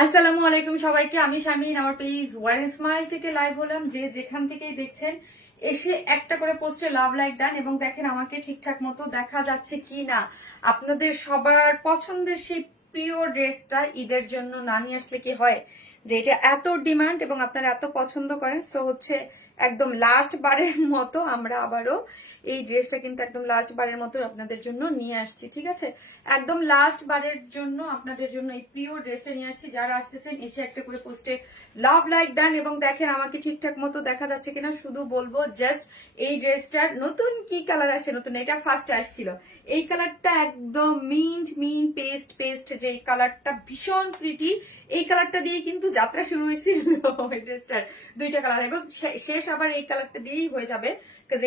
আসসালামু আলাইকুম সবাইকে। আমি শারমিন, আমার পেজ ওয়ার স্মাইল থেকে লাইভ হলাম। যে যেখান থেকেই দেখছেন এসে একটা করে পোস্টে লাভ লাইক দেন এবং দেখেন আমাকে ঠিকঠাক মতো দেখা যাচ্ছে কি না। আপনাদের সবার পছন্দের সেই প্রিয় ড্রেসটা ঈদের জন্য না নিয়ে আসলে কি হয়, যে এটা এত ডিমান্ড এবং আপনারা এত পছন্দ করেন। সো হচ্ছে একদম লাস্ট বারের মতো আমরা আবারও এই ড্রেসটা কিন্তু একদম লাস্ট বারের মতো আপনাদের জন্য নিয়ে আসছি। ঠিক আছে, একদম লাস্ট বারের জন্য আপনাদের জন্য এই প্রিয় ড্রেসটা নিয়ে আসছি। যারা আসতেছেন এসে একটা করে পোস্টে লাভ লাইক দেন এবং দেখেন আমাকে ঠিকঠাক মতো দেখা যাচ্ছে কিনা। শুধু বলবো জাস্ট এই ড্রেসটার নতুন কি কালার আসছে, নতুন এটা ফার্স্ট আসছিল এই কালারটা একদম মিন্ট পেস্ট পেস্ট, যে কালারটা ভীষণ প্রিটি। এই কালারটা দিয়ে কিন্তু যাত্রা শুরু হয়েছিল এই ড্রেসটার দুইটা কালার, এবং শেষ আবার এই কালারটা দিয়েই হয়ে যাবে,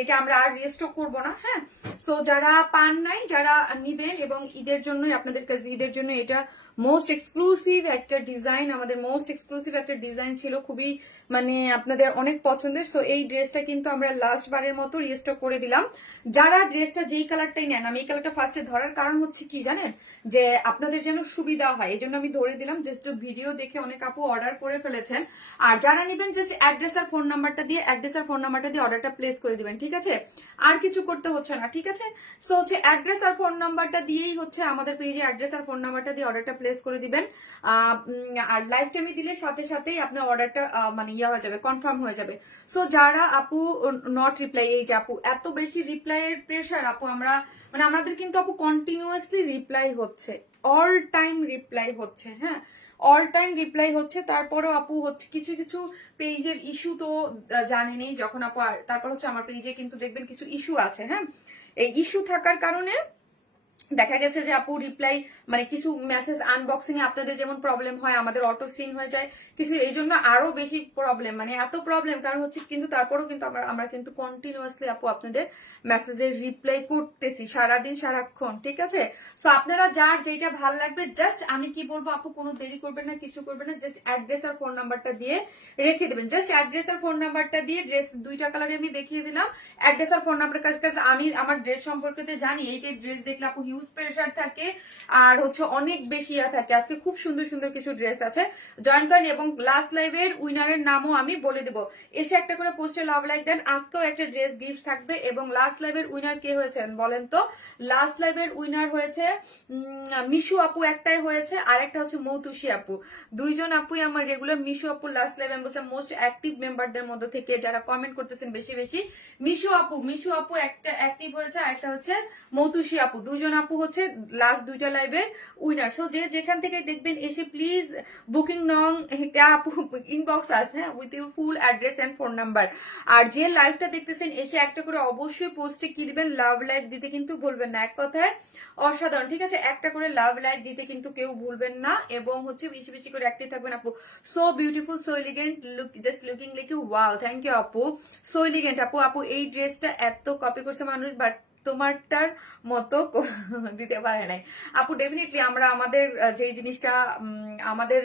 এটা আমরা আর রিস্টক করবো না। হ্যাঁ, সো যারা পান নাই, যারা নিবেন, এবং ঈদের জন্যই আপনাদের কাছে, ঈদের জন্য এটা মোস্ট এক্সক্লুসিভ একটা ডিজাইন, আমাদের মোস্ট এক্সক্লুসিভ একটা ডিজাইন ছিল, খুবই মানে আপনাদের অনেক পছন্দের। সো এই ড্রেসটা কিন্তু আমরা লাস্ট বারের মতো রিস্টক করে দিলাম। যারা ড্রেসটা যেই কালারটাই নেন, আমি এই কালারটা ফার্স্টে ধরার কারণ হচ্ছে কি জানেন, যে আপনাদের যেন সুবিধা হয় এই জন্য আমি ধরে দিলাম। জাস্ট ভিডিও দেখে অনেক আপু অর্ডার করে ফেলেছেন, আর যারা নেবেন জাস্ট অ্যাড্রেস আর ফোন নাম্বারটা দিয়ে অর্ডারটা প্লেস করে দিবেন। ঠিক আছে, আর কিছু করতে হচ্ছে না। ঠিক আছে, সো হচ্ছে অ্যাড্রেস আর ফোন নাম্বারটা দিয়েই হচ্ছে আমাদের পেজে অ্যাড্রেস আর ফোন নাম্বারটা দিয়ে অর্ডারটা প্লেস করে দিবেন। আর লাইভ টাইমে দিলে সাথে সাথেই আপনার অর্ডারটা মানে ইয়া হয়ে যাবে, কনফার্ম হয়ে যাবে। সো যারা আপু নট রিপ্লাই, এই যে আপু এত বেশি রিপ্লাইয়ের প্রেশার, আপু আমরা মানে আমাদের কিন্তু আপু কন্টিনিউয়াসলি রিপ্লাই হচ্ছে, অল টাইম রিপ্লাই হচ্ছে। হ্যাঁ, অল টাইম রিপ্লাই হচ্ছে। তারপরেও আপু হচ্ছে কিছু কিছু পেজের ইস্যু তো জানেনি, যখন আপু তারপর হচ্ছে আমার পেজে কিন্তু দেখবেন কিছু ইস্যু আছে। হ্যাঁ, এই ইস্যু থাকার কারণে দেখা গেছে যে আপু রিপ্লাই মানে কিছু মেসেজ আনবক্সিং এ আপনাদের যেমন প্রবলেম হয়, আমাদের অটো সিন হয়ে যায় কিছু, এই জন্য আরো বেশি প্রবলেম, মানে এত প্রবলেম কারণ হচ্ছে। কিন্তু তারপরেও কিন্তু আমরা কিন্তু কন্টিনিউয়াসলি আপু আপনাদের মেসেজের রিপ্লাই করতেছি সারাদিন সারাক্ষণ। ঠিক আছে, সো আপনারা যার যেটা ভালো লাগবে, জাস্ট আমি কি বলবো আপু, কোনো দেরি করবেন না, কিছু করবেন না, জাস্ট অ্যাড্রেস আর ফোন নাম্বারটা দিয়ে রেখে দেবেন। জাস্ট অ্যাড্রেস আর ফোন নাম্বারটা দিয়ে, ড্রেস দুইটা কালারে আমি দেখিয়ে দিলাম, অ্যাড্রেস আর ফোন নাম্বার। কাছে আমি আমার ড্রেস সম্পর্কে জানি, এই যে ড্রেস দেখলে আপু হিউজ প্রেশার থাকে আর হচ্ছে অনেক বেশি ইয়া থাকে। আজকে খুব সুন্দর সুন্দর কিছু ড্রেস আছে, জয়েন করেন। এবং লাস্ট লাইভের উইনারের নামও আমি বলে দেবো, এসে একটা করে পোস্টে লাভ লাইক দেন। আজকেও একটা ড্রেস গিফট থাকবে। এবং লাস্ট লাইভের উইনার কে হয়েছেন বলেন তো? লাস্ট লাইভের উইনার হয়েছে মিশু আপু, একটাই হয়েছে, আর একটা হচ্ছে মৌতুষী আপু। দুইজন আপুই আমার রেগুলার। মিশু আপু লাস্ট লাইভ আমি বলছি মোস্ট অ্যাক্টিভ মেম্বারদের মধ্যে থেকে, যারা কমেন্ট করতেছেন বেশি বেশি। মিশু আপু একটা অ্যাক্টিভ হয়েছে, আর একটা হচ্ছে মৌতুষী আপু। দুইজন আপু হচ্ছে লাস্ট দুইটা লাইভের উইনার। সো যে যেখান থেকে দেখবেন এসে প্লিজ বুকিং নং আপু ইনবক্স আস, হ্যাঁ, with your full address and phone number. আর যে লাইভটা দেখতেছেন এসে একটা করে অবশ্যই পোস্টে কি দিবেন, লাভ লাইক দিতে কিন্তু ভুলবেন না। এক কথায় অসাধারণ। ঠিক আছে, একটা করে লাভ লাইক দিতে কিন্তু কেউ ভুলবেন না, এবং হচ্ছে বেশি বেশি করে অ্যাক্টিভ থাকবেন আপু। So beautiful, so elegant, look just looking like you, wow, thank you আপু, সো এলিগেন্ট আপু। আপু এই ড্রেসটা এত কপি করছে মানুষ, বাট তোমারটার মতো দিতে পারে নাই আপু। ডেফিনেটলি আমরা আমাদের যে জিনিসটা আমাদের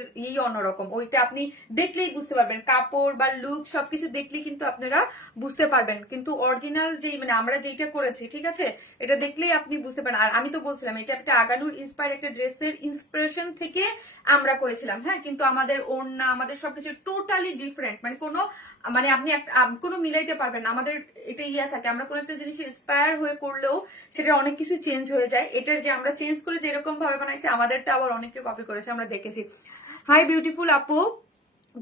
অন্যরকম, ওইটা আপনি দেখলেই বুঝতে পারবেন, কাপড় বা লুক সবকিছু দেখলেই কিন্তু আপনারা বুঝতে পারবেন। কিন্তু অরিজিনাল যেই মানে আমরা যেটা করেছি, ঠিক আছে, এটা দেখলেই আপনি বুঝতে পারেন। আর আমি তো বলছিলাম এটা একটা আগানুর ইন্সপায়ার একটা ড্রেসের ইন্সপিরেশন থেকে আমরা করেছিলাম। হ্যাঁ, কিন্তু আমাদের ওড়না, আমাদের সবকিছু টোটালি ডিফারেন্ট, মানে কোনো মানে আপনি কোনো মিলাইতে পারবেন না। আমাদের এটা থাকে, আমরা কোনো একটা জিনিস ইন্সপায়ার হয়ে করলেও সেটা অনেক কিছু চেঞ্জ হয়ে যায়। এটার যে আমরা চেঞ্জ করে যেরকম ভাবে বানাইছি, আমাদেরটা আবার অনেকে কপি করেছে, আমরা দেখেছি। হাই বিউটিফুল আপু,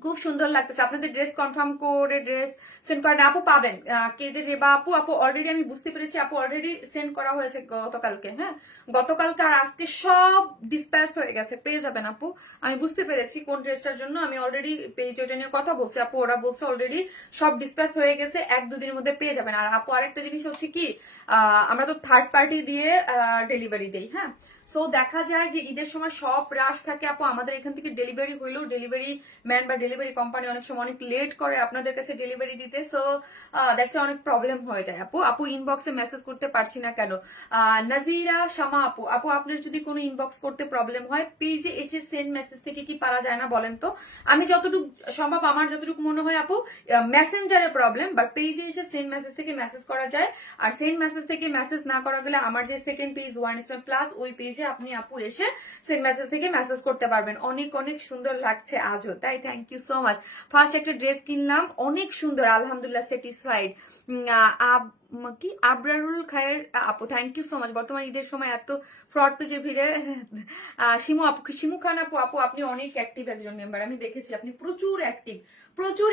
খুব সুন্দর লাগতেছে। আপনাদের ড্রেস কনফার্ম করে ড্রেস সেন্ড করেন আপু, পাবেন। কে যে রেবা আপু, আপু অলরেডি আমি বুঝতে পেরেছি, আপু অলরেডি সেন্ড করা হয়েছে গতকালকে। হ্যাঁ, গতকালকে আর আজকে সব ডিসপ্যাচ হয়ে গেছে, পেয়ে যাবেন আপু। আমি বুঝতে পেরেছি কোন ড্রেসটার জন্য, আমি অলরেডি পেজ ওটা নিয়ে কথা বলছি আপু, ওরা বলছে অলরেডি সব ডিসপ্যাচ হয়ে গেছে, এক দুদিনের মধ্যে পেয়ে যাবেন। আর আপু আরেকটা জিনিস হচ্ছে কি, আমরা তো থার্ড পার্টি দিয়ে ডেলিভারি দেই। হ্যাঁ, সো দেখা যায় যে ঈদের সময় সব রাশ থাকে আপু, আমাদের এখান থেকে ডেলিভারি হইলেও ডেলিভারি ম্যান বা ডেলিভারি কোম্পানি অনেক সময় অনেক লেট করে আপনাদের কাছে ডেলিভারি দিতে। সো দ্যাটস অনেক প্রবলেম হয়ে যায় আপু। আপু ইনবক্সে মেসেজ করতে পারছি না কেন? নাজিরা শামা আপু, আপু আপনার যদি কোনো ইনবক্স করতে প্রবলেম হয়, পেজে এসে সেন্ড মেসেজ থেকে কি পারা যায় না বলেন তো? আমি যতটুকু সম্ভব, আমার যতটুকু মনে হয় আপু, মেসেঞ্জারে প্রবলেম, বাট পেজে এসে সেন্ড মেসেজ থেকে মেসেজ করা যায়। আর সেন্ড মেসেজ থেকে মেসেজ না করা গেলে আমার যে সেকেন্ড পেজ ওয়ান ইসলাম প্লাস, ওই পেজ পেজে আপনি আপু এসে সেন্ড মেসেজ থেকে মেসেজ করতে পারবেন। অনেক অনেক সুন্দর লাগছে আজও, তাই thank you so much. First একটা ড্রেস কিনলাম, অনেক সুন্দর, আলহামদুলিল্লাহ স্যাটিসফাইড। কি আবরারুল খায়ের আপু, থ্যাংক ইউ সো মাচ। বর্তমান ঈদের সময় এত ফ্রড পেজে ভিড়ে শিমু আপু, শিমু খান আপু, আপু আপনি অনেক অ্যাক্টিভ একজন মেম্বার, আমি দেখেছি আপনি প্রচুর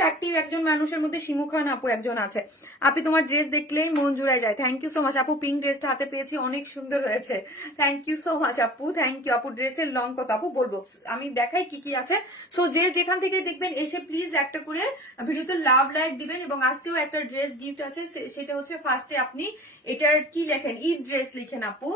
অ্যাক্টিভ একজন মানুষের মধ্যে শিমু খান আপু একজন আছে। আপনি তোমার ড্রেস দেখলেই মন জুড়ায় যায়, থ্যাংক ইউ সো মাচ আপু। পিঙ্ক ড্রেসটা হাতে পেয়েছি, অনেক সুন্দর হয়েছে, থ্যাংক ইউ সো মাচ আপু, থ্যাংক ইউ আপু। ড্রেসের লং কত আপু বলবো, আমি দেখাই কি কি আছে। সো যে যেখান থেকে দেখবেন এসে প্লিজ একটা করে ভিডিওতে লাভ লাইক দিবেন। এবং আজকেও একটা ড্রেস গিফট আছে, সেটা হচ্ছে ফার্স্টে আপনি এটার কি লেখেন, ঈদ ড্রেস লিখেন আপু,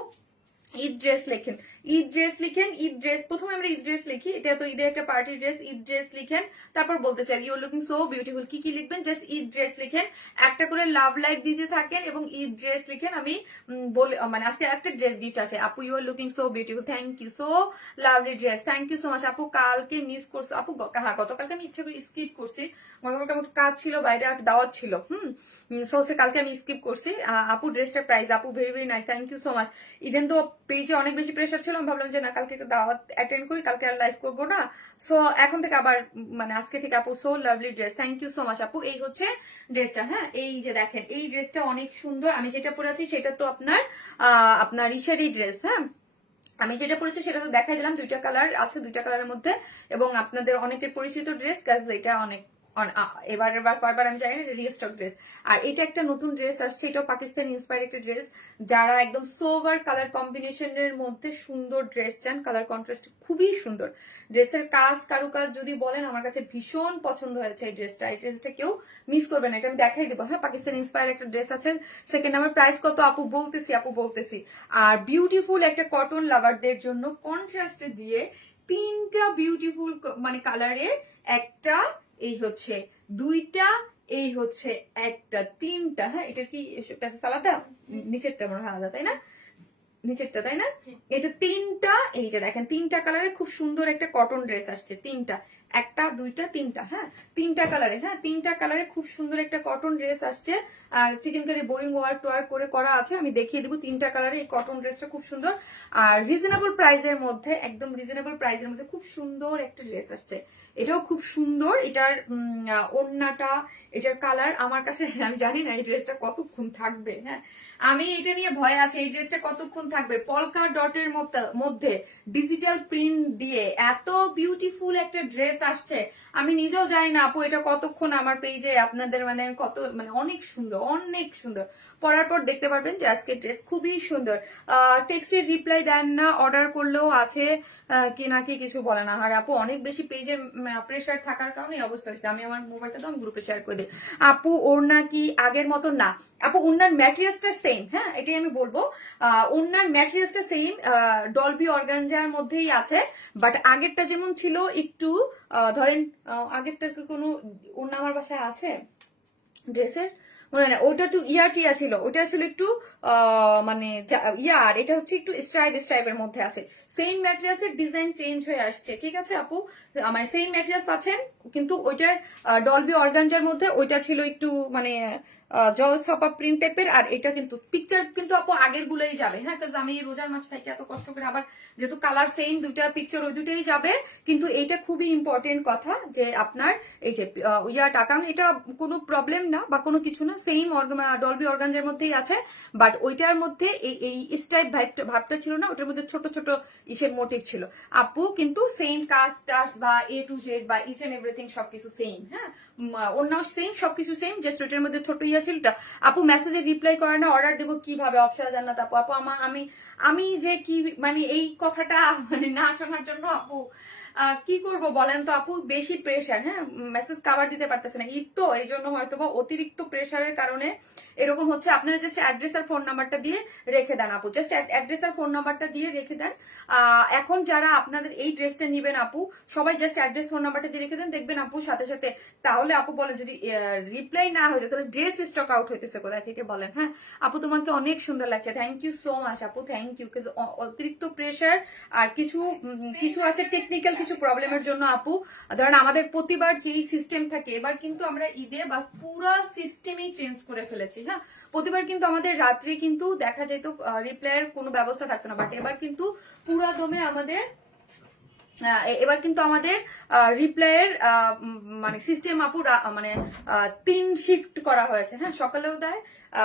ঈদ ড্রেস লেখেন, ঈদ ড্রেস লিখেন, ঈদ ড্রেস, প্রথমে আমরা ঈদ ড্রেস লিখি, এটা তো ঈদের একটা পার্টি ড্রেস, ঈদ ড্রেস লিখেন, তারপর বলতেছে ইউ লুকিং সো বিউটিফুল, কি কি লিখবেন, জাস্ট ঈদ ড্রেস লিখেন, একটা করে লাভ লাইক দিতে থাকেন এবং ঈদ ড্রেস লিখেন। আমি বলে মানে আজকে একটা ড্রেস গিফট আছে আপু, you are looking so beautiful, thank you, so lovely dress, thank you so much আপু। কালকে মিস করছো আপু, হ্যাঁ গতকালকে আমি ইচ্ছা করে স্কিপ করছি, গতকালকে আমার কাজ ছিল বাইরে, একটা দাওয়াত ছিল, সো কালকে আমি স্কিপ করছি। আপু ড্রেসটার প্রাইস আপু very very nice, thank you so much. Even তো পেজে অনেক বেশি প্রেশার ছিল, আমি ভাবলাম যে না কালকে একটা দাওয়াত অ্যাটেন্ড করি, কালকে আর লাইভ করবো না, সো এখন থেকে আবার মানে আজকে থেকে আপু so lovely dress, thank you so much আপু। এই হচ্ছে ড্রেসটা, হ্যাঁ এই যে দেখেন এই ড্রেসটা অনেক সুন্দর, আমি যেটা পরে আছি সেটা তো আপনার ইশারি ড্রেস, হ্যাঁ আমি যেটা পরেছি সেটা তো দেখাই দিলাম, দুইটা কালার আছে, দুইটা কালারের মধ্যে, এবং আপনাদের অনেকের পরিচিত ড্রেস, কাজ এটা অনেক এবার কয়বার আমি জানি না, রিস্টক ড্রেস। আর এটা একটা নতুন ড্রেস আসছে, এটাও পাকিস্তানি ইন্সপায়ার্ড একটা ড্রেস, যারা একদম সোভার কালার কম্বিনেশনের মধ্যে সুন্দর ড্রেস চান, কালার কন্ট্রাস্ট খুবই সুন্দর, ড্রেসের কাজ কারুকাজ যদি বলেন আমার কাছে ভীষণ পছন্দ হয়েছে এই ড্রেসটা, এই ড্রেসটা কেউ মিস করবে না, এটা আমি দেখাই দেবো। হ্যাঁ পাকিস্তানি ইন্সপায়ার্ড একটা ড্রেস আছে, সেকেন্ড নাম্বার, প্রাইস কত আপু বলতেছি। আর বিউটিফুল একটা কটন লাভারদের জন্য কন্ট্রাস্টে দিয়ে তিনটা বিউটিফুল মানে কালারে, একটা এই হচ্ছে, দুইটা এই হচ্ছে, একটা তিনটা, হ্যাঁ এটা কি সালাদা, নিচেরটা মনে হয় আলাদা তাই না, নিচেরটা তাই না, এটা তিনটা, এই যে দেখেন তিনটা কালারে খুব সুন্দর একটা কটন ড্রেস আসছে, তিনটা, একটা দুইটা তিনটা, হ্যাঁ তিনটা কালারে, হ্যাঁ তিনটা কালারে খুব সুন্দর একটা কটন ড্রেস আসছে, চিকেন কারি বোরিং ওয়ার্ক টোয়ার্ক করে করা আছে, আমি দেখিয়ে দেবো তিনটা কালারে এই কটন ড্রেসটা খুব সুন্দর। আর রিজনেবল প্রাইসের মধ্যে, একদম রিজনেবল প্রাইসের মধ্যে খুব সুন্দর একটা ড্রেস আসছে, এটাও খুব সুন্দর, এটার ওড়নাটা, এটার কালার আমার কাছে, আমি জানি না এই ড্রেসটা কতক্ষণ থাকবে, হ্যাঁ আমি এটা নিয়ে ভয় আছে এই ড্রেসটা কতক্ষণ থাকবে। পলকা ডটের মধ্যে ডিজিটাল প্রিন্ট দিয়ে এত বিউটিফুল একটা ড্রেস আসছে, আমি নিজেও জানি না আপু এটা কতক্ষণ আমার পেজে আপনাদের মানে কত মানে অনেক সুন্দর, অনেক সুন্দর, পরার পর দেখতে পারবেন যে আজকে ড্রেস খুবই সুন্দর। টেক্সটের রিপ্লাই দেন না, অর্ডার করলেও আছে কি নাকি কিছু বলে না। আর আপু অনেক বেশি পেজের প্রেশার থাকার কারণে এই অবস্থা হয়েছে, আমি আমার মোবাইলটা তো আমি গ্রুপে শেয়ার করে দিই। আপু ওড়না কি আগের মতো না আপু, ওড়নার ম্যাটেরিয়ালসটা সেম, হ্যাঁ এটাই আমি বলবো, ওড়নার ম্যাটেরিয়ালসটা সেম, ডলবি অর্গানজার মধ্যেই আছে, বাট আগেরটা যেমন ছিল একটু ধরেন, আগেরটার কি কোনো ওড়না আমার বাসায় আছে ড্রেসের মনে না, ওটা একটু টিয়া ছিল, ওটা ছিল একটু মানে ইয়ার, এটা হচ্ছে একটু স্ট্রাইপের মধ্যে আছে, সেম ম্যাটেরিয়ালসের ডিজাইন চেঞ্জ হয়ে আসছে, ঠিক আছে আপু, মানে সেম ম্যাটেরিয়ালস পাচ্ছেন, কিন্তু ওইটার ডলবি অর্গানজার মধ্যে ওইটা ছিল একটু মানে জল ছাপা প্রিন্ট টাইপের, আর এটা কিন্তু পিকচার কিন্তু আপু আগের গুলোই যাবে, হ্যাঁ কারণ আমি রোজার মাস থেকে এত কষ্ট করে আবার যেহেতু কালার সেম, দুইটা পিকচার ওই দুটাই যাবে, কিন্তু এইটা খুবই ইম্পর্টেন্ট কথা যে আপনার এই যে ইয়াটা, কারণ এটা কোনো প্রবলেম না বা কোনো কিছু না, সেম ডলবি অর্গানজার মধ্যেই আছে, বাট ওইটার মধ্যে এই স্টাইপ ভাবটা ছিল না, ওটার মধ্যে ছোট ছোট ইসের মোটিভ ছিল আপু, কিন্তু সেম কাস্ট টাস্ট বা A to Z বা ইচ এন্ড এভরিথিং সবকিছু সেম, হ্যাঁ অন্য সেম সবকিছু সেম, জাস্ট ওটার মধ্যে ছোট ইয়া ছিল। আপু মেসেজে রিপ্লাই করে না, অর্ডার দেবো কিভাবে, অপশন জান্নাত আপু, আপু আমি যে কি মানে এই কথাটা মানে না শোনার জন্য আপু কি করব বলেন তো আপু, বেশি প্রেশার, হ্যাঁ মেসেজ কভার দিতে পারতেছে না ঈদ তো, এই জন্য হয়তো বা অতিরিক্ত প্রেশারের কারণে এরকম হচ্ছে। আপনারা জাস্ট অ্যাড্রেস আর ফোন নাম্বারটা দিয়ে রেখে দেন আপু, জাস্ট অ্যাড্রেস আর ফোন নাম্বারটা দিয়ে রেখে দেন। এখন যারা আপনাদের এই ড্রেসটা নিবেন আপু, সবাই জাস্ট অ্যাড্রেস ফোন নাম্বারটা দিয়ে রেখে দেন, দেখবেন আপু সাথে সাথে, তাহলে আপু বলেন যদি রিপ্লাই না হয়ে যায় তাহলে ড্রেস স্টক আউট হইতেছে কোথায় থেকে বলেন। হ্যাঁ আপু তোমাকে অনেক সুন্দর লাগছে, থ্যাংক ইউ সো মাচ আপু, থ্যাংক ইউ। অতিরিক্ত প্রেশার আর কিছু আছে টেকনিক্যাল কিছু প্রবলেমের জন্য আপু, ধরেন আমাদের প্রতিবার যেই সিস্টেম থাকে, এবার কিন্তু আমরা ঈদে বা পুরা সিস্টেমই চেঞ্জ করে ফেলেছি। হ্যাঁ, প্রতিবার কিন্তু আমাদের রাত্রে কিন্তু দেখা যেত রিপ্লাইয়ের কোনো ব্যবস্থা থাকতো না, বাট এবার কিন্তু পুরা দমে আমাদের এবার কিন্তু আমাদের রিপ্লাইয়ের মানে সিস্টেম আপু মানে 3 শিফট করা হয়েছে। হ্যাঁ, সকালেও দেয়,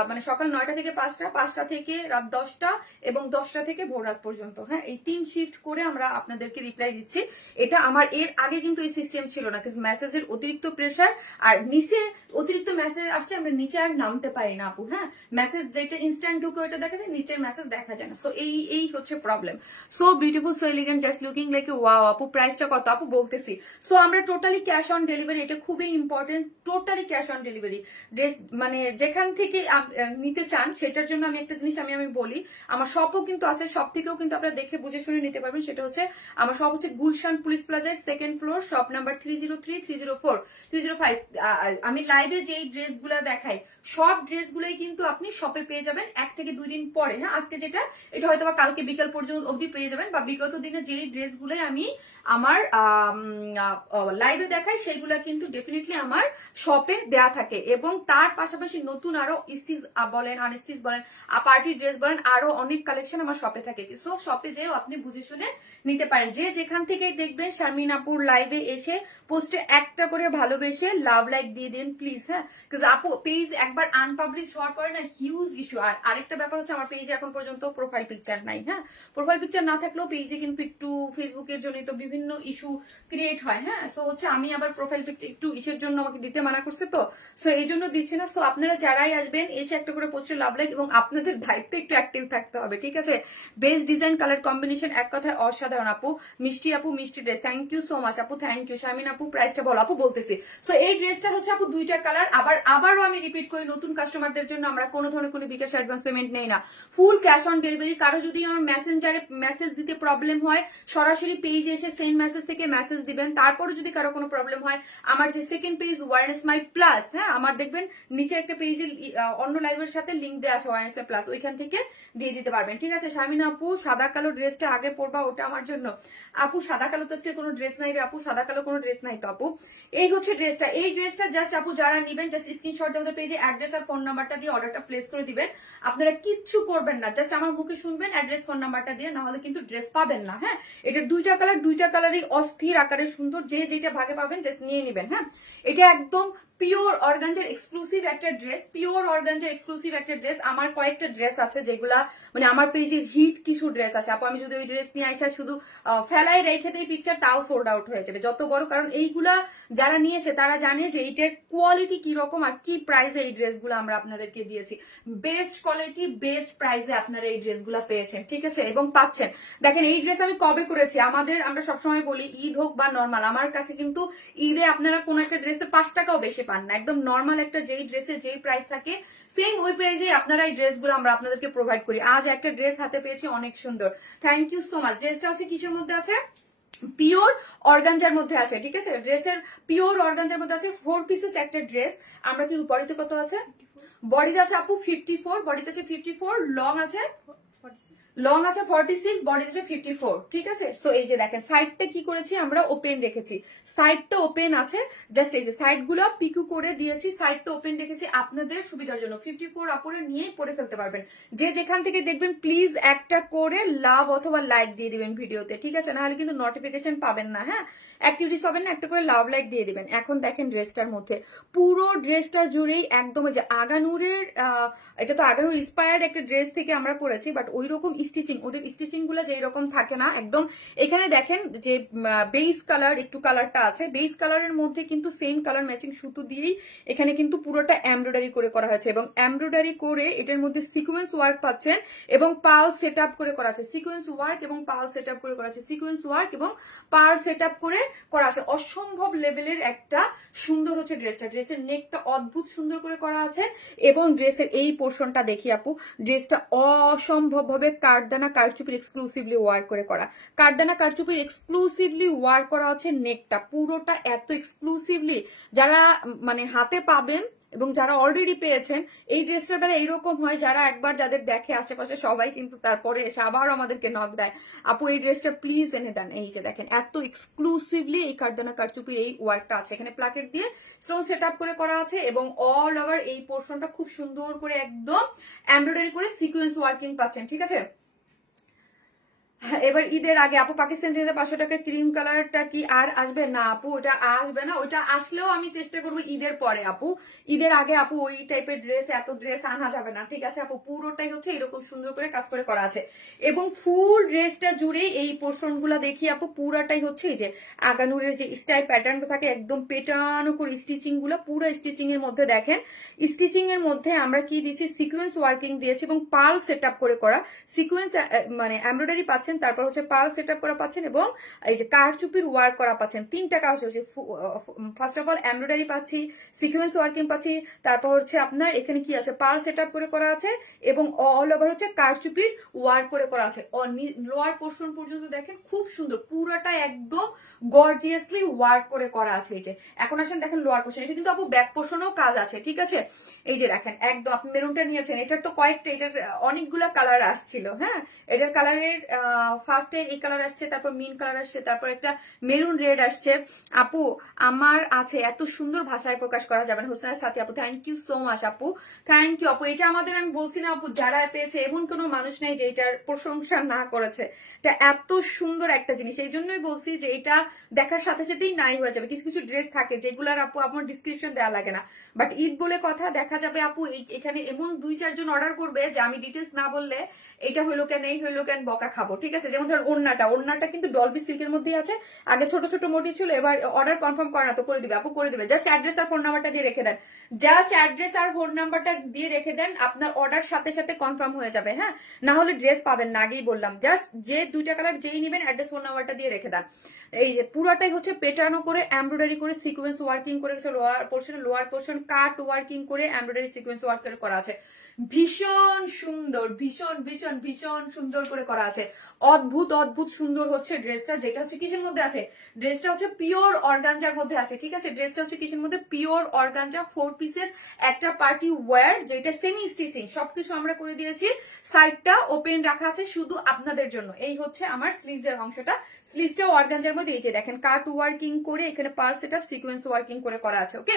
মানে সকাল 9টা থেকে 5টা, 5টা থেকে রাত 10টা এবং 10টা থেকে ভোর রাত পর্যন্ত। হ্যাঁ, এই 3 শিফট করে আমরা আপনাদেরকে রিপ্লাই দিচ্ছি। এটা আমার এর আগে কিন্তু এই সিস্টেম ছিল না, কিন্তু মেসেজের অতিরিক্ত প্রেসার আর নিচে অতিরিক্ত মেসেজ আসছে, আমরা নিচে আর নামতে পারি না আপু। হ্যাঁ, মেসেজ যেটা ইনস্ট্যান্ট ঢুকে ওইটা দেখা যায়, নিচের মেসেজ দেখা যায় না। সো এই হচ্ছে problem. So beautiful, so elegant, just looking like wow. আপু প্রাইসটা কত আপু বলতেছি। সো আমরা টোটালি ক্যাশ অন ডেলিভারি, এটা খুবই important, totally cash on delivery. Dress মানে যেখান থেকে নিতে চান সেটার জন্য আমি একটা জিনিস আমি বলি, আমার শপও কিন্তু আছে, শপ থেকেও কিন্তু আপনারা দেখে বুঝে শুনে নিতে পারবেন। সেটা হচ্ছে আমার শপ হচ্ছে গুলশান পুলিশ প্লাজায় 2nd ফ্লোর, শপ নাম্বার 303, 304, 305। আমি লাইভে যেই ড্রেসগুলো দেখাই সব ড্রেসগুলোই কিন্তু আপনি শপে পেয়ে যাবেন 1 থেকে 2 দিন পরে। হ্যাঁ, আজকে যেটা এটা হয়তো বা কালকে বিকাল পর্যন্ত অবধি পেয়ে যাবেন, বা বিগত দিনে যেই ড্রেসগুলোই আমি আমার লাইভে দেখাই সেইগুলা কিন্তু ডেফিনেটলি আমার শপে দেয়া থাকে। এবং তার পাশাপাশি নতুন আরো স্টিচ বলেন, আনস্টিচ বলেন, পার্টি ড্রেস বলেন, আরো অনেক কালেকশন আমার শপে থাকে। সো শপে যেও আপনি বুঝে শুনে নিতে পারেন। যে যেখান থেকে দেখবেন শারমিন আপুর লাইভে এসে পোস্টে একটা করে ভালোবেসে লাভ লাইক দিয়ে দিন প্লিজ। হ্যাঁ, বিকজ আপু পেজ একবার আনপাবলিশ হওয়ার পরে না হিউজ ইস্যু। আর আরেকটা ব্যাপার হচ্ছে আমার পেজে এখন পর্যন্ত প্রোফাইল পিকচার নাই। হ্যাঁ, প্রোফাইল পিকচার না থাকলেও পেজে কিন্তু একটু ফেসবুকের জন্য তো বিভিন্ন ইস্যু ক্রিয়েট হয়। হ্যাঁ, সো হচ্ছে আমি আবার প্রোফাইল পিকচার একটু ইসের জন্য আমাকে দিতে মানা করছে, তো সো এই জন্য দিচ্ছি না। সো আপনারা যারাই আসবেন এসে একটা করে পোস্টে লাভ লাইক, এবং আপনাদের দায়িত্ব একটু অ্যাক্টিভ থাকতে হবে, ঠিক আছে। বেস্ট ডিজাইন, কালার কম্বিনেশন, এক কথায় অসাধারণ আপু। মিষ্টি আপু, মিষ্টি dress, thank you so much আপু, থ্যাংক ইউ। শারমিন আপু প্রাইসটা বল আপু বলতেছি। সো এই ড্রেসটা হচ্ছে আপু 2টা কালার। আবারও আমি রিপিট করি, নতুন কাস্টমারদের জন্য আমরা কোনো ধরনের কোনো বিকাশ অ্যাডভান্স পেমেন্ট নেই না, ফুল ক্যাশ অন ডেলিভারি। কারো যদি আমার মেসেঞ্জারে মেসেজ দিতে প্রবলেম হয়, সরাসরি পেজে এসে সেন্ড মেসেজ থেকে মেসেজ দিবেন। তারপরে যদি কারো কোনো প্রবলেম হয়, আমার যে 2nd পেজ ওয়ারনেস মাই প্লাস, হ্যাঁ, আমার দেখবেন নিচে একটা পেজে অন্য লাইভের সাথে লিঙ্ক দেওয়া আছে ওয়ারনেস মাই প্লাস, ওইখান থেকে দিয়ে দিতে পারবেন, ঠিক আছে। শারমিন আপু সাদা কালো ড্রেসটা আগে পরবা, ওটা আমার জন্য। আপু সাদা কালো তো আজকে কোনো ড্রেস নাই রে আপু, সাদা কালো কোনো ড্রেস নাই তো আপু। এই হচ্ছে ড্রেসটা, এই ড্রেসটা জাস্ট আপু যারা নিবেন জাস্ট স্ক্রিনশট দিয়ে ওদের পেজে অ্যাড্রেস আর ফোন নাম্বারটা দিয়ে অর্ডারটা প্লেস করে দিবেন। আপনারা কিচ্ছু করবেন না, জাস্ট আমার মুখে শুনবেন অ্যাড্রেস ফোন নাম্বারটা দিয়ে, না হলে কিন্তু ড্রেস পাবেন না। হ্যাঁ, এটার 2টা কালার, 2টা কালারই অস্থির আকারে সুন্দর, যে যেটা ভাগে পাবেন জাস্ট নিয়ে নিবেন। হ্যাঁ, এটা একদম পিওর অর্গানজার এক্সক্লুসিভ একটা ড্রেস, পিওর অর্গানজার এক্সক্লুসিভ একটা ড্রেস। আমার কয়েকটা ড্রেস আছে যেগুলা মানে আমার পেজের হিট কিছু ড্রেস আছে আপু, আমি যদি ওই ড্রেস নিয়ে আসা শুধু ফেলাই রেখে দেই পিকচার, তাও সোল্ড আউট হয়ে যাবে যত বড়। কারণ এইগুলা যারা নিয়েছে তারা জানে যে এইটার কোয়ালিটি কি রকম আর কি প্রাইসে এই ড্রেসগুলো আমরা আপনাদেরকে দিয়েছি। বেস্ট কোয়ালিটি, বেস্ট প্রাইসে আপনারা এই ড্রেসগুলো পেয়েছেন, ঠিক আছে, এবং পাচ্ছেন। দেখেন এই ড্রেস আমি কবে করেছি, আমরা সবসময় বলি ঈদ হোক বা নর্মাল, আমার কাছে কিন্তু ঈদে আপনারা কোন একটা ড্রেসের 5 টাকাও বেশি পান না। একদম নর্মাল একটা যেই ড্রেসের যেই প্রাইস থাকে সেম ওই প্রাইসে আপনারা এই ড্রেসগুলো আমরা আপনাদেরকে প্রোভাইড করি। আজ একটা ড্রেস হাতে পেয়েছি, অনেক সুন্দর, থ্যাংক ইউ সো মাচ। ড্রেসটা আছে কিসের মধ্যে আছে, পিওর অর্গানজার মধ্যে আছে, ঠিক আছে। ড্রেসের পিওর অর্গানজার মধ্যে আছে, 4 পিসেস একটা ড্রেস। আমরা কি বডিতে কত আছে, বডিতে আছে আপু 54, বডিতে আছে 54, লং আছে 46, বডি আছে 54, ঠিক আছে। সো এই যে দেখেন সাইডটা কি করেছি আমরা, ওপেন রেখেছি, সাইডটা ওপেন আছে, জাস্ট এই যে সাইড গুলো পিকু করে দিয়েছি, সাইডটা ওপেন রেখেছি আপনাদের সুবিধার জন্য। 54 আপুরে নিয়েই পরে ফেলতে পারবেন। যে যেখান থেকে দেখবেন প্লিজ একটা করে লাভ অথবা লাইক দিয়ে দিবেন ভিডিওতে, ঠিক আছে, নাহলে কিন্তু নোটিফিকেশন পাবেন না। হ্যাঁ, অ্যাক্টিভিটিস পাবেন না, একটা করে লাভ লাইক দিয়ে দিবেন। এখন দেখেন ড্রেসটার মধ্যে পুরো ড্রেসটা জুড়েই একদম যে আগানুরের, এটা তো আগানুর ইন্সপায়ার্ড একটা ড্রেস থেকে আমরা করেছি, বাট ওই রকম স্টিচিং, ওদের স্টিচিং গুলো যেই রকম থাকে না একদম। এখানে দেখেন যে বেস কালার একটু কালারটা আছে, বেস কালারের মধ্যে কিন্তু সেম কালার ম্যাচিং সুতো দিয়েই এখানে কিন্তু পুরোটা এমব্রয়ডারি করে করা হয়েছে, এবং এমব্রয়ডারি করে এটার মধ্যে সিকোয়েন্স ওয়ার্ক পাচ্ছেন এবং পাল সেট আপ করে করা আছে, সিকোয়েন্স ওয়ার্ক এবং পাল সেট আপ করে করা আছে, সিকোয়েন্স ওয়ার্ক এবং পাল সেট আপ করে করা আছে। অসম্ভব লেভেলের একটা সুন্দর হচ্ছে ড্রেসটা, ড্রেসের নেকটা অদ্ভুত সুন্দর করে করা আছে, এবং ড্রেসের এই পোর্শনটা দেখি আপু, ড্রেসটা অসম্ভব ভাবে কাঠদানা কারচুপির এক্সক্লুসিভলি ওয়ার্ক করে করা, কাঠদানা কারচুপির এক্সক্লুসিভলি ওয়ার্ক করা হচ্ছে নেকটা পুরোটা এত এক্সক্লুসিভলি, যারা মানে হাতে পাবেন এবং যারা অলরেডি পেয়েছেন এই ড্রেসটার বেলা এইরকম হয়, যারা একবার যাদের দেখে আশেপাশে সবাই কিন্তু তারপরে এসে আবার আমাদেরকে নক দেয়, আপু এই ড্রেসটা প্লিজ এনে দেন। এই যে দেখেন এত এক্সক্লুসিভলি এই কারদানা কারচুপির এই ওয়ার্কটা আছে, এখানে প্লাকেট দিয়ে স্টোন সেট আপ করে করা আছে এবং অল ওভার এই পোর্শনটা খুব সুন্দর করে একদম এমব্রয়ডারি করে সিকোয়েন্স ওয়ার্কিং পাচ্ছেন, ঠিক আছে। এবার ঈদের আগে আপু পাকিস্তান থেকে 500 টাকা ক্রিম কালারটা কি আর আসবে? না আপু ওটা আসবে না, ওইটা আসলেও আমি চেষ্টা করবো ঈদের পরে আপু। ঈদের আগে আপু ওই টাইপের ড্রেস, এত ড্রেস আনা যাবে না, ঠিক আছে আপু। পুরোটাই হচ্ছে এরকম সুন্দর করে কাজ করে করা আছে এবং ফুল ড্রেসটা জুড়ে এই পোর্শন গুলা দেখি আপু, পুরাটাই হচ্ছে এই যে আগানুরের যে স্টাইল প্যাটার্ন থাকে একদম পেটানো করে স্টিচিং গুলো, পুরো স্টিচিং এর মধ্যে দেখেন, স্টিচিং এর মধ্যে আমরা কি দিয়েছি, সিকোয়েন্স ওয়ার্কিং দিয়েছি এবং পার্ল সেট আপ করে করা সিকোয়েন্স মানে এমব্রয়ডারি পাচ্ছেন, তারপর হচ্ছে পার্ল সেট আপ করা পাচ্ছেন এবং এই যে কারচুপির ওয়ার্ক করা পাচ্ছেন। তিনটা কাজ হচ্ছে, ফার্স্ট অফ অল এমব্রয়ডারি পাচ্ছি, সিকোয়েন্স ওয়ার্কিং পাচ্ছি, তারপর হচ্ছে আপনার এখানে কি আছে, পার্ল সেট আপ করে করা আছে এবং অল ওভার হচ্ছে কারচুপির ওয়ার্ক করে করা আছে। লোয়ার পোর্শন পর্যন্ত দেখেন খুব সুন্দর, পুরাটা একদম গর্জিয়াসলি ওয়ার্ক করে করা আছে। এই যে এখন আসেন দেখেন লোয়ার পোর্শন, এটা কিন্তু আপু ব্যাক পোর্শনেও কাজ আছে, ঠিক আছে। এই যে দেখেন একদম আপনি মেরুনটা নিয়েছেন, এটার তো কয়েকটা, এটার অনেকগুলা কালার আসছিল, হ্যাঁ এটার কালারের ফার্স্টে এই কালার আসছে, তারপর মিন কালার আসছে, তারপর একটা মেরুন রেড আসছে। আপু আমার আছে, এত সুন্দর ভাষায় প্রকাশ করা যাবে না। হোসেনের সাথে আপু থ্যাংক ইউ সো মাচ আপু, থ্যাংক ইউ আপু। এটা আমাদের আমি বলছি না আপু, যারা পেয়েছে এমন কোনো মানুষ নেই যে এটার প্রশংসা না করেছে। এটা এত সুন্দর একটা জিনিস, এই জন্যই বলছি যে এটা দেখার সাথে সাথেই নাই হয়ে যাবে। কিছু কিছু ড্রেস থাকে যেগুলার আপু আপনার ডিসক্রিপশন দেওয়া লাগে না, বাট ঈদ বলে কথা দেখা যাবে আপু এখানে এমন 2-4 জন অর্ডার করবে যে আমি ডিটেলস না বললে এটা হইলো কেন এই হইলো কেন বকা খাবো, ঠিক আছে। যেমন ধর ওড়নাটা কিন্তু ডলবি সিল্কের মধ্যেই আছে, আগে ছোট ছোট মোটি ছিল, এবার অর্ডার কনফার্ম করে না তো করে দিবে আপু, করে দিবে। জাস্ট অ্যাড্রেস আর ফোন নাম্বারটা দিয়ে রেখে দেন, জাস্ট অ্যাড্রেস আর ফোন নাম্বারটা দিয়ে রেখে দেন, আপনার অর্ডার সাথে সাথে কনফার্ম হয়ে যাবে, হ্যাঁ না hole ড্রেস পাবেন না, আগেই বললাম। জাস্ট যে 2টা কালার যেই নেবেন অ্যাড্রেস ফোন নাম্বারটা দিয়ে রেখে দেন। এই যে পুরাটাই হচ্ছে পেটানো করে এমব্রয়ডারি করে সিকোয়েন্স ওয়ার্কিং করে গেছে, লোয়ার পোর্শন কাট ওয়ার্কিং করে এমব্রয়ডারি সিকোয়েন্স ওয়ার্ক করা আছে, ভীষণ সুন্দর, ভীষণ ভীষণ ভীষণ সুন্দর করে করা আছে। অদ্ভুত অদ্ভুত সুন্দর হচ্ছে ড্রেসটা, যেটা হচ্ছে কিসের মধ্যে আছে, ড্রেসটা হচ্ছে পিওর অর্গানজার মধ্যে আছে, ঠিক আছে। ড্রেসটা হচ্ছে কিসের মধ্যে, পিওর অর্গানজা, 4 পিসেস, একটা পার্টি ওয়্যার, যেটা সেমি স্টিচিং, সবকিছু আমরা করে দিয়েছি। সাইডটা ওপেন রাখা আছে শুধু আপনাদের জন্য। এই হচ্ছে আমার স্লিভস এর অংশটা, স্লিভসটাও অর্গানজার মধ্যে, এই যে দেখেন কাট ওয়ার্কিং করে এখানে পার্ল সেটআপ সিকোয়েন্স ওয়ার্কিং করে করা আছে। ওকে,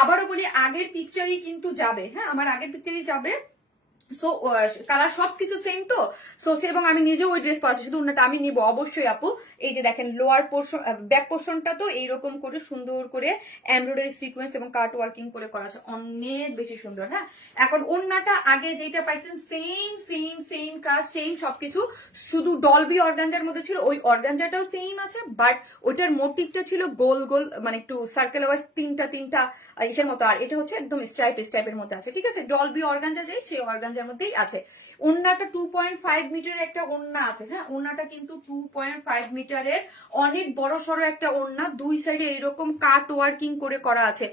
আবারও বলি আগের পিকচারই কিন্তু যাবে, হ্যাঁ আমার আগের পিকচারই যাবে। সো কালার সবকিছু সেম তো, সো এবং আমি নিজেও ওই ড্রেস পরাচ্ছি, শুধু ওনাটা আমি নিব অবশ্যই আপু। এই যে দেখেন লোয়ার পোর্শন, ব্যাক পোর্শনটা তো এইরকম করে সুন্দর করে এমব্রয়ডারি সিকোয়েন্স এবং কাট ওয়ার্কিং করে করা আছে, অনেক বেশি সুন্দর। হ্যাঁ এখন ওন্নাটা আগে যেটা পাইছেন সেম সেম সেম কাজ সেম সবকিছু, শুধু ডলবি অর্গানজার মধ্যে ছিল, ওই অর্গানজাটাও সেম আছে, বাট ওইটার মোটিভটা ছিল গোল গোল, মানে একটু সার্কেল ওয়াইজ তিনটা তিনটা ইসের মতো, আর এটা হচ্ছে একদম স্ট্রাইপের মধ্যে আছে, ঠিক আছে। ডলবি অর্গানজা যেই সেই অর্গানজার মধ্যেই আছে। ওন্নাটা 2.5 মিটারের একটা ওন্না আছে, হ্যাঁ ওন্নাটা কিন্তু 2.5 মিটারের অনেক বড় সড়ো একটা ওন্না, দুই সাইডে এইরকম কাট ওয়ার্কিং করে করা আছে।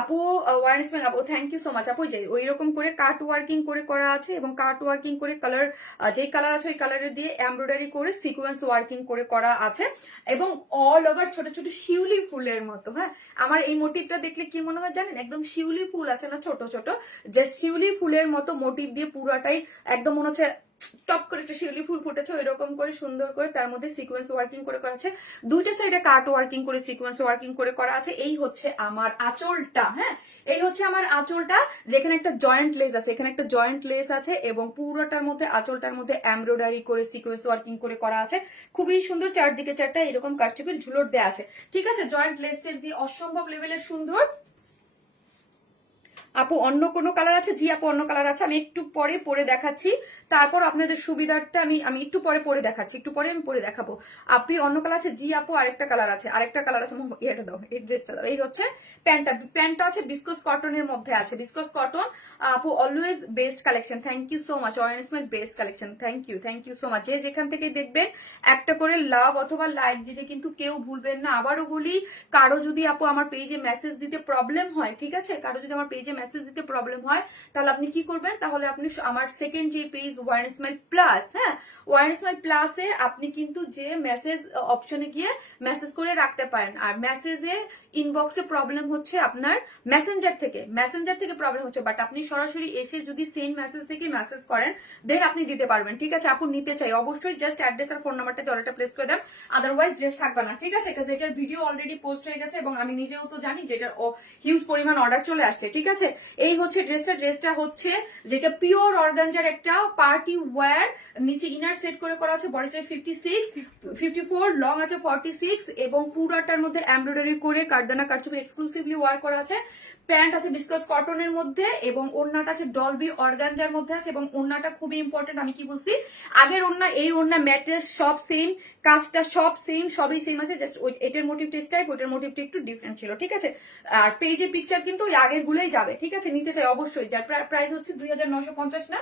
আপু ওয়ারেন্সমেল আপু থ্যাংক ইউ সো মাচ আপু। যে ওই রকম করে কাট ওয়ার্কিং করে করা আছে এবং কাট ওয়ার্কিং করে কালার, যেই কালার আছে ওই কালারের দিয়ে এমব্রয়ডারি করে সিকোয়েন্স ওয়ার্কিং করে করা আছে এবং অল ওভার ছোট ছোট শিউলি ফুলের মতো। হ্যাঁ আমার এই মোটিভটা দেখলে কি মনে হয় জানেন, একদম শিউলি ফুল আছে না ছোট ছোট, যে শিউলি ফুলের মতো মোটিভ দিয়ে পুরাটাই একদম মনে হচ্ছে টপ করে একটা শিউলি ফুল ফুটেছে, ওই রকম করে সুন্দর করে তার মধ্যে সিকোয়েন্স ওয়ার্কিং করে করা আছে, দুইটা সাইডে কাট ওয়ার্কিং করে সিকোয়েন্স ওয়ার্কিং করে করা আছে। এই হচ্ছে আমার আঁচলটা, হ্যাঁ এই হচ্ছে আমার আঁচলটা, যেখানে একটা জয়েন্ট লেস আছে, এখানে একটা জয়েন্ট লেস আছে এবং পুরোটার মধ্যে আঁচলটার মধ্যে এমব্রয়ডারি করে সিকোয়েন্স ওয়ার্কিং করে করা আছে, খুবই সুন্দর। চারদিকে চারটা এরকম কারচুপির ঝুলট দেওয়া আছে, ঠিক আছে। জয়েন্ট লেস টেস দিয়ে অসম্ভব লেভেলের সুন্দর। আপু অন্য কোনো কালার আছে? জি আপু অন্য কালার আছে, আমি একটু পরে পরে দেখাচ্ছি, তারপর আপনাদের সুবিধার্থে আমি একটু পরে পরে দেখাচ্ছি, একটু পরে আমি পরে দেখাবো। আপনি অন্য কালার আছে? জি আপু আরেকটা কালার আছে, আরেকটা কালার আছে, এটা দাও, এই ড্রেসটা দাও। এই হচ্ছে প্যান্টটা আছে বিস্কস কটনের মধ্যে আছে, বিস্কস কটন। আপু always best collection, thank you so much. Arrangement best collection, thank you so much. যে যেখান থেকে দেখবেন একটা করে লাভ অথবা লাইক দিতে কিন্তু কেউ ভুলবেন না। আবারও বলি, কারো যদি আপু আমার পেজে মেসেজ দিতে প্রবলেম হয়, ঠিক আছে, কারো যদি আমার পেজে মেসেজ দিতে প্রবলেম হয়, তাহলে আপনি কি করবেন, তাহলে আপনি আমার সেকেন্ড যে পেজ ওয়ার্ন স্মাইল প্লাস, হ্যাঁ ওয়ার্ন স্মাইল প্লাসে আপনি কিন্তু যে মেসেজ অপশনে গিয়ে মেসেজ করে রাখতে পারেন। আর মেসেজে ইনবক্সে প্রবলেম হচ্ছে আপনার মেসেঞ্জার থেকে প্রবলেম হচ্ছে, বাট আপনি সরাসরি এসে যদি সেম মেসেজ থেকে মেসেজ করেন দেন আপনি দিতে পারবেন। ঠিক আছে আপু, নিতে চাই অবশ্যই জাস্ট অ্যাড্রেস আর ফোন নাম্বারটাতে অর্ডারটা প্লেস করে দেন, আদারওয়াইজ ড্রেস থাকবে না। ঠিক আছে, কারণ এটার ভিডিও অলরেডি পোস্ট হয়ে গেছে এবং আমি নিজেও তো জানি যে এটার হিউজ পরিমাণ অর্ডার চলে আসছে। ঠিক আছে, এই হচ্ছে ড্রেসটা হচ্ছে যেটা পিওর অর্গানজার একটা পার্টি ওয়্যার, নিচে ইনার সেট করে করা আছে, বডি সাইজ 56, 54, লং আছে 46 এবং পুরাটার মধ্যে এমব্রয়ডারি করে কারদানা কারচুপি এক্সক্লুসিভলি ওয়ার করা আছে। প্যান্ট আছে বিস্কাস কটনের মধ্যে এবং ওড়নাটা আছে ডলবি অর্গানজার মধ্যে আছে এবং ওড়নাটা খুবই ইম্পর্টেন্ট। আমি কি বলছি, আগের ওড়না এই ওড়না ম্যাটেরিয়াল সব সেম, কাজটা সব সেম, সবই সেম আছে, জাস্ট এটার মোটিভ টেস্ট টাইপ, ওইটার মোটিভটা একটু ডিফারেন্ট ছিল। ঠিক আছে, আর পেজে পিকচার কিন্তু ওই আগের গুলোই যাবে। ঠিক আছে, নিতে চাই অবশ্যই, যার প্রাইস হচ্ছে 2950 না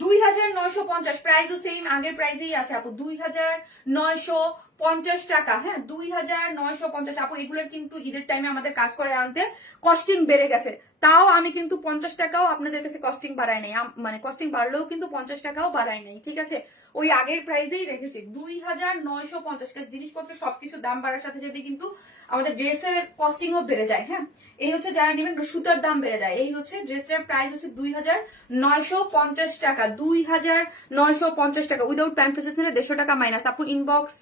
2950, প্রাইসও সেম আগের প্রাইসেই আছে আপু, 2950 টাকা। হ্যাঁ 2950 আপু, এগুলোর কিন্তু ঈদের টাইমে আমাদের কাজ করে আনতে কস্টিং বেড়ে গেছে, তাও আমি কিন্তু 50 টাকাও আপনাদের কাছে কস্টিং বাড়াই নাই, মানে কস্টিং বাড়লেও কিন্তু 50 টাকাও বাড়াই নাই। ঠিক আছে, ওই আগের প্রাইসেই রেখেছি 2950। জিনিসপত্র সবকিছু দাম বাড়ার সাথে সাথে কিন্তু আমাদের ড্রেসের কস্টিংও বেড়ে যায়। হ্যাঁ এই হচ্ছে যারা নেবেন সুতার দাম বেড়ে যায়। এই হচ্ছে ড্রেসটার প্রাইস হচ্ছে 2950 টাকা, 2950 টাকা উইদাউট প্যান্ট পিসেস নিলে 150 টাকা মাইনাস। আপু ইনবক্স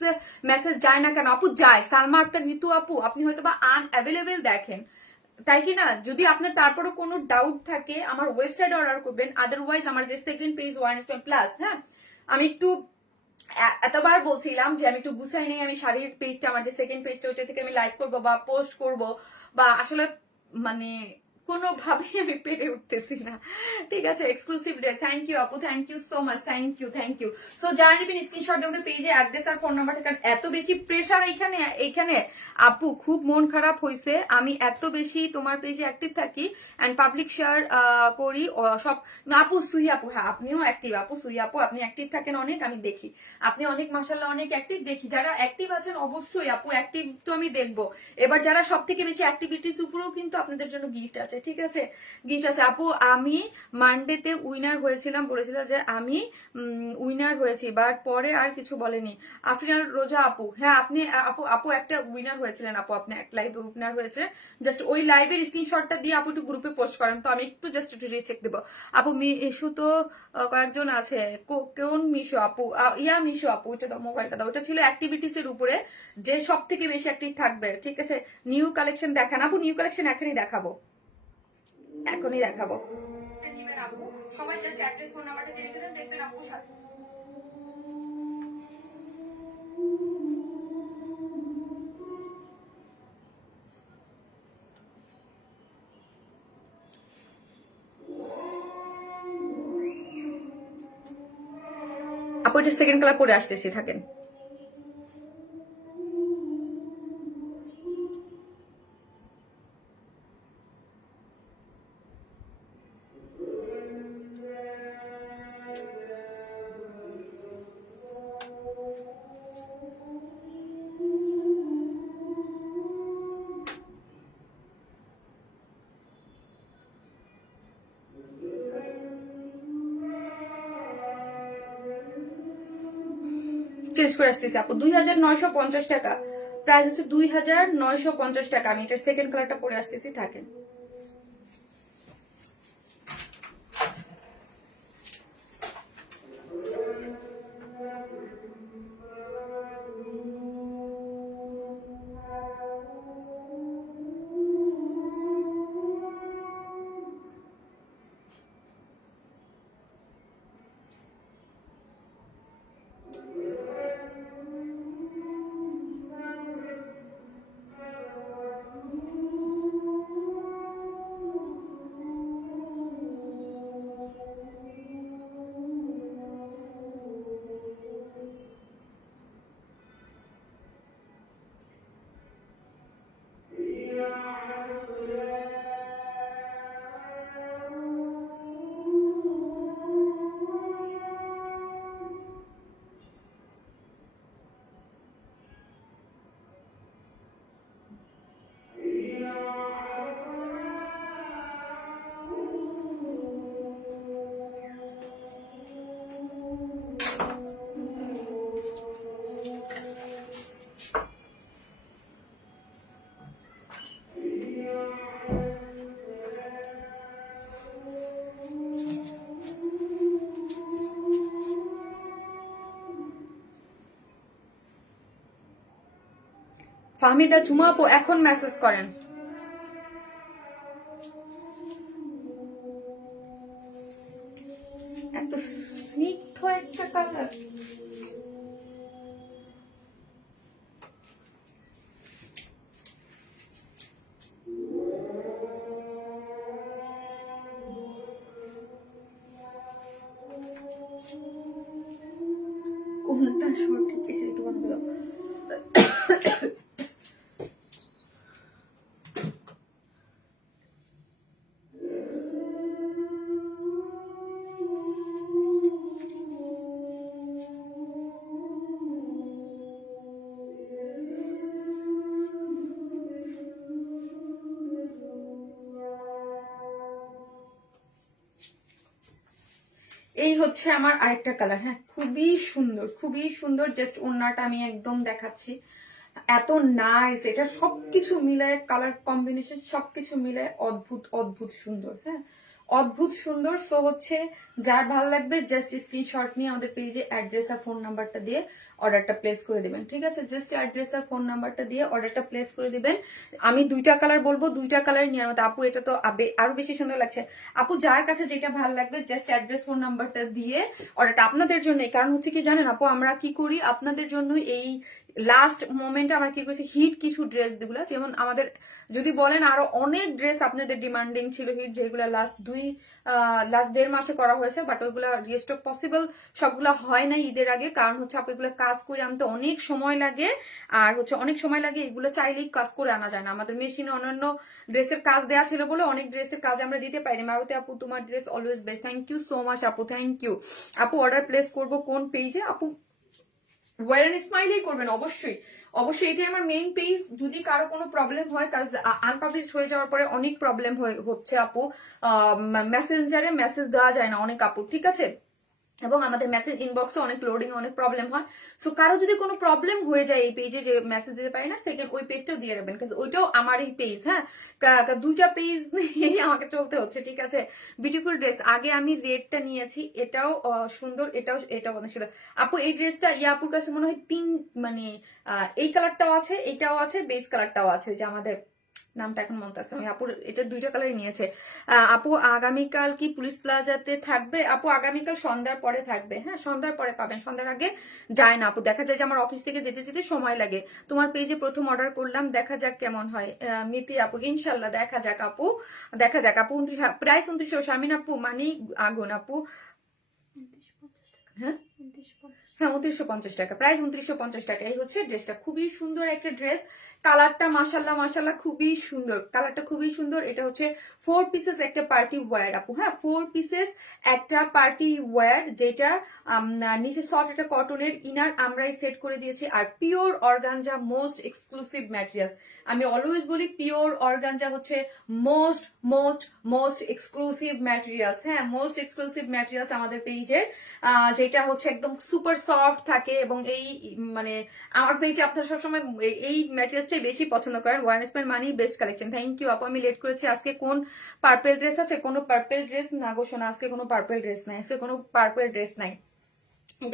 মেসেজ যায় না কেন? আপু যায়, সালমা আক্তার ঋতু আপু আপনি হয়তো বা আনঅ্যাভেলেবেল দেখেন, তাই কি না? যদি আপনার তারপরও কোনো ডাউট থাকে আমার ওয়েবসাইটে অর্ডার করবেন, আদারওয়াইজ আমার যে second page warm smile plus, হ্যাঁ আমি একটু এতবার বলছিলাম যে আমি একটু গুছাই নেই, আমি শাড়ির পেজটা আমার যে সেকেন্ড পেজটা ওইটা থেকে আমি লাইভ করবো বা পোস্ট করব, বা আসলে মানে কোনোভাবেই আমি পেরে উঠতেছি না। ঠিক আছে, এক্সক্লুসিভ ড্রেস, থ্যাংক ইউ আপু, thank you so much, thank you. So যারা নেবেন স্ক্রিনশট দেবেন পেজে অ্যাড্রেস আর ফোন নাম্বার থেকে। এত বেশি প্রেশার এইখানে আপু, খুব মন খারাপ হয়েছে, আমি এত বেশি তোমার পেজে অ্যাক্টিভ থাকি এন্ড পাবলিক শেয়ার করি সব। আপু সুই আপু, হ্যাঁ আপনিও অ্যাক্টিভ আপু, সুই আপু আপনি অ্যাক্টিভ থাকেন অনেক, আমি দেখি আপনি অনেক মাশাআল্লাহ অনেক অ্যাক্টিভ দেখি। যারা অ্যাক্টিভ আছেন অবশ্যই আপু অ্যাক্টিভ তো আমি দেখবো। এবার যারা সব থেকে বেশি অ্যাক্টিভিটিস উপরেও কিন্তু আপনাদের জন্য গিফট আছে। ঠিক আছে, গিফট আছে আপু। আমি মানডেতে উইনার হয়েছিলাম, বলেছিল যে আমি উইনার হয়েছি, বাট পরে আর কিছু বলেনি। আফরিনাল রোজা আপু, হ্যাঁ আপনি আপু একটা উইনার হয়েছিলেন আপু, আপনি এক লাইভে উইনার হয়েছিলেন, জাস্ট ওই লাইভের স্ক্রিনশটটা দিয়ে আপু একটু গ্রুপে পোস্ট করেন তো আমি একটু জাস্ট একটু রিচেক দেবো। আপু ইস্যু তো কয়েকজন আছে, কোন মিশো আপু? মিশো আপু, ওইটা তো মোবাইলটা দাও, ওটা ছিল অ্যাক্টিভিটিস এর উপরে যে সব থেকে বেশি অ্যাক্টিভ থাকবে। ঠিক আছে, নিউ কালেকশন দেখান আপু, নিউ কালেকশন এখনই দেখাবো। নিবেন আপু, সবাই জাস্ট অ্যাড্রেস ফোন নাম্বারটা দিয়ে দিবেন, দেখবেন আপু সাথে আপু এটা সেকেন্ড কালার পরে আসতেছি, থাকেন। চেঞ্জ করে আসতেছি আপু, 2950 টাকা প্রাইস হচ্ছে, 2950 টাকা। আমি এটার সেকেন্ড কালারটা পরে আসতেছি, থাকেন। ফাহমিদা ঝুমা আপু এখন মেসেজ করেন। এত স্নিগ্ধ একটা কালার। কোনটা সঠিক এসে একটু বন্ধ দাও। এই হচ্ছে আমার আরেকটা কালার। হ্যাঁ, খুবই সুন্দর, খুবই সুন্দর। জাস্ট ওড়নাটা আমি একদম দেখাচ্ছি, এত নাইস। এটা সবকিছু মিলায়, কালার কম্বিনেশন সবকিছু মিলায় অদ্ভুত অদ্ভুত সুন্দর। হ্যাঁ, অদ্ভুত সুন্দর। সো হচ্ছে যার ভালো লাগবে জাস্ট স্ক্রিনশট নিয়ে আমাদের পেজে অ্যাড্রেস আর ফোন নাম্বারটা দিয়ে অর্ডারটা প্লেস করে দিবেন। ঠিক আছে, জাস্ট অ্যাড্রেস আর ফোন নাম্বারটা দিয়ে অর্ডারটা প্লেস করে দিবেন। আমি দুইটা কালার বলবো, দুইটা কালার নিয়ে মতো। আপু এটা তো আরো বেশি সুন্দর লাগছে। আপু যার কাছে যেটা ভালো লাগবে জাস্ট অ্যাড্রেস ফোন নাম্বারটা দিয়ে অর্ডারটা আপনাদের জন্যই। কারণ হচ্ছে কি জানেন আপু, আমরা কি করি আপনাদের জন্য এই লাস্ট মোমেন্টে আমরা কি করছি, হিট কিছু ড্রেস গুলা, যেমন আমাদের যদি বলেন আরো অনেক ড্রেস আপনাদের ডিমান্ডিং ছিল হিট, যেগুলো লাস্ট 1.5 মাসে করা হয়েছে, বাট ওইগুলা রিস্টক পসিবল সবগুলা হয় না ঈদের আগে। কারণ হচ্ছে আপু এগুলো কাজ করে আনতে অনেক সময় লাগে, আর হচ্ছে অনেক সময় লাগে, এগুলো চাইলেই কাজ করে আনা যায় না। আমাদের মেশিনে অন্যান্য ড্রেসের কাজ দেওয়া ছিল বলে অনেক ড্রেসের কাজ আমরা দিতে পারিনি। মারুতি আপু তোমার dress always best, thank you so much আপু, থ্যাংক ইউ আপু। অর্ডার প্লেস করবো কোন পেজে আপু? ওয়ার এন্ড স্মাইলেই করবেন অবশ্যই, অবশ্যই। এটাই আমার মেইন পেজ। যদি কারো কোনো প্রবলেম হয়, কাজ আনপাবলিশড হয়ে যাওয়ার পরে অনেক প্রবলেম হচ্ছে আপু, মেসেঞ্জারে মেসেজ দেওয়া যায় না অনেক আপু, ঠিক আছে, এবং আমাদের মেসেজ ইনবক্সে অনেক লোডিং অনেক প্রবলেম হয়। সো কারো যদি কোনো প্রবলেম হয়ে যায় এই পেজে যে মেসেজ দিতে পারি না, সেকেন্ড ওই পেজটাও দিয়ে রাখবেন, কারণ ওইটাও আমার এই পেজ। হ্যাঁ, দুইটা পেজ নিয়েই আমাকে চলতে হচ্ছে, ঠিক আছে। বিউটিফুল ড্রেস, আগে আমি রেডটা নিয়েছি, এটাও সুন্দর, এটাও অনেক সুন্দর আপু। এই ড্রেসটা আপুর কাছে মনে হয় মানে এই কালারটাও আছে, এটাও আছে, বেস কালারটাও আছে, যে আমাদের নামটা এখন মনে আছে আমি। আপুর এটা দুইটা কালারই নিয়েছে। আপু আগামীকাল কি পুলিশ প্লাজাতে থাকবে? আপু আগামীকাল সন্ধ্যার পরে থাকবে। হ্যাঁ, সন্ধ্যার পরে পাবেন, সন্ধ্যার আগে যায় না আপু। দেখা যায় যে আমার অফিস থেকে যেতে যেতে সময় লাগে। তোমার পেজে প্রথম অর্ডার করলাম, দেখা যাক কেমন হয়। মিতি আপু ইনশাল্লাহ দেখা যাক আপু, দেখা যাক আপু। প্রাইস 2900। শামিন আপু মানে আগুন আপু। হ্যাঁ হ্যাঁ 2950 টাকা, প্রাইস 2950 টাকা। এই হচ্ছে ড্রেসটা, খুবই সুন্দর একটা ড্রেস। কালারটা মাশাল্লাহ মাশাল্লাহ খুবই সুন্দর, কালারটা খুবই সুন্দর। এটা হচ্ছে 4 পিসেস একটা পার্টি ওয়্যার আপু। হ্যাঁ, 4 পিসেস একটা পার্টি ওয়্যার, যেটা নিচে সফট একটা কটনের ইনার আমরাই সেট করে দিয়েছি, আর pure organza, most exclusive materials. আমি অলওয়েজ বলি পিওর অর্গানজা হচ্ছে most most most exclusive materials. হ্যাঁ, মোস্ট এক্সক্লুসিভ ম্যাটেরিয়ালস আমাদের পেজের, যেটা হচ্ছে একদম সুপার সফট থাকে। এবং এই মানে আমার পেজে আপনারা সবসময় এই ম্যাটেরিয়ালসটাই বেশি পছন্দ করেন। ওয়ারেন smile money best collection, thank you আপু। আমি লেট করেছি। আজকে কোন পার্পেল ড্রেস আছে? কোনো পার্পেল ড্রেস না গো শোনা, আজকে কোনো পার্পেল ড্রেস নাই, আজকে কোনো পার্পেল ড্রেস নাই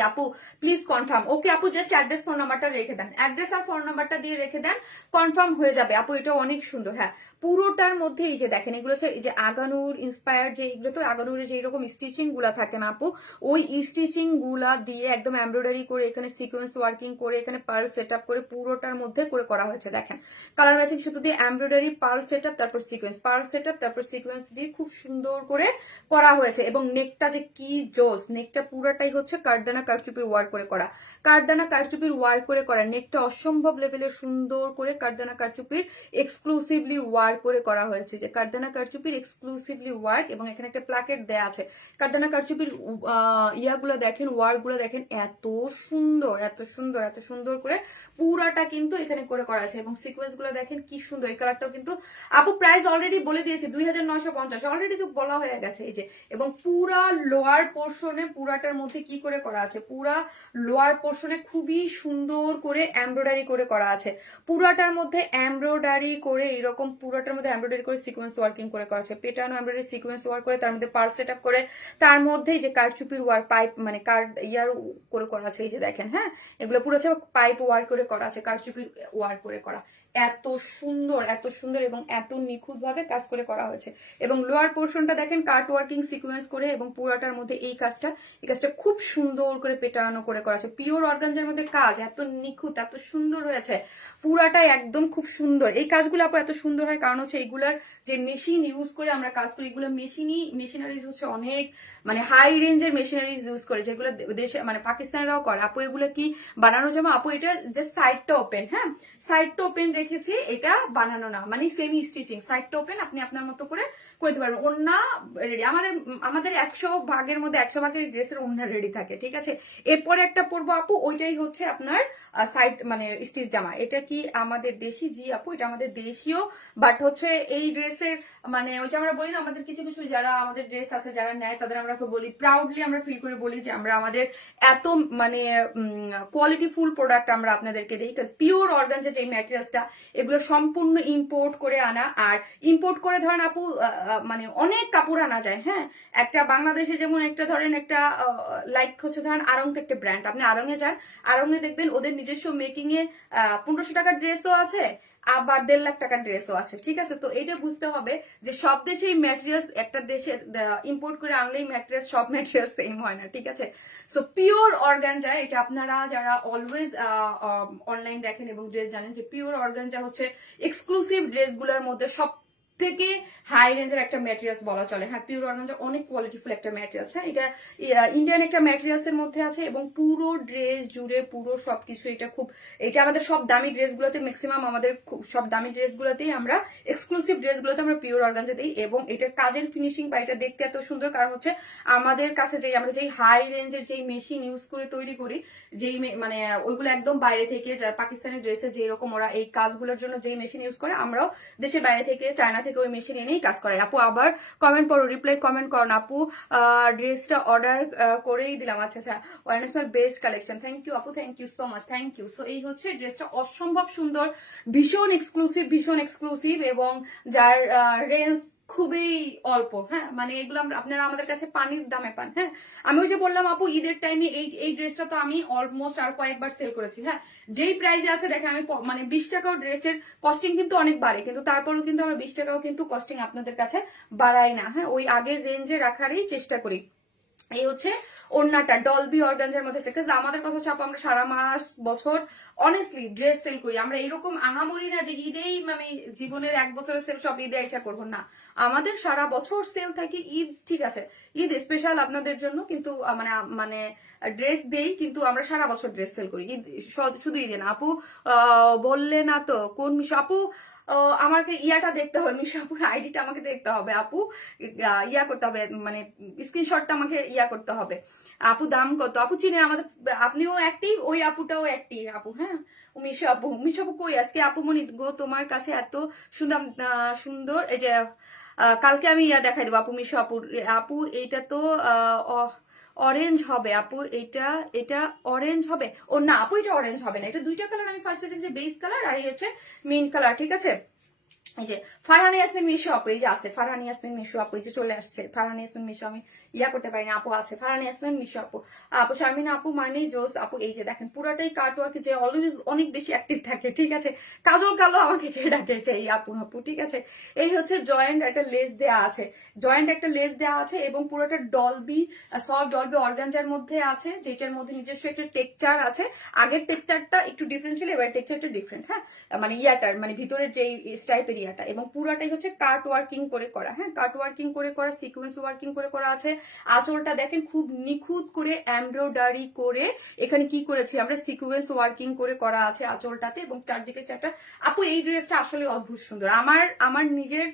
আপু। Please confirm. ওকে আপু, জাস্ট অ্যাড্রেস ফোন নাম্বারটা রেখে দেন, অ্যাড্রেস আর ফোন নাম্বারটা দিয়ে রেখে দেন, কনফার্ম হয়ে যাবে আপু। এটা অনেক সুন্দর। হ্যাঁ, পুরোটার মধ্যে এই যে দেখেন, এগুলো হচ্ছে এই যে আগানুর ইন্সপায়ার, যে এগুলো তো আগানুরের যে এরকম স্টিচিং গুলা থাকে না আপু, ওই স্টিচিং গুলা দিয়ে একদম এমব্রয়ডারি করে, এখানে সিকোয়েন্স ওয়ার্কিং করে, এখানে পার্ল সেট আপ করে পুরোটার মধ্যে করে করা হয়েছে। দেখেন কালার ম্যাচিং শুধু দিয়ে এমব্রয়ডারি, পার্ল সেট আপ, তারপর সিকোয়েন্স, পার্ল সেট আপ, তারপর সিকোয়েন্স দিয়ে খুব সুন্দর করে করা হয়েছে। এবং নেকটা যে কি জোস, নেকটা পুরোটাই হচ্ছে কারদানা কারচুপির ওয়ার্ক করে করা, কারদানা কারচুপির ওয়ার্ক করে করা। নেকটা অসম্ভব লেভেলের সুন্দর করে কারদানা কারচুপির এক্সক্লুসিভলি ওয়ার্ক করে করা হয়েছে, যে কারদানা কারচুপির এক্সক্লুসিভলি ওয়ার্ক। এবং এখানে একটা প্লাকেট দেয়া আছে। কারদানা কারচুপির ইয়াগুলো দেখেন, ওয়ার্ক গুলো দেখেন, এত সুন্দর এত সুন্দর এত সুন্দর করে পুরাটা কিন্তু এখানে করে করা আছে। এবং সিকোয়েন্স গুলো দেখেন কি সুন্দর। এই কালারটাও কিন্তু আপু প্রাইস অলরেডি বলে দিয়েছে 2950, অলরেডি তো বলা হয়ে গেছে এই যে। এবং পুরা লোয়ার পোর্শনে পুরাটার মধ্যে কি করে করা করা আছে, পুরা লোয়ার পোর্শনে খুবই সুন্দর করে এমব্রয়ডারি করে করা আছে, পুরাটার মধ্যে এমব্রয়ডারি করে এরকম পুরাটার মধ্যে এমব্রয়ডারি করে সিকোয়েন্স ওয়ার্কিং করে করা আছে, পেটানো এমব্রয়ডারি সিকোয়েন্স ওয়ার্ক করে তার মধ্যে পার্ল সেট আপ করে তার মধ্যে যে কারচুপির ওয়ার্ক পাইপ মানে ইয়ার করে করা আছে, এই যে দেখেন, হ্যাঁ এগুলো পুরো পাইপ ওয়ার্ক করে করা আছে, কারচুপির ওয়ার্ক করে করা, এত সুন্দর এবং এত নিখুঁত ভাবে কাজ করে করা হয়েছে। এবং লোয়ার পোর্শনটা দেখেন কাট ওয়ার্কিং সিকোয়েন্স করে এবং পুরাটার মধ্যে এই কাজটা খুব সুন্দর করে পেটানো করে করা আছে, পিওর অর্গানজার মধ্যে কাজ এত নিখুঁত এত সুন্দর হয়েছে, পুরাটাই একদম খুব সুন্দর। এই কাজগুলো আপু এত সুন্দর হয় কারণ হচ্ছে এগুলার যে মেশিন ইউজ করে আমরা কাজ করি, এগুলো মেশিনারিজ হচ্ছে অনেক মানে হাই রেঞ্জের মেশিনারিজ ইউজ করে, যেগুলো দেশে মানে পাকিস্তানেরাও করে। আপু এগুলো কি বানানো জামা? আপু এটা জাস্ট সাইডটা ওপেন, হ্যাঁ সাইডটা ওপেন রেখেছি, এটা বানানো না, মানে সেমি স্টিচিং, সাইডটা ওপেন, আপনি আপনার মতো করে করতে পারবেন। ওন্না রেডি, আমাদের 100 ভাগের মধ্যে 100 ভাগের ড্রেসের ওন্না রেডি থাকে, ঠিক আছে। এরপরে একটা পরবো আপু, ওইটাই হচ্ছে আপনার সাইড মানে স্টিচ জামা। এটা কি আমাদের দেশি? জি আপু এটা আমাদের দেশীয়, বাট হচ্ছে এই ড্রেসের মানে ওই যে আমরা বলি না, আমাদের কিছু কিছু যারা আমাদের ড্রেস আছে যারা নেয় তাদের আমরা বলি প্রাউডলি, আমরা ফিল করে বলি যে আমরা আমাদের এত মানে কোয়ালিটি ফুল প্রোডাক্ট আমরা আপনাদেরকে দিই। পিওর অর্গানজা যে ম্যাটেরিয়ালসটা, এগুলো সম্পূর্ণ ইম্পোর্ট করে আনা, আর ইম্পোর্ট করে ধরেন আপু মানে অনেক কাপড় আনা যায়, হ্যাঁ একটা বাংলাদেশে যেমন একটা ধরেন একটা লাইক হচ্ছে ধরেন আড়ং একটা ব্র্যান্ড, আপনি আড়ং এ যান, আড়ং এ দেখবেন ওদের নিজস্ব মেকিং এ 1500 টাকার ড্রেসও আছে, আবার 1.5 লাখ টাকার ড্রেসও আছে, ঠিক আছে। তো এটা বুঝতে হবে যে সব দেশেই ম্যাটেরিয়ালস একটা দেশের ইম্পোর্ট করে আনলেই ম্যাটেরিয়ালস সব ম্যাটেরিয়ালস সেম হয় না, ঠিক আছে। সো পিওর অর্গানজা, এটা আপনারা যারা অলওয়েজ অনলাইন দেখেন এবং ড্রেস জানেন যে পিওর অর্গানজা হচ্ছে এক্সক্লুসিভ ড্রেসগুলোর মধ্যে সব থেকে হাই রেঞ্জের একটা ম্যাটেরিয়ালস বলা চলে। হ্যাঁ পিওর অর্গানজা অনেক কোয়ালিটিফুল একটা ম্যাটেরিয়ালস, হ্যাঁ এটা ইন্ডিয়ান একটা ম্যাটেরিয়ালস এর মধ্যে আছে এবং পুরো ড্রেস জুড়ে পুরো সবকিছু এটা আমাদের সব দামি ড্রেসগুলোতে ম্যাক্সিমাম আমাদের সব দামি ড্রেসগুলোতেই আমরা এক্সক্লুসিভ ড্রেসগুলোতে আমরা পিওর অর্গানজা দিই। এবং এটার কাজের ফিনিশিং বা এটা দেখতে এত সুন্দর কারণ হচ্ছে আমাদের কাছে আমরা যেই হাই রেঞ্জের যেই মেশিন ইউজ করে তৈরি করি, যেই মানে ওইগুলো একদম বাইরে থেকে পাকিস্তানের ড্রেসে যেই রকম ওরা এই কাজগুলোর জন্য যেই মেশিন ইউজ করে, আমরাও দেশের বাইরে থেকে চায়না থেকে ওই মেশিন এনেই কাজ করাই। আপু আবার কমেন্ট করো, রিপ্লাই কমেন্ট করো না আপু, ড্রেসটা অর্ডার করেই দিলাম। আচ্ছা আচ্ছা, ওয়ারেন্সমার বেস্ট কালেকশন, থ্যাংক ইউ আপু, thank you so much, thank you. So এই হচ্ছে ড্রেসটা অসম্ভব সুন্দর, ভীষণ এক্সক্লুসিভ এবং যার রেঞ্জ খুবই অল্প, হ্যাঁ মানে এগুলো আপনারা আমাদের কাছে পানির দামে পান। হ্যাঁ আমি ওই যে বললাম আপু ঈদের টাইমে এই ড্রেসটা তো আমি অলমোস্ট আর কয়েকবার সেল করেছি, হ্যাঁ যেই প্রাইসে আছে দেখেন আমি মানে 20 টাকাও ড্রেসের কস্টিং কিন্তু অনেক বাড়ে, কিন্তু তারপরেও কিন্তু আমরা 20 টাকাও কিন্তু কস্টিং আপনাদের কাছে বাড়াই না, হ্যাঁ ওই আগের রেঞ্জে রাখারই চেষ্টা করি। এই হচ্ছে ওড়নাটা ডলবি অর্গানজার মধ্যে, আমাদের কথা হচ্ছে আমরা সারা মাস বছর অনেস্টলি ড্রেস সেল করি, আমরা এরকম আহামরি না যে ঈদেই আমি জীবনের 1 বছরের সেল সব ঈদে আইসা করবো না, আমাদের সারা বছর সেল থাকে। ঈদ ঠিক আছে, ঈদ স্পেশাল আপনাদের জন্য, কিন্তু মানে ড্রেস দেই, কিন্তু আমরা সারা বছর ড্রেস সেল করি, ঈদ শুধু ঈদে না। আপু বললে না তো কোন মিশো? আপু আমাকে ইয়াটা দেখতে হবে, মিশাপুর আইডিটা আমাকে দেখতে হবে আপু, ইয়া করতে হবে মানে স্ক্রিনশটটা আমাকে ইয়া করতে হবে। আপু দাম কত? আপু চিনে আমাদের, আপনিও অ্যাক্টিভ, ওই আপুটাও অ্যাক্টিভ আপু, হ্যাঁ মিশো আপু কই আজকে? আপু মনি গো তোমার কাছে এত সুন্দর সুন্দর এই যে কালকে আমি ইয়া দেখাই দেবো আপু, মিশো আপু। আপু এইটা তো অরেঞ্জ হবে আপু, এটা অরেঞ্জ হবে? ও না আপু এটা অরেঞ্জ হবে না, এটা দুইটা কালার আমি ফার্স্টে দেখছি, বেস কালার আর এই হচ্ছে মেইন কালার, ঠিক আছে। এই যে ফারহানি ইয়াসমিন মিশো আপু, এই যে আছে ফারহানি ইয়াসমিন মিশো আপু, এই যে চলে আসছে ফারহানি ইয়াসমিন মিশো, আমি ইয়া করতে পারি না আপু, আছে ফারহানি ইয়াসমিন মিশো আপু। আপু শারমিনা আপু মানে জোস আপু, এই যে দেখেন পুরাটাই কাটওয়ার্ক, যে অলওয়েজ অনেক বেশি অ্যাক্টিভ থাকে, ঠিক আছে। কাজল কালো আমাকে কে ডাকে সেই আপু, ঠিক আছে। এই হচ্ছে জয়েন্ট একটা লেস দেয়া আছে, এবং পুরোটা ডলবি সফট ডলবি অর্গানজার মধ্যে আছে, যেটার মধ্যে নিজস্ব একটা টেক্সচার আছে। আগের টেক্সচারটা একটু ডিফারেন্ট ছিল, এবার টেক্সচারটা ডিফারেন্ট, হ্যাঁ মানে ইয়াটার মানে ভিতরের যে স্টাইপের ইয়াটা, এবং পুরাটাই হচ্ছে কাট ওয়ার্কিং করে করা, হ্যাঁ কাট ওয়ার্কিং করে করা, সিকোয়েন্স ওয়ার্কিং করে করা আছে। আঁচলটা দেখেন খুব নিখুঁত করে এমব্রয়ডারি করে এখানে কি করেছি আমরা, সিকোয়েন্স ওয়ার্কিং করে করা আছে আঁচলটাতে, এবং চারদিকে চারটা। আপু এই ড্রেসটা আসলে অদ্ভুত সুন্দর, আমার নিজের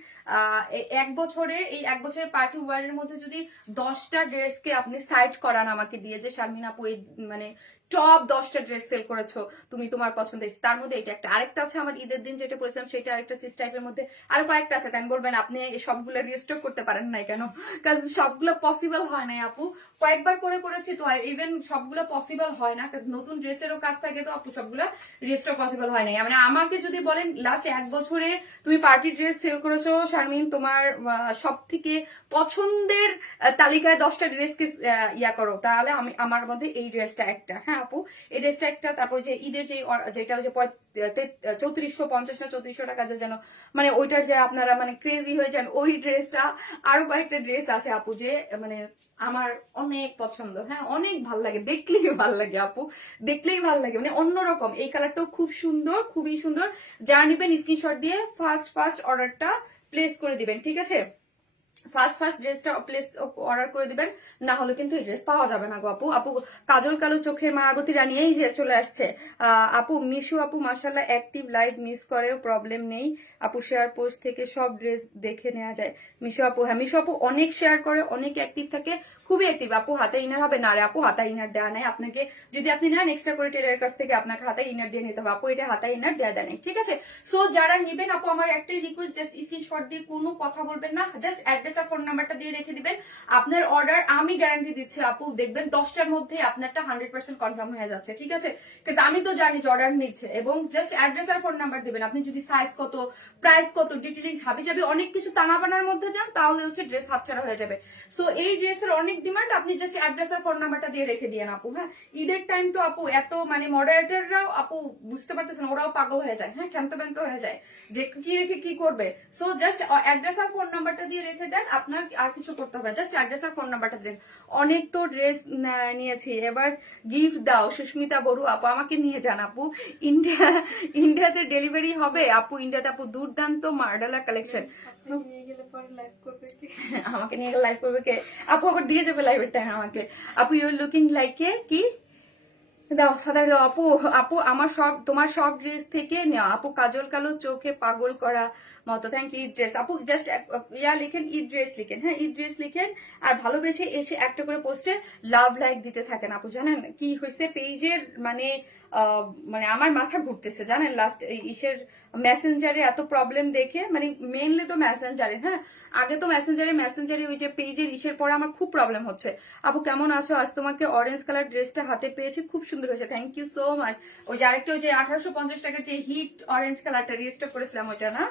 এই 1 বছরে পার্টি ওয়ারের মধ্যে যদি 10টা ড্রেসকে আপনি সাইড করান আমাকে দিয়ে, যে শারমিন আপু এই মানে টপ 10টা ড্রেস সেল করেছো তুমি তোমার পছন্দের, তার মধ্যে এটা একটা। আরেকটা আছে আমার ঈদের দিন যেটা পরেছিলাম সেটা আরেকটা সিস টাইপের মধ্যে, আর কয়েকটা আছে। কেন বলবেন আপনি সবগুলো রিস্টক করতে পারেন নাই কেন? কারণ সবগুলো পসিবল হয় নাই আপু, কয়েকবার করেছি তো, ইভেন সবগুলো পসিবল হয় না, কারণ নতুন ড্রেসেরও কাজ থাকে তো আপু, সবগুলো রিস্টক পসিবল হয় নাই। মানে আমাকে যদি বলেন লাস্ট 1 বছরে তুমি পার্টি ড্রেস সেল করেছো শারমিন, তোমার সব থেকে পছন্দের তালিকায় 10টা ড্রেসকে ইয়া করো, তাহলে আমি আমার মধ্যে এই ড্রেসটা একটা। হ্যাঁ আপু, এই ড্রেসটা একটা। তারপর যে ঈদের যেটা যে 3450 না 3400 টাকাতে যেন, মানে ওইটার যে আপনারা মানে ক্রেজি হয়ে যান, ওই ড্রেসটা। আরো কয়েকটা ড্রেস আছে আপু যে মানে আমার অনেক পছন্দ। হ্যাঁ, অনেক ভাল লাগে, দেখলেই ভাল লাগে আপু, দেখলেই ভাল লাগে, মানে অন্যরকম। এই কালারটাও খুব সুন্দর, খুবই সুন্দর। যা নিবেন স্ক্রিনশট দিয়ে ফার্স্ট অর্ডারটা প্লেস করে দিবেন, ঠিক আছে? ফার্স্ট ড্রেসটা প্লেস অর্ডার করে দিবেন, না হলে কিন্তু এই ড্রেস পাওয়া যাবে না গো আপু। আপু কাজল কালো চোখের মায়াবতী রানী এই যে চলে আসছে। আপু মিশু আপু মাশাল্লাহ অ্যাক্টিভ, লাইভ মিস করেও প্রবলেম নেই আপু, শেয়ার পোস্ট থেকে সব ড্রেস দেখে নেওয়া যায়। মিশু আপু, হ্যাঁ মিশু আপু অনেক শেয়ার করে, অনেক অ্যাক্টিভ থাকে, খুবই অ্যাক্টিভ। আপু হাতে ইনার হবে না রে আপু, হাতা ইনার দেওয়া নেই আপনাকে, যদি আপনি নেন এক্সট্রা করে টেলারের কাছ থেকে আপনাকে হাতে ইনার দিয়ে নিতে হবে আপু, এটা হাতা ইনার দেওয়া দেয় নেই, ঠিক আছে? সো যারা নেবেন আপু আমার একটাই রিকোয়েস্ট, জাস্ট স্ক্রিনশট দিয়ে কোনো কথা বলবেন না, জাস্ট অ্যাড্রেস আর ফোন নাম্বারটা দিয়ে রেখে দিবেন। আপনার অর্ডার আমি গ্যারান্টি দিচ্ছি আপু, দেখবেন 10টার মধ্যে আপনারটা 100% কনফার্ম হয়ে যাচ্ছে, ঠিক আছে? কারণ আমি তো জানি যে অর্ডার নিচ্ছে, এবং জাস্ট অ্যাড্রেস আর ফোন নাম্বার দিবেন। আপনি যদি সাইজ কত, প্রাইস কত, ডিটেইলস হাবি যাবে অনেক কিছু টানাবানার মধ্যে যান, তাহলে হচ্ছে ড্রেস হাতছাড়া হয়ে যাবে। সো এই ড্রেসের অনেক ডিমান্ড, আপনি জাস্ট অ্যাড্রেস আর ফোন নাম্বারটা দিয়ে রেখে দিয়েন আপু। হ্যাঁ, ঈদের টাইম তো আপু, এত মানে মডারেটররাও আপু বুঝতে পারতেছেন, ওরাও পাগল হয়ে যায়, হ্যাঁ ক্ষান্ত ব্যন্ত হয়ে যায় যে কি রেখে কি করবে। সো জাস্ট অ্যাড্রেস আর ফোন নাম্বারটা দিয়ে রেখে দেন, আপনার আর কিছু করতে হবে না, জাস্ট অ্যাড্রেস আর ফোন নাম্বারটা দেন। অনেক তো ড্রেস নিয়েছি, এবার গিফট দাও সুস্মিতা বড়ু আপু, আমাকে নিয়ে যান আপু, ইন্ডিয়াতে ডেলিভারি হবে আপু, ইন্ডিয়াতে আপু দুর্দান্ত মার্ডালা কালেকশন। আমাকে নিয়ে গেলে লাইভ করবে কে আপু? আবার দিয়ে যাবে লাইভের টাইম আমাকে। আপু ইউর লুকিং লাইক এ কি দাও সাদা দাও আপু। আপু আমার সব, তোমার সব ড্রেস থেকে নেওয়া আপু, কাজল কালো চোখে পাগল করা মতো। Thank you. ঈদ ড্রেস আপু, জাস্ট ইয়া লিখেন, ঈদ ড্রেস লিখেন, হ্যাঁ ঈদ ড্রেস লিখেন, আর ভালোবেসে এসে একটা করে পোস্টে লাভ লাইক দিতে থাকেন আপু। জানেন কি হয়েছে পেজের, মানে মানে আমার মাথা ঘুরতেছে জানেন, লাস্ট ইসের মেসেঞ্জারে এত প্রবলেম দেখে, মানে মেইনলি তো মেসেঞ্জারে, হ্যাঁ আগে তো মেসেঞ্জারে ওই যে পেজের ইসের পরে আমার খুব প্রবলেম হচ্ছে। আপু কেমন আছো? আজ তোমাকে অরেঞ্জ কালার ড্রেসটা হাতে পেয়েছি, খুব সুন্দর হয়েছে, থ্যাংক ইউ সো মাচ। ওই যে আরেকটা ওই যে 1850 টাকার যে হিট অরেঞ্জ কালারটা রিস্টক করেছিলাম ওইটা না?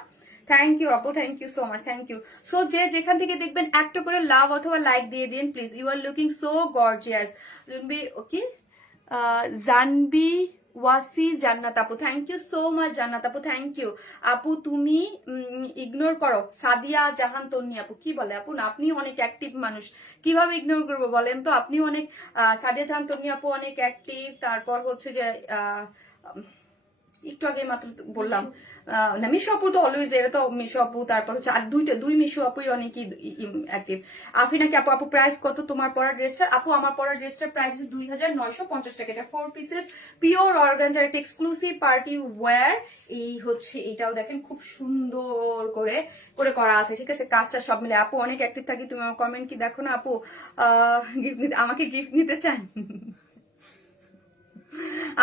থ্যাংক ইউ আপু, thank you so much, thank you. So যে যেখান থেকে দেখবেন একটা করে লাভ অথবা লাইক দিয়ে দিন please. You are looking so gorgeous. Okay, জানবি ওয়াসি জান্নাত আপু, থ্যাংক ইউ সো মাচ জান্নাত আপু, থ্যাংক ইউ আপু। তুমি ইগনোর করো সাদিয়া জাহান তন্নি আপু, কি বলে আপু? না আপনি অনেক অ্যাক্টিভ মানুষ, কিভাবে ইগনোর করবো বলেন তো? আপনি অনেক সাদিয়া জাহান তন্নি আপু অনেক অ্যাক্টিভ। তারপর হচ্ছে যে একটু আগে মাত্র বললাম না মিশু আপু তো অলওয়েজ, এটা তো মিশু আপু। তারপর হচ্ছে আর দুই মিশু আপুই অনেকই অ্যাক্টিভ। আফিনা কি আপু, আপু প্রাইস কত তোমার পরা ড্রেসটা? আপু আমার পরা ড্রেসটার প্রাইস 2950 টাকা। এটা 4 পিসেস পিওর অর্গানজার, একটা এক্সক্লুসিভ পার্টি ওয়্যার। এই হচ্ছে এটাও দেখেন খুব সুন্দর করে করে করা আছে, ঠিক আছে? কাজটা সব মিলে আপু অনেক অ্যাক্টিভ থাকি। তুমি আমার কমেন্ট কি দেখো না আপু? গিফট নিতে, আমাকে গিফট নিতে চান?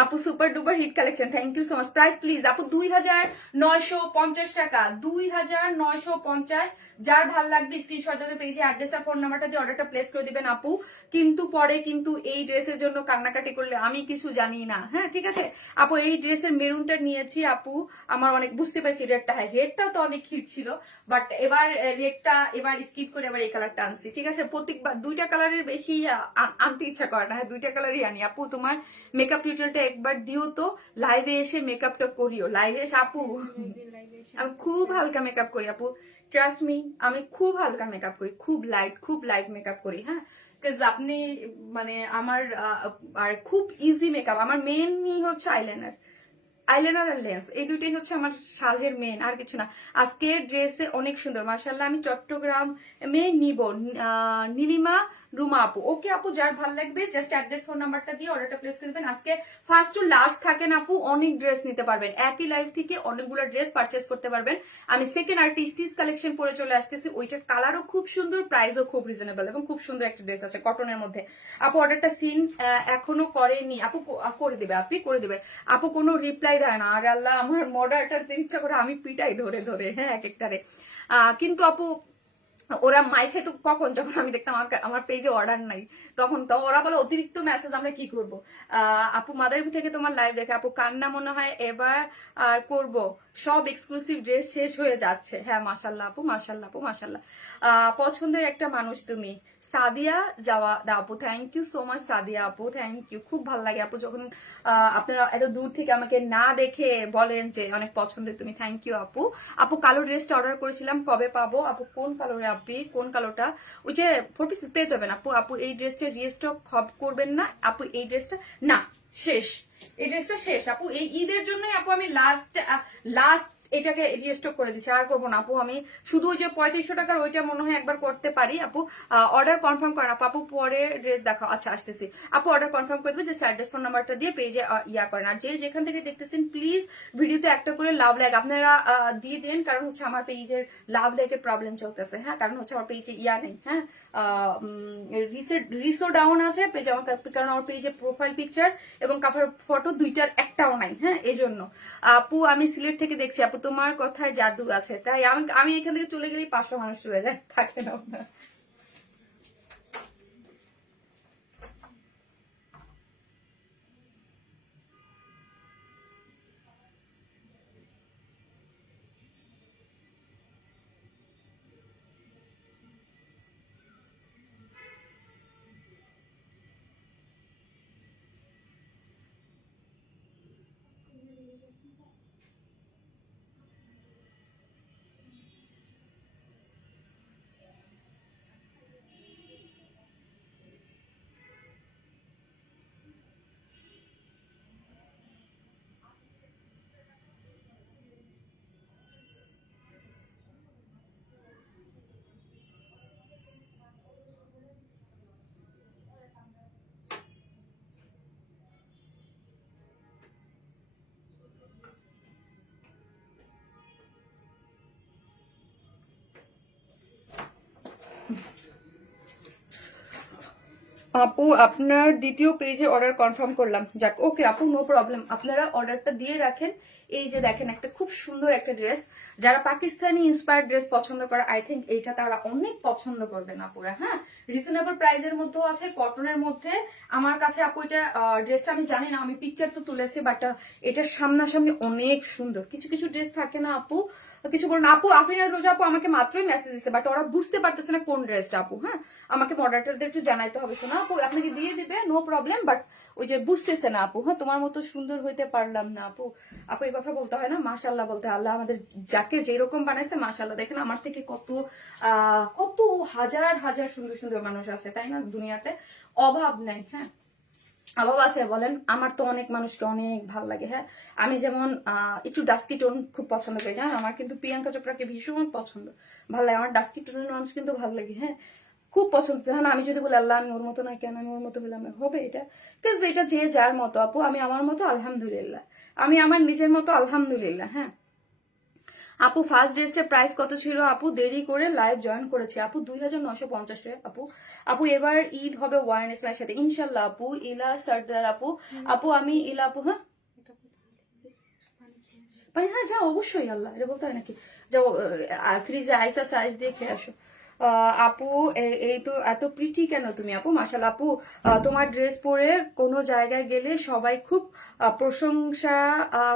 আপু super duper hit collection, thank you so much. Price please আপু 2950 টাকা, 2950। যার ভাল লাগবে স্ক্রিনশট দিয়ে পেজে অ্যাড্রেস আর ফোন নাম্বারটা দিয়ে অর্ডারটা প্লেস করে দিবেন আপু। কিন্তু পরে কিন্তু এই ড্রেসের জন্য কান্নাকাটি করলে আমি কিছু জানি না, হ্যাঁ ঠিক আছে আপু? এই ড্রেসের মেরুনটা নিয়েছি আপু, আমার অনেক বুঝতে পারছি রেডটা, হ্যাঁ রেডটা তো অনেক হিট ছিল, বাট এবার রেডটা এবার স্কিপ করে আবার এই কালারটা আনছি, ঠিক আছে? প্রত্যেকবার দুইটা কালারের বেশি আনতে ইচ্ছা করে না, হ্যাঁ দুইটা কালারই আনি আপু। তোমার মেকআপ টিউটোরিয়ালটা একবার দিও তো, লাইভে এসে মেকআপটা করিও, লাইভে এসে আপু। আমি খুব হালকা মেকআপ করি আপু, ট্রাস্ট মি, আমি খুব হালকা মেকআপ করি, খুব লাইট মেকআপ করি, হ্যাঁ আপনি মানে আমার আর খুব ইজি মেকআপ। আমার মেনই হচ্ছে আইলাইনার আর লেন্স, এই দুইটাই হচ্ছে আমার সাজের মেন, আর কিছু না। আজকের ড্রেসে অনেক সুন্দর মাশাআল্লাহ। আমি চট্টগ্রামে নিব, নীলিমা রুমা আপু। ওকে আপু, যার ভালো লাগবে জাস্ট অ্যাড্রেস ফোন নাম্বারটা দিয়ে অর্ডারটা প্লেস করে দেবেন। আজকে ফার্স্ট টু লাস্ট থাকেন আপু, অনেক ড্রেস নিতে পারবেন, একই লাইভ থেকে অনেকগুলো ড্রেস পারচেস করতে পারবেন। আমি সেকেন্ড আর টিস্টিস কালেকশন পরে চলে আসতেছি, ওইটার কালারও খুব সুন্দর, প্রাইসও খুব রিজনেবল এবং খুব সুন্দর একটা ড্রেস আছে কটনের মধ্যে। আপু অর্ডারটা সিন এখনো করেনি আপু, করে দেবে, আপনি করে দেবে আপু, কোনো রিপ্লাই দেয় না। আর আল্লাহ, আমার মডারেটারদের ইচ্ছা করে আমি পিটাই ধরে ধরে, হ্যাঁ, এক একটারে। কিন্তু আপু ওরা মাই খেতো কখন, যখন আমি দেখতাম আমার পেজে অর্ডার নাই, তখন তো ওরা বলে অতিরিক্ত মেসেজ, আমরা কি করবো। আপু মাদারীপুর থেকে তোমার লাইভ দেখে আপু, কান্না মনে হয় এবার আর করব, সব এক্সক্লুসিভ ড্রেস শেষ হয়ে যাচ্ছে। হ্যাঁ মাশাল্লাহ আপু, মাশাল্লাহ আপু, মাশাল্লাহ। পছন্দের একটা মানুষ তুমি, সাদিয়া যাওয়া আপু, thank you so much Sadia আপু, থ্যাংক ইউ। খুব ভালো লাগে আপু যখন আপনারা এত দূর থেকে আমাকে না দেখে বলেন যে অনেক পছন্দের তুমি, থ্যাংক ইউ আপু। আপু কালো ড্রেসটা অর্ডার করেছিলাম, কবে পাবো আপু? কোন কালারে আপনি, কোন কালোটা? ওই যে 4 পিস পেয়ে যাবেন আপু। আপু এই ড্রেসটা রিস্টক করবেন না আপু? এই ড্রেসটা না, শেষ, এই ড্রেসটা শেষ আপু। এই ঈদের জন্যই আপু আমি লাস্ট এটাকে রিস্টক করে দিচ্ছি, আর করবো না আপু। আমি শুধু ওই যে 3500 টাকার ওইটা মনে হয় একবার করতে পারি আপু। অর্ডার কনফার্ম করেন আপু, পরে ড্রেস দেখাও। আচ্ছা আসতেছি আপু, অর্ডার কনফার্ম করে দেবে, যে অ্যাড্রেস ফোন নাম্বারটা দিয়ে পেজে ইয়া করেন। আর যে যেখান থেকে দেখতেছেন প্লিজ ভিডিওতে একটা করে লাভ লাইক আপনারা দিয়ে দেন, কারণ হচ্ছে আমার পেজের লাভ লাইকের প্রবলেম চলতেছে। হ্যাঁ, কারণ হচ্ছে আমার পেজে ইয়া নেই, হ্যাঁ, রিসো ডাউন আছে পেজে আমার, কারণ আমার পেজে প্রোফাইল পিকচার এবং কাভার ফটো দুইটার একটাও নাই। হ্যাঁ, এই জন্য আপু আমি সিলেট থেকে দেখছি আপু, তোমার কথায় জাদু আছে, তাই আমি এখান থেকে চলে গেলেই 500 মানুষ চলে যায়, থাকে না। আপু আপনার দ্বিতীয় পেজে অর্ডার কনফার্ম করলাম, যাক ওকে আপু, নো প্রবলেম। আপনারা অর্ডারটা দিয়ে রাখেন। এই যে দেখেন একটা খুব সুন্দর একটা ড্রেস, যারা পাকিস্তানি ইন্সপায়ার্ড ড্রেস পছন্দ করে আই থিঙ্ক এইটা তারা অনেক পছন্দ করবেন আপুরা। হ্যাঁ, রিজনেবল প্রাইসের মধ্যেও আছে, কটনের মধ্যে। আমার কাছে আপু এটা ড্রেসটা আমি জানি না, আমি পিকচার তো তুলেছি, বাট এটা সামনাসামনি অনেক সুন্দর। কিছু কিছু ড্রেস থাকে না আপু, কিছু বলুন আপু। আফরিনা রোজা আপু আমাকে মাত্রই মেসেজ দিচ্ছে, বাট ওরা বুঝতে পারতেছে না কোন ড্রেসটা আপু। হ্যাঁ, আমাকে মডারেটরদের একটু জানাইতে হবে। শোনা আপু, আপনাকে দিয়ে দিবে, নো প্রবলেম, বাট ওই যে বুঝতেছে না আপু। হ্যাঁ, তোমার মতো সুন্দর হইতে পারলাম না আপু। আপু এই কথা বলতে হয় না, মাশাল্লাহ বলতে হয়। আল্লাহ আমাদের যাকে যেরকম বানাইছে মাশাল্লাহ। দেখেন আমার থেকে কত কত হাজার হাজার সুন্দর সুন্দর মানুষ আছে, তাই না? দুনিয়াতে অভাব নাই। হ্যাঁ, অভাব আছে বলেন? আমার তো অনেক মানুষকে অনেক ভালো লাগে। হ্যাঁ, আমি যেমন একটু ডাস্কি টোন খুব পছন্দ করি, জানেন? আমার কিন্তু প্রিয়াঙ্কা চোপড়াকে ভীষণ পছন্দ, ভালো লাগে। আমার ডাস্কি টোনের মানুষ কিন্তু ভালো লাগে। হ্যাঁ, খুব পছন্দ। হ্যাঁ, আমি যদি বলি আল্লাহ আমি ওর মতো না, কেন আমি ওর মতো হলাম, হবে এটা? বিকজ এটা যে যার মতো আপু। আমি আমার মতো আলহামদুলিল্লাহ, আমি আমার নিজের মতো আলহামদুলিল্লাহ। হ্যাঁ আপু, ফার্স্ট ড্রেসটার প্রাইস কত ছিল আপু? দেরি করে লাইভ জয়েন করেছি আপু, 2950 টাকা আপু। আপু এবার ঈদ হবে ওয়ারনেস মায়ের সাথে ইনশাল্লাহ আপু। ইলা সর্দার আপু, আপু আমি ইলা আপু। হ্যাঁ পানি, হ্যাঁ যাও অবশ্যই, আল্লাহ এটা বলতে হয় নাকি? যাও ফ্রিজে আইসা সাইজ দিয়ে খেয়ে আসো। আপু এই তো এত প্রিটি কেন তুমি আপু? মাশাআল্লাহ আপু, তোমার ড্রেস পরে কোনো জায়গায় গেলে সবাই খুব প্রশংসা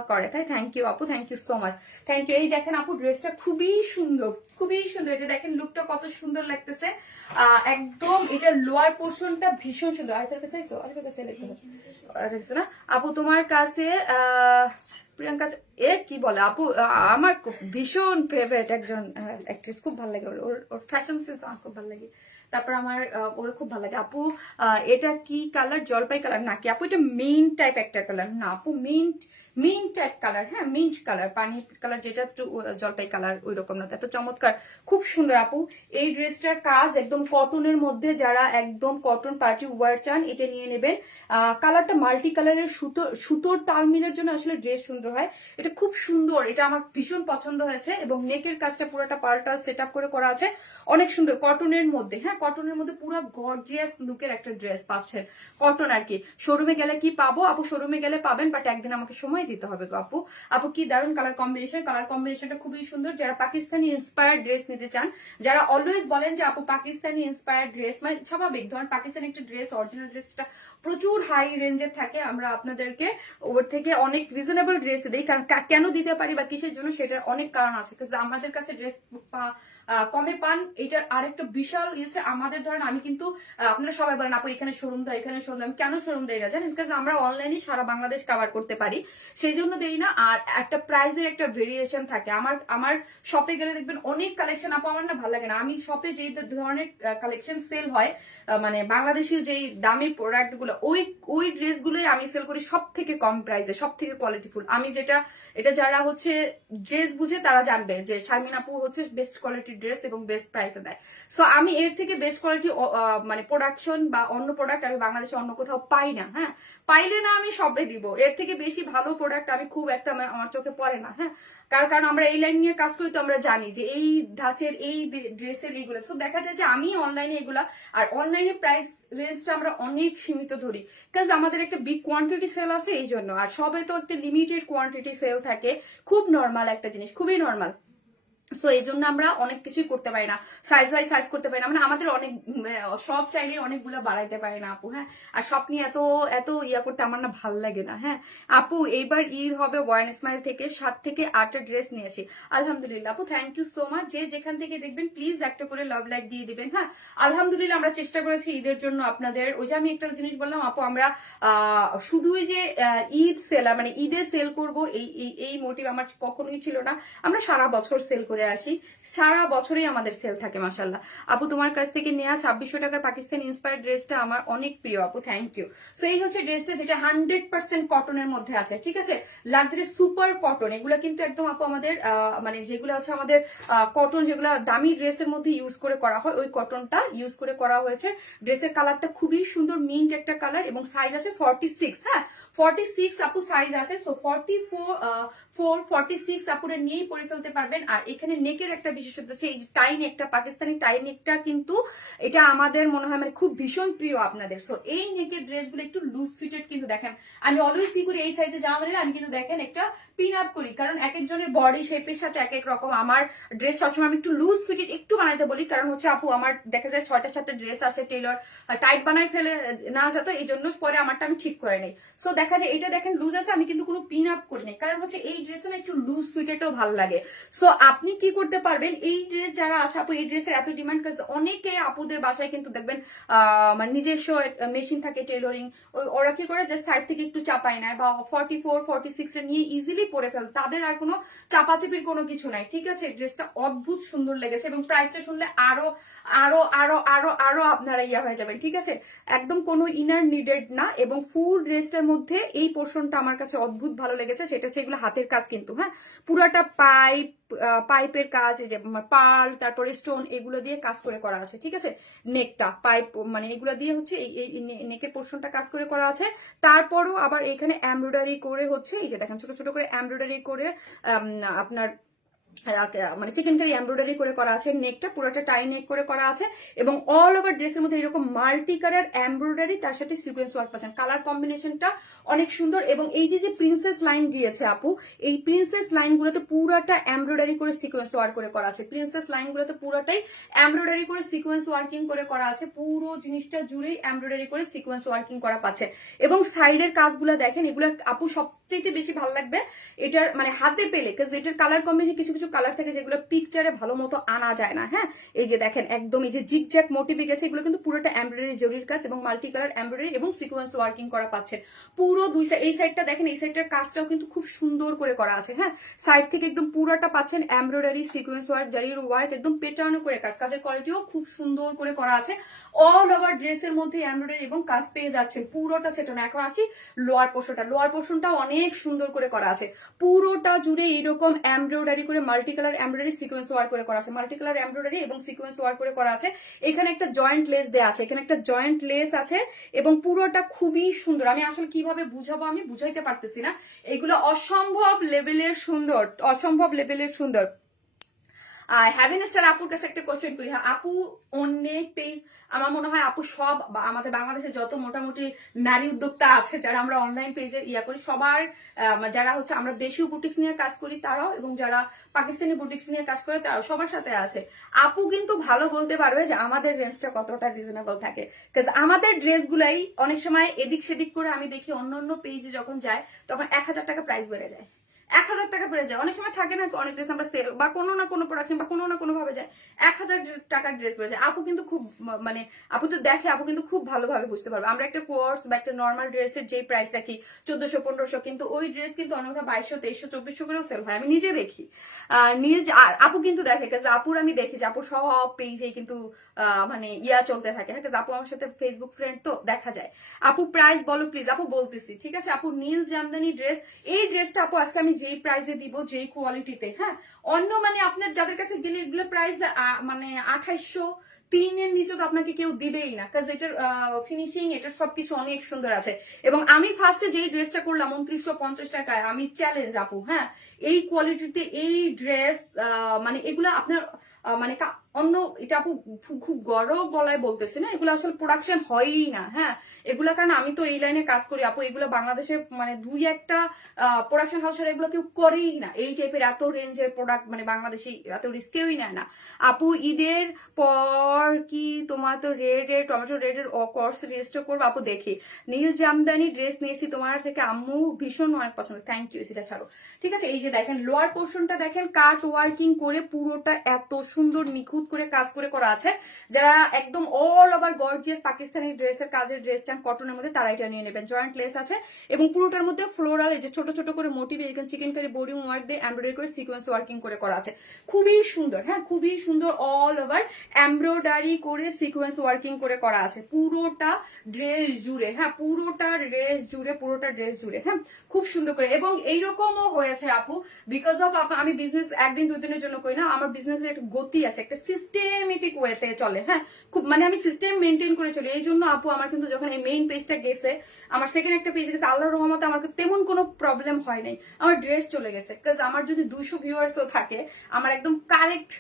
করে, তাই? থ্যাংক ইউ আপু, thank you so much, thank you. এই দেখেন আপু, ড্রেসটা খুবই সুন্দর, খুবই সুন্দর। এটা দেখেন লুকটা কত সুন্দর লাগতেছে। একদম এটার লোয়ার পোর্শনটা ভীষণ সুন্দর। আরেকটার কাছে আরেকটার কাছে লিখতে হবে না আপু। তোমার কাছে প্রিয়াঙ্কা কি বলে আপু, আমার ভীষণ ফেভারিট একজন অ্যাক্ট্রেস, খুব ভালো লাগে ওর ফ্যাশন সেন্স আমার খুব ভালো লাগে। তারপর আমার ওর খুব ভালো লাগে আপু। এটা কি কালার, জলপাই কালার নাকি আপু? এটা মিন্ট টাইপ একটা কালার না আপু, মিন্ট মিন্ট টাইপ কালার, হ্যাঁ মিন্ট কালার, পানি কালার যেটা একটু জলপাই কালার ওই রকম না, এত চমৎকার, খুব সুন্দর আপু। এই ড্রেসটার কাজ একদম কটনের মধ্যে, যারা একদম কটন পার্টি ওয়ার চান এটা নিয়ে নেবেন। কালারটা মাল্টি কালারের, সুতোর তাল মিলের জন্য আসলে ড্রেস সুন্দর হয়। এটা খুব সুন্দর, এটা আমার ভীষণ পছন্দ হয়েছে। এবং নেকের কাজটা পুরোটা পাল্টা সেট আপ করে করা আছে, অনেক সুন্দর কটনের মধ্যে। হ্যাঁ কটনের মধ্যে পুরো গর্জিয়াস লুকের একটা ড্রেস পাচ্ছেন, কটন আর কি। শোরুমে গেলে কি পাবো আপু? শোরুমে গেলে পাবেন, বাট একদিন আমাকে সময় দিতে হবে গো আপু। আপু কি দারুণ কালার কম্বিনেশন, কালার কম্বিনেশনটা খুবই সুন্দর। যারা পাকিস্তানি ইন্সপায়ার্ড ড্রেস নিতে চান, যারা অলওয়েজ বলেন যে আপু পাকিস্তানি ইন্সপায়ার্ড ড্রেস, মানে স্বাভাবিক ধরেন পাকিস্তানি একটা ড্রেস, অরিজিনাল ড্রেসটা প্রচুর হাই রেঞ্জের থাকে, আমরা আপনাদেরকে ওর থেকে অনেক রিজনেবল ড্রেস দিই। কারণ কেন দিতে পারি বা কিসের জন্য, সেটার অনেক কারণ আছে। আমাদের কাছে ড্রেস কমে পান, এটার আরেকটা বিশাল ইয়েছে। আমাদের ধরেন আমি কিন্তু, আপনারা সবাই বলেন আপু এখানে শোরুম দেয়, এখানে শোরুম দেয়, আমি কেন শোরুম দেই না জানেন? বিকজ আমরা অনলাইনে সারা বাংলাদেশ কভার করতে পারি, সেই জন্য দেই না। আর একটা প্রাইসের একটা ভেরিয়েশন থাকে। আমার শপে গেলে দেখবেন অনেক কালেকশন আপু, আমার না ভালো লাগে না। আমি শপে যে ধরনের কালেকশন সেল হয়, মানে বাংলাদেশি যেই দামি প্রোডাক্ট গুলো, ওই ড্রেস গুলোই আমি সেল করি সব থেকে কম প্রাইসে, সব থেকে কোয়ালিটিফুল। আমি এটা যারা হচ্ছে ড্রেস বুঝে তারা জানবে যে শারমিন আপু হচ্ছে বেস্ট কোয়ালিটির ড্রেস এবং বেস্ট প্রাইসে দেয়। সো আমি এর থেকে বেস্ট কোয়ালিটি মানে প্রোডাকশন বা অন্য প্রোডাক্ট আমি বাংলাদেশে অন্য কোথাও পাই না। হ্যাঁ পাইলে না আমি সবে দিব, এর থেকে বেশি ভালো প্রোডাক্ট আমি খুব একটা আমার চোখে পড়ে না। হ্যাঁ কারণ আমরা এই লাইন নিয়ে কাজ করি, তো আমরা জানি যে এই ধাঁচের এই ড্রেসের এইগুলো। সো দেখা যায় যে আমি অনলাইনে এগুলা, আর অনলাইনে প্রাইস রেঞ্জটা আমরা অনেক সীমিত ধরি, কারণ আমাদের একটা বিগ কোয়ান্টিটি সেল আছে এই জন্য। আর সবে তো একটা লিমিটেড কোয়ান্টিটি সেল থাকে, খুব নর্মাল একটা জিনিস, খুবই নর্মাল। সো এই জন্য আমরা অনেক কিছুই করতে পারি না, সাইজ ওয়াইজ সাইজ করতে পারি না, মানে আমাদের অনেক সব চাইলে অনেকগুলো বাড়াইতে পারি না আপু। হ্যাঁ আর সব নিয়ে এত এত ইয়া করতে আমার না ভাল লাগে না। হ্যাঁ আপু এইবার ঈদ হবে ওয়ার্ন স্মাইল থেকে 7 থেকে 8টা ড্রেস নিয়েছি আলহামদুলিল্লাহ আপু, থ্যাংক ইউ সো মাচ। যে যেখান থেকে দেখবেন প্লিজ একটা করে লাভ লাইক দিয়ে দিবেন। হ্যাঁ আলহামদুলিল্লাহ আমরা চেষ্টা করেছি ঈদের জন্য আপনাদের, ওই যে আমি একটা জিনিস বললাম আপু, আমরা শুধুই যে ঈদ সেল, মানে ঈদে সেল করবো এই মোটিভ আমার কখনোই ছিল না। আমরা সারা বছর সেল করে আসি, সারা বছরই আমাদের সেল থাকে মাশাআল্লাহ। আপু তোমার কাছ থেকে নেওয়া 2600 টাকার পাকিস্তান ইন্সপায়ার্ড ড্রেসটা আমার অনেক প্রিয় আপু, থ্যাংক ইউ। সো এই হচ্ছে ড্রেসটা, যেটা 100% কটনের মধ্যে আছে, ঠিক আছে, লাক্সারি সুপার কটন। এগুলো কিন্তু একদম আপু আমাদের মানে যেগুলো আছে আমাদের কটন, যেগুলো দামি ড্রেসের মধ্যে ইউজ করে করা হয়, ওই কটনটা ইউজ করে করা হয়েছে। ড্রেসের কালারটা খুবই সুন্দর, মিন্ট একটা কালার, এবং সাইজ আছে 46। হ্যাঁ 46 আপু সাইজ আছে। সো 46 আপুরে নিয়েই পরে ফেলতে পারবেন। আর এখানে নেকের একটা বিশেষত্ব আছে, এই যে টাই নেকটা, পাকিস্তানি টাই নেকটা কিন্তু এটা আমাদের মনে হয় মানে খুব ভীষণ প্রিয় আপনাদের। সো এই নেকের ড্রেসগুলো একটু লুজ ফিটেড, কিন্তু দেখেন আমি অলওয়েজ কি করি, এই সাইজে জামা নিলে আমি কিন্তু দেখেন একটা পিন আপ করি, কারণ এক একজনের বডি শেপের সাথে এক এক রকম। আমার ড্রেস সবসময় আমি একটু লুজ ফিটেড একটু বানাইতে বলি, কারণ হচ্ছে আপু আমার দেখা যায় 6টা 7টা ড্রেস আসে, টেলর টাইট বানাই ফেলে না যেত, এই জন্য পরে আমারটা আমি ঠিক করে নেই। সো দেখা যায় এটা দেখেন লুজ আছে, আমি কিন্তু কোনো পিন আপ করি নাই, কারণ হচ্ছে এই ড্রেসে একটু লুজ ফিটেডও ভালো লাগে। সো আপনি কি করতে পারবেন, এই ড্রেস যারা আছে আপু, এই ড্রেসের এত ডিমান্ড, অনেকে আপুদের বাসায় কিন্তু দেখবেন মানে নিজস্ব মেশিন থাকে টেলরিং, ওরা কি করে যে সাইড থেকে একটু চাপাই নেয়, বা 44 46 নিয়ে ইজিলি পরে ফেল, তাদের আর কোনো চাপাচাপির কোনো কিছু নাই। ঠিক আছে ড্রেসটা অদ্ভুত সুন্দর লেগেছে, এবং প্রাইসটা শুনলে আরো আরো আরো আরো আরো আপনারা ইয়া হয়ে যাবেন। ঠিক আছে একদম কোনো ইনার নিডেড না, এবং ফুল ড্রেসটার মধ্যে এই পোর্শনটা আমার কাছে অদ্ভুত ভালো লেগেছে, সেটা হচ্ছে এগুলো হাতের কাজ কিন্তু। হ্যাঁ পুরাটা পাইপের কাজ, এই যে পার্ল তারপরে স্টোন এগুলো দিয়ে কাজ করে করা আছে। ঠিক আছে নেকটা পাইপ মানে এগুলো দিয়ে হচ্ছে এই নেকের পোর্শনটা কাজ করে করা আছে। তারপরও আবার এখানে এমব্রয়ডারি করে হচ্ছে, এই যে দেখেন ছোট ছোট করে এমব্রয়ডারি করে আপনার মানে চিকেন কারি এমব্রয়ডারি করে করা আছে। নেকটা পুরোটা টাই নেক করে করা আছে, এবং অল ওভার ড্রেসের মধ্যে এরকম মাল্টি কালার এমব্রয়ডারি, তার সাথে সিকোয়েন্স ওয়ার্ক পাচ্ছেন। কালার কম্বিনেশনটা অনেক সুন্দর, এবং এই যে প্রিন্সেস লাইন দিয়েছে আপু, এই প্রিন্সেস লাইনগুলোতে পুরোটা এমব্রয়ডারি করে সিকোয়েন্স ওয়ার্ক করে করা আছে। প্রিন্সেস লাইনগুলোতে পুরোটাই এমব্রয়ডারি করে সিকোয়েন্স ওয়ার্কিং করে করা আছে, পুরো জিনিসটা জুড়েই এমব্রয়ডারি করে সিকোয়েন্স ওয়ার্কিং করা পাচ্ছে। এবং সাইডের কাজগুলো দেখেন, এগুলো আপু সব সবচেয়ে বেশি ভালো লাগবে এটার মানে হাতে পেলে, কারণ এটার কালার কম্বিনেশন কিছু কিছু কালার থাকে যেগুলো পিকচারে ভালো মতো আনা যায় না। হ্যাঁ, এই যে দেখেন একদম এই যে জিগজ্যাগ মোটিভে গেছে, এগুলো কিন্তু পুরোটা এমব্রয়ডারি জরির কাজ এবং মাল্টি কালার এমব্রয়ডারি এবং সিকোয়েন্স ওয়ার্কিং করা পাচ্ছেন পুরো দুই সাইড। এই সাইডটা দেখেন, এই সাইডটার কাজটাও কিন্তু খুব সুন্দর করে করা আছে। হ্যাঁ, সাইড থেকে একদম পুরোটা পাচ্ছেন এমব্রয়ডারি সিকোয়েন্স ওয়ার্ক, জারির ওয়ার্ক, একদম পেটানো করে কাজ, কাজের কোয়ালিটিও খুব সুন্দর করে করা আছে। অল ওভার ড্রেসের মধ্যে এমব্রয়ডারি এবং কাজ পেয়ে যাচ্ছে পুরোটা সেটানো। এখন আসি লোয়ার পোর্শনটা, লোয়ার পোর্শনটা অনেক সুন্দর করে করা আছে, পুরোটা জুড়ে এইরকম এমব্রয়ডারি করে multi colour embroidery sequence work করে করা আছে, মাল্টি কালার এমব্রয়ডারি এবং সিকোয়েন্স ওয়ার্ক করে করা আছে। এখানে একটা জয়েন্ট লেস দেওয়া আছে, এখানে একটা জয়েন্ট লেস আছে এবং পুরোটা খুবই সুন্দর। আমি আসলে কিভাবে বুঝাবো আমি বুঝাইতে পারতেছি না, এগুলো অসম্ভব লেভেলের সুন্দর, অসম্ভব লেভেলের সুন্দর। হ্যাভিং স্টার আপুর কাছে একটা কোশ্চেন করি। হ্যাঁ আপু, অনেক পেজ আমার মনে হয় আপু সব আমাদের বাংলাদেশে যত মোটামুটি নারী উদ্যোক্তা আছে যারা আমরা অনলাইন পেজের করি, সবার যারা হচ্ছে আমরা দেশীয় বুটিক্স নিয়ে কাজ করি তারাও, এবং যারা পাকিস্তানি বুটিক্স নিয়ে কাজ করে তারাও, সবার সাথে আছে। আপু কিন্তু ভালো বলতে পারবে যে আমাদের রেঞ্জটা কতটা রিজনেবল থাকে, কারণ আমাদের ড্রেসগুলাই অনেক সময় এদিক সেদিক করে আমি দেখি অন্য অন্য পেজে যখন যায় তখন 1000 টাকা প্রাইস বেড়ে যায়, 1000 টাকা বেড়ে যায়। অনেক সময় থাকে না অনেক ড্রেস আমরা সেল বা কোনো না কোনো প্রোডাকশন বা কোনো না কোনো ভাবে যায় 1000 টাকার ড্রেস বেড়ে যায়। আপু কিন্তু খুব মানে আপু তো দেখে, আপু কিন্তু খুব ভালোভাবে বুঝতে পারবে। আমরা একটা কোর্স বা একটা নর্মাল ড্রেসের যে প্রাইস রাখি 1400-1500, কিন্তু ওই ড্রেস কিন্তু অনেক 2200-2300-2400 করেও সেল হয়, আমি নিজে দেখি। আর আপু কিন্তু দেখে, কারণ আপুর আমি দেখি যে আপু সব পেজেই কিন্তু মানে চলতে থাকে। হ্যাঁ, কারণ আপু আমার সাথে ফেসবুক ফ্রেন্ড তো দেখা যায়। আপু প্রাইস বলো প্লিজ। আপু বলতেছি, ঠিক আছে আপু। নীল জামদানি ড্রেস, এই ড্রেসটা আপু আজকে আমি যেই প্রাইসে দিব, যেই কোয়ালিটিতে, হ্যাঁ অন্য মানে আপনার যাদের কাছে গেলে এগুলো প্রাইস মানে 2800-3 এর নিচে তো আপনাকে কেউ দিবেই না, কারণ এটার ফিনিশিং এটার সবকিছু অনেক সুন্দর আছে। এবং আমি ফার্স্টে যেই ড্রেসটা করলাম 2950 টাকায়, আমি চ্যালেঞ্জ আপু, হ্যাঁ এই কোয়ালিটিতে এই ড্রেস মানে এগুলা আপনার মানে অন্য এটা আপু খুব গরম গলায় বলতেছি না, এগুলো আসলে প্রোডাকশন হয়ই না। হ্যাঁ, এগুলা কারণ আমি তো এই লাইনে কাজ করি আপু, এগুলো বাংলাদেশে মানে 2-1টা প্রোডাকশন হাউসের এগুলো কেউ করেই না, এই টাইপের এত রেঞ্জের প্রোডাক্ট মানে বাংলাদেশে এত রিস্ক কেউই নেয় না। আপু ঈদের পর কি তোমার তো টমেটো রেডের কোর্স রেজিস্টার করবো? আপু দেখি, নীল জামদানি ড্রেস নিয়েছি তোমার থেকে, আম্মু ভীষণ অনেক পছন্দ, থ্যাংক ইউ। সেটা ছাড়ো, ঠিক আছে। এই যে দেখেন লোয়ার পোর্শনটা দেখেন, কাট ওয়ার্কিং করে পুরোটা এত সুন্দর নিখুঁত করে কাজ করে করা আছে। যারা একদম অল ওভার গর্জিয়াস পাকিস্তানি ড্রেসের কাজের ড্রেস চান কটনের মধ্যে, তারা এটা নিয়ে নেবেন। জয়েন্ট লেস আছে এবং পুরোটার মধ্যে ফ্লোরাল এই যে ছোট ছোট করে মোটিভ, এখানে চিকেন কারি বোর্ডিং ওয়ার্ক দিয়ে এমব্রয়ডারি করে সিকোয়েন্স ওয়ার্কিং করে করা আছে, খুবই সুন্দর। হ্যাঁ, খুবই সুন্দর, অল ওভার এমব্রয়ডারি করে সিকোয়েন্স ওয়ার্কিং করে করা আছে পুরোটা ড্রেস জুড়ে। হ্যাঁ, পুরোটা ড্রেস জুড়ে, হ্যাঁ খুব সুন্দর করে। এবং এইরকমও হয়েছে আপু, বিকজ অফ আমি বিজনেস একদিন দুদিনের জন্য করি না, আমার বিজনেসের একটা গতি আছে, একটা সিস্টেমেটিক ওয়েতে চলে। হ্যাঁ, খুব মানে আমি সিস্টেম মেনটেন করে চলি। এই জন্য আপু আমার কিন্তু যখন এই মেইন পেজটা গেছে, আমার সেকেন্ড একটা পেজ গেছে, আল্লাহর রহমতে আমার তেমন কোনো প্রবলেম হয় নাই, আমার ড্রেস চলে গেছে। বিকজ আমার যদি 200 ভিউয়ার্সও থাকে, আমার একদম কারেক্ট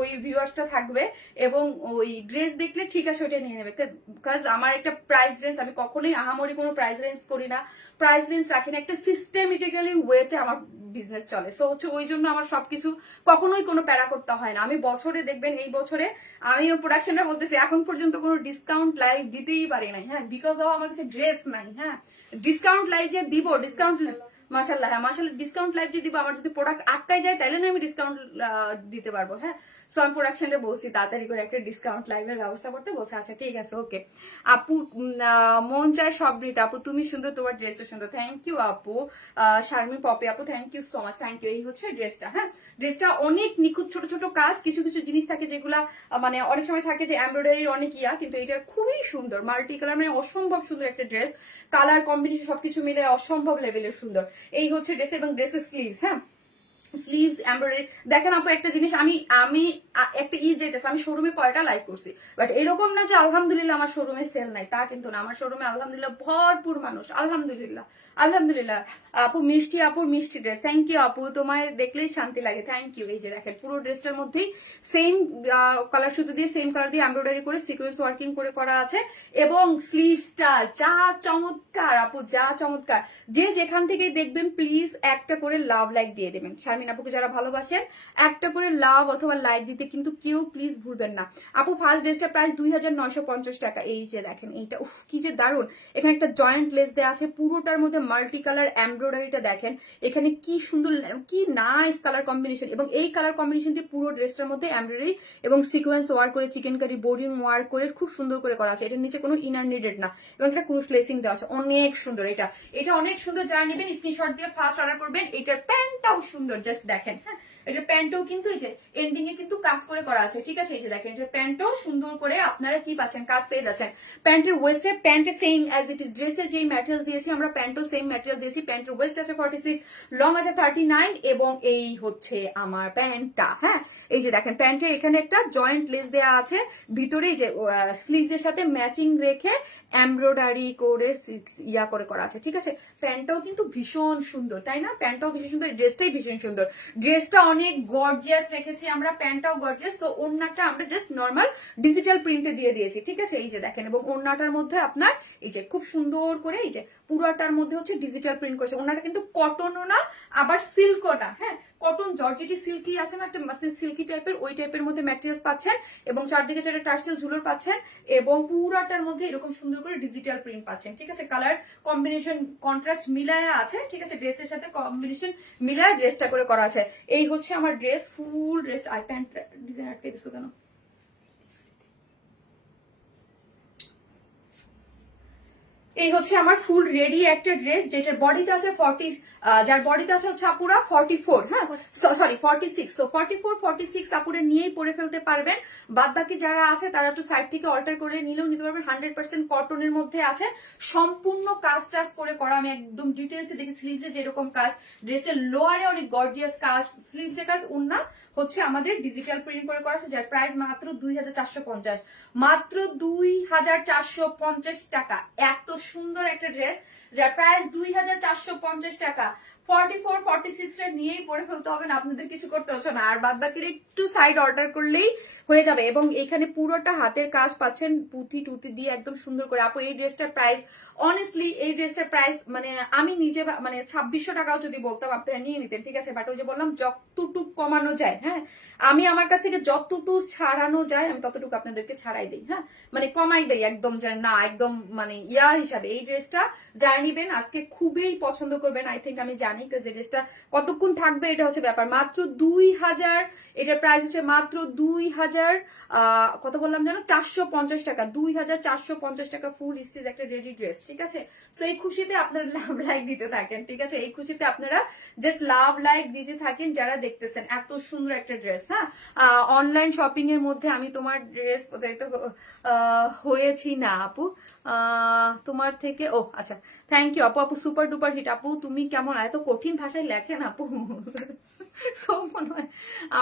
ওই ভিউয়ার্সটা থাকবে এবং ওই ড্রেস দেখলে ঠিক আছে ওইটা নিয়ে নেবে। বিকজ আমার একটা প্রাইস রেঞ্জ, আমি কখনোই আহামরি কোনো প্রাইস রেঞ্জ করি না, প্রাইস রেঞ্জ রাখি না, একটা সিস্টেমেটিক্যালি ওয়েতে আমার বিজনেস চলে। সো হচ্ছে ওই জন্য আমার সবকিছু কখনোই কোনো প্যারা করতে হয় না। আমি বছরে দেখবেন, এই বছরে আমি প্রোডাকশনটা বলতেছি এখন পর্যন্ত কোনো ডিসকাউন্ট লাইভ দিতেই পারি নাই। হ্যাঁ, বিকজ অফ আমার কাছে ড্রেস নাই। হ্যাঁ, ডিসকাউন্ট লাইভ যে দিব, ডিসকাউন্ট মাশাল্লাহ, হ্যাঁ মাশাল্লাহ, ডিসকাউন্ট লাইভ যে দিব, আমার যদি প্রোডাক্ট আটকায় যায় তাহলে না আমি ডিসকাউন্ট দিতে পারবো। হ্যাঁ, সো আমি প্রোডাকশনে বলছি তাড়াতাড়ি করে একটা ডিসকাউন্ট লাইভের ব্যবস্থা করতে, বলছে আচ্ছা ঠিক আছে ওকে। আপু মন চায় সব দিতে, আপু তুমি সুন্দর, তোমার ড্রেসটা সুন্দর, থ্যাংক ইউ আপু। শারমিন পপি আপু thank you so much, thank you. এই হচ্ছে ড্রেসটা। হ্যাঁ, ড্রেসটা অনেক নিখুঁত, ছোট ছোট কাজ, কিছু কিছু জিনিস থাকে যেগুলা মানে অনেক সময় থাকে যে এমব্রয়ডারির অনেক কিন্তু এটার খুবই সুন্দর মাল্টি কালার, মানে অসম্ভব সুন্দর একটা ড্রেস, কালার কম্বিনেশন সবকিছু মিলে অসম্ভব লেভেলের সুন্দর। এই হচ্ছে ড্রেস এবং ড্রেসের স্লিভস। হ্যাঁ, স্লিভস এমব্রয়ডারি দেখেন আপু, একটা জিনিস আমি একটা যেতেছে, আমি শোরুমে কয়টা লাইভ করছি, বাট এরকম না যে আলহামদুলিল্লাহ আমার শোরুমে সেল নাই, তা কিন্তু না। আমার শোরুমে আলহামদুলিল্লাহ ভরপুর মানুষ, আলহামদুলিল্লাহ আলহামদুলিল্লাহ। আপু মিষ্টি, আপুর মিষ্টি ড্রেস, থ্যাংক ইউ আপু, তোমায় দেখলেই শান্তি লাগে, থ্যাংক ইউ। এই যে দেখেন পুরো ড্রেসটার মধ্যেই সেম কালার সুতো দিয়ে, সেম কালার দিয়ে এমব্রয়ডারি করে সিকোয়েন্স ওয়ার্কিং করে করা আছে। এবং স্লিভসটা যা চমৎকার আপু, যা চমৎকার। যে যেখান থেকে দেখবেন প্লিজ একটা করে লাভ লাইক দিয়ে দেবেন। শারমিন শারমিন আপুকে যারা ভালোবাসেন একটা করে লাভ অথবা লাইক দিতে কিন্তু কেউ প্লিজ ভুলবেন না। আপু ফার্স্ট ড্রেসটা প্রাইস 2950 টাকা। এই যে দেখেন এইটা, উফ কি যে দারুণ, এখানে একটা জয়েন্ট লেস দেওয়া আছে, পুরোটার মধ্যে মাল্টি কালার এমব্রয়ডারিটা দেখেন, এখানে কি সুন্দর, কি নাইস কালার কম্বিনেশন, এবং এই কালার কম্বিনেশন দিয়ে পুরো ড্রেসটার মধ্যে এমব্রয়ডারি এবং সিকোয়েন্স ওয়ার্ক করে, চিকেন কারি বোরিং ওয়ার্ক করে খুব সুন্দর করে করা আছে। এটার নিচে কোনো ইনার নিডেড না, এবং একটা ক্রুশ লেসিং দেওয়া আছে, অনেক সুন্দর। এটা অনেক সুন্দর, যারা নেবেন স্ক্রিনশট দিয়ে ফার্স্ট অর্ডার করবেন। এটার প্যান্টটাও সুন্দর, জাস্ট দেখেন। হ্যাঁ, এটা প্যান্টও কিন্তু এই যে এন্ডিং এ কিন্তু কাজ করে করা আছে, ঠিক আছে। এই যে দেখেন, এটা প্যান্টও সুন্দর করে আপনারা কি পাচ্ছেন, কাজ পেয়ে যাচ্ছেন। প্যান্টের ওয়েস্টে, প্যান্টে সেম অ্যাজ ইট ইজ ড্রেসের যেই ম্যাটেরিয়াল দিয়েছি আমরা, প্যান্টও সেম ম্যাটেরিয়াল দিয়েছি। প্যান্টের ওয়েস্ট আছে 46, লং আছে 39, এবং এই হচ্ছে আমার প্যান্টটা। হ্যাঁ, এই যে দেখেন প্যান্টের এখানে একটা জয়েন্ট লেস দেওয়া আছে, ভিতরে এই যে স্লিভস এর সাথে ম্যাচিং রেখে এমব্রয়ডারি করে ইয়া করে করা আছে, ঠিক আছে। প্যান্টটাও কিন্তু ভীষণ সুন্দর, তাই না? প্যান্টটাও ভীষণ সুন্দর, ড্রেসটাই ভীষণ সুন্দর। ড্রেসটা অনেক গর্জিয়াস রেখেছি আমরা, প্যান্টটাও গর্জিয়াস। তো ওড়নাটা আমরা জাস্ট নর্মাল ডিজিটাল প্রিন্টে দিয়ে দিয়েছি, ঠিক আছে। এই যে দেখেন, এবং ওড়নাটার মধ্যে আপনার এই যে খুব সুন্দর করে এই যে পুরাটার মধ্যে হচ্ছে ডিজিটাল প্রিন্ট করেছে। ওড়নাটা কিন্তু কটনও না আবার সিল্কও না, হ্যাঁ, কটন জর্জেটি সিল্কি আছে না, একটা মাসলিন সিল্কি টাইপের, ওই টাইপের মধ্যে ম্যাটেরিয়ালস পাচ্ছেন, এবং চারদিকে চারটে টার্সেল ঝুলোর পাচ্ছেন, এবং পুরাটার মধ্যে এরকম সুন্দর করে ডিজিটাল প্রিন্ট পাচ্ছেন, ঠিক আছে। কালার কম্বিনেশন কন্ট্রাস্ট মিলায়া আছে, ঠিক আছে, ড্রেসের সাথে কম্বিনেশন মিলায় ড্রেসটা করে করা আছে। এই হচ্ছে আমার ড্রেস, ফুল ড্রেস। আর প্যান্ট ডিজাইন আটকে দিছো কেন? এই হচ্ছে আমার ফুল রেডি একটা ড্রেস, যেটার বডিতে আছে 40, যার বডিতে আছে হচ্ছে আপুরা 44, হ্যাঁ সরি 46। সো 44 46 আপুরা নিয়েই পরে ফেলতে পারবেন। বাদ বাকি যারা আছে তারা একটু সাইড থেকে অল্টার করে নিলেও নিতে পারবেন। 100% কটনের মধ্যে আছে, সম্পূর্ণ কাজ টাজ করে করা। আমি একদম ডিটেলসে দেখি, স্লিভসে যেরকম কাজ, ড্রেসের লোয়ারে অনেক গর্জিয়াস কাজ, স্লিভসে কাজ, ওন্না হচ্ছে আমাদের ডিজিটাল প্রিন্ট করে করা আছে, যার প্রাইস মাত্র 2450, মাত্র 2450 টাকা। এত সুন্দর একটা ড্রেস যার প্রাইস 2450 টাকা। 44 46 টা নিয়েই পরে ফেলতে হবে না, আপনাদের কিছু করতে হচ্ছে না। আর বাদ বাকির একটু সাইড অর্ডার করলেই হয়ে যাবে। এবং এখানে পুরোটা হাতের কাজ পাচ্ছেন, পুঁথি টুতি দিয়ে একদম সুন্দর করে। আপু এই ড্রেসটার প্রাইস, অনেস্টলি এই ড্রেসটার প্রাইস মানে আমি নিজে মানে 2600 টাকাও যদি বলতাম আপনারা নিয়ে নিতেন, ঠিক আছে। বাট ওই যে বললাম যতটুক কমানো যায়, হ্যাঁ, আমি আমার কাছ থেকে যতটুকু ছাড়ানো যায় আমি ততটুকু আপনাদেরকে ছাড়াই দিই, হ্যাঁ, মানে কমাই দেই একদম, যে না একদম মানে ইয়া হিসাবে। এই ড্রেসটা যারা নিবেন আজকে খুবই পছন্দ করবেন, আই থিঙ্ক, আমি জানি, যে ড্রেসটা কতক্ষণ থাকবে এটা হচ্ছে ব্যাপার। মাত্র 2000, এটার প্রাইস হচ্ছে মাত্র 2000 কত বললাম জানো, 450 টাকা। 2450 টাকা ফুল স্টিচ একটা রেডি ড্রেস, ঠিক আছে। তো এই খুশিতে আপনারা লাভ লাইক দিতে থাকেন, ঠিক আছে। এই খুশিতে আপনারা জাস্ট লাভ লাইক দিতে থাকেন যারা দেখতেছেন। এত সুন্দর একটা ড্রেস, হ্যাঁ। অনলাইন শপিং এর মধ্যে আমি তোমার ড্রেস প্রতারিত হয়েছি না আপু, তোমার থেকে। ও আচ্ছা, থ্যাংক ইউ আপু। আপু সুপার ডুপার হিট। আপু তুমি কেমন? এত কঠিন ভাষায় লেখেন আপু। সো মনে হয়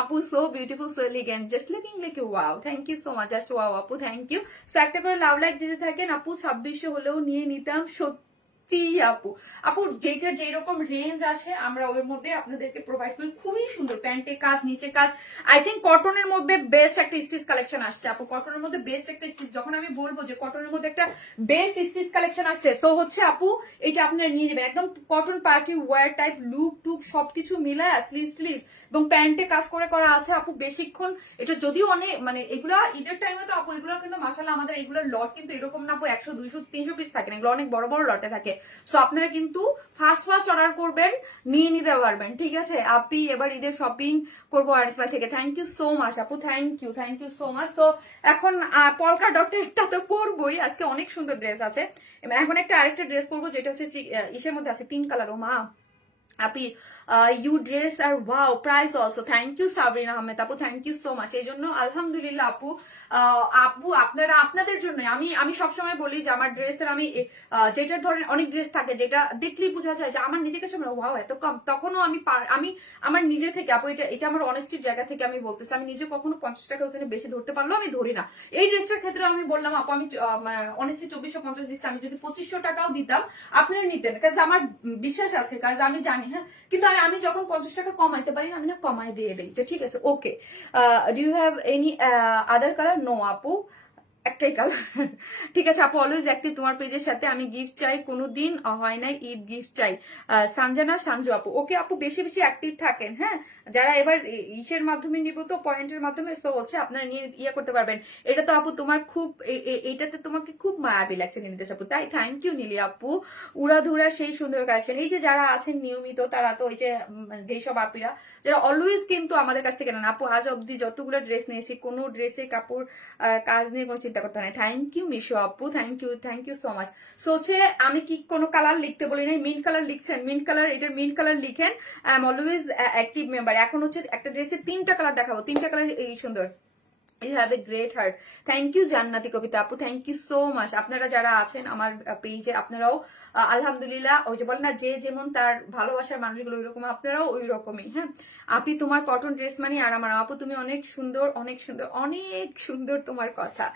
আপু so beautiful, so elegant, just looking like wow. Thank you so much, just wow আপু, থ্যাংক ইউ। সো একটা করে লাভ লাইক দিতে থাকেন আপু। 2600 হলেও নিয়ে নিতাম সত্যি আপু। আপু যেটার যেরকম রেঞ্জ আসে আমরা ওর মধ্যে আপনাদেরকে প্রোভাইড করি। খুবই সুন্দর প্যান্টে কাজ, নিচে কাজ। আই থিঙ্ক কটনের মধ্যে বেস্ট একটা স্টিচ কালেকশন আসছে আপু। কটনের মধ্যে বেস্ট একটা স্টিচ, যখন আমি বলবো যে কটনের মধ্যে একটা বেস্ট স্টিচ কালেকশন আসছে, তো হচ্ছে আপু এটা আপনারা নিয়ে নেবেন। একদম cotton party wear type, look টুক সবকিছু মিলায়, স্লিভ স্লিভ এবং প্যান্টে কাজ করে করা আছে আপু। বেশিক্ষণ এটা যদিও অনেক মানে এগুলা ঈদের টাইমে তো আপু এগুলো কিন্তু মাশাআল্লাহ আমাদের এগুলোর লট কিন্তু এরকম না আপু 100 200 300 পিস থাকে না, এগুলো অনেক বড় বড় লটে থাকে। সো আপনারা কিন্তু ফার্স্ট অর্ডার করবেন, নিয়ে নিতে পারবেন, ঠিক আছে। আপনি এবার ঈদের শপিং করবো আরএসএল থেকে। থ্যাংক ইউ সো মাচ আপু, thank you so much. So এখন পলকা ডটের একটা তো পরবই, আজকে অনেক সুন্দর ড্রেস আছে। এখন একটা আরেকটা ড্রেস পরবো যেটা হচ্ছে ইসের মধ্যে আছে, পিঙ্ক কালার। ও মা আপি you dress are wow, price also. Thank you Sabrin Ahmed আপু, থ্যাংক ইউ সো মাচ। এই জন্য আলহামদুলিল্লাহ আপু, আপু আপনারা আপনাদের জন্য আমি সবসময় বলি যে আমার ড্রেসের আমি যেটার ধরনের অনেক ড্রেস থাকে যেটা দেখলেই বোঝা যায় যে আমার নিজের কাছে ওয়াও এত কম, তখনও আমি আমার নিজে থেকে আপু, এটা আমার অনেস্টির জায়গা থেকে আমি বলতেছি, আমি নিজে কখনো 50 টাকা ওখানে বেশি ধরতে পারলেও আমি ধরি না। এই ড্রেসটার ক্ষেত্রে আমি বললাম আপু, আমি অনেস্টলি 2450 দিচ্ছি, আমি যদি 2500 টাকাও দিতাম আপনারা নিতেন, কাজ আমার বিশ্বাস আছে, কাজ আমি জানি, হ্যাঁ। কিন্তু আমি যখন 50 টাকা কমাইতে পারি না, আমি না কমাই দিয়ে দিই যে ঠিক আছে okay. Do you have any other colour? No আপু, একটাই কালার। ঠিক আছে আপু, অলওয়েজ একটি তোমার পেজের সাথে আমি গিফট চাই, কোনোদিন হয় নাই ঈদ গিফট চাই। সানজানা সানজু আপু, ওকে আপু বেশি বেশি অ্যাক্টিভ থাকেন, হ্যাঁ যারা এবার ইসের মাধ্যমে নিব তো পয়েন্টের মাধ্যমে, তো হচ্ছে আপনারা নিয়ে ইয়ে করতে পারবেন। এটা তো আপু তোমার খুব এইটাতে তোমাকে খুব মায়াবী লাগছে নির্দেশ আপু, তাই থ্যাংক ইউ নীলি আপু। উড়াধুরা সেই সুন্দর কালেকশন। এই যে যারা আছেন নিয়মিত তারা তো ওই যে যেসব আপিরা যারা অলওয়েজ কিন্তু আমাদের কাছ থেকে নেন আপু, আজ অব্দি যতগুলো ড্রেস নিয়েছি কোনো ড্রেসের কাপড় কাজ নিয়ে কোনো চিন্তা করতে নাই। থ্যাংক ইউ মিশো আপু, thank you so much. So হচ্ছে আমি কি কোনো কালার লিখতে বলি নাই, মিন্ট কালার লিখছেন, মিন্ট কালার, এটার মিন্ট কালার লিখেন। I am always active member. এখন হচ্ছে একটা ড্রেসে 3টা কালার দেখাবো, 3টা কালার এই সুন্দর। You have a great heart. Thank you Jannati Kobita আপু, থ্যাংক ইউ সো মাচ। আপনারা যারা আছেন আমার পেজে আপনারাও আলহামদুলিল্লাহ, ওই যে বলেন না যে যেমন তার ভালোবাসার মানুষগুলো ওই রকম, আপনারাও ওই রকমই। হ্যাঁ আপি তোমার কটন ড্রেস মানে আর আমার আপু তুমি অনেক সুন্দর, অনেক সুন্দর, অনেক সুন্দর তোমার কথা।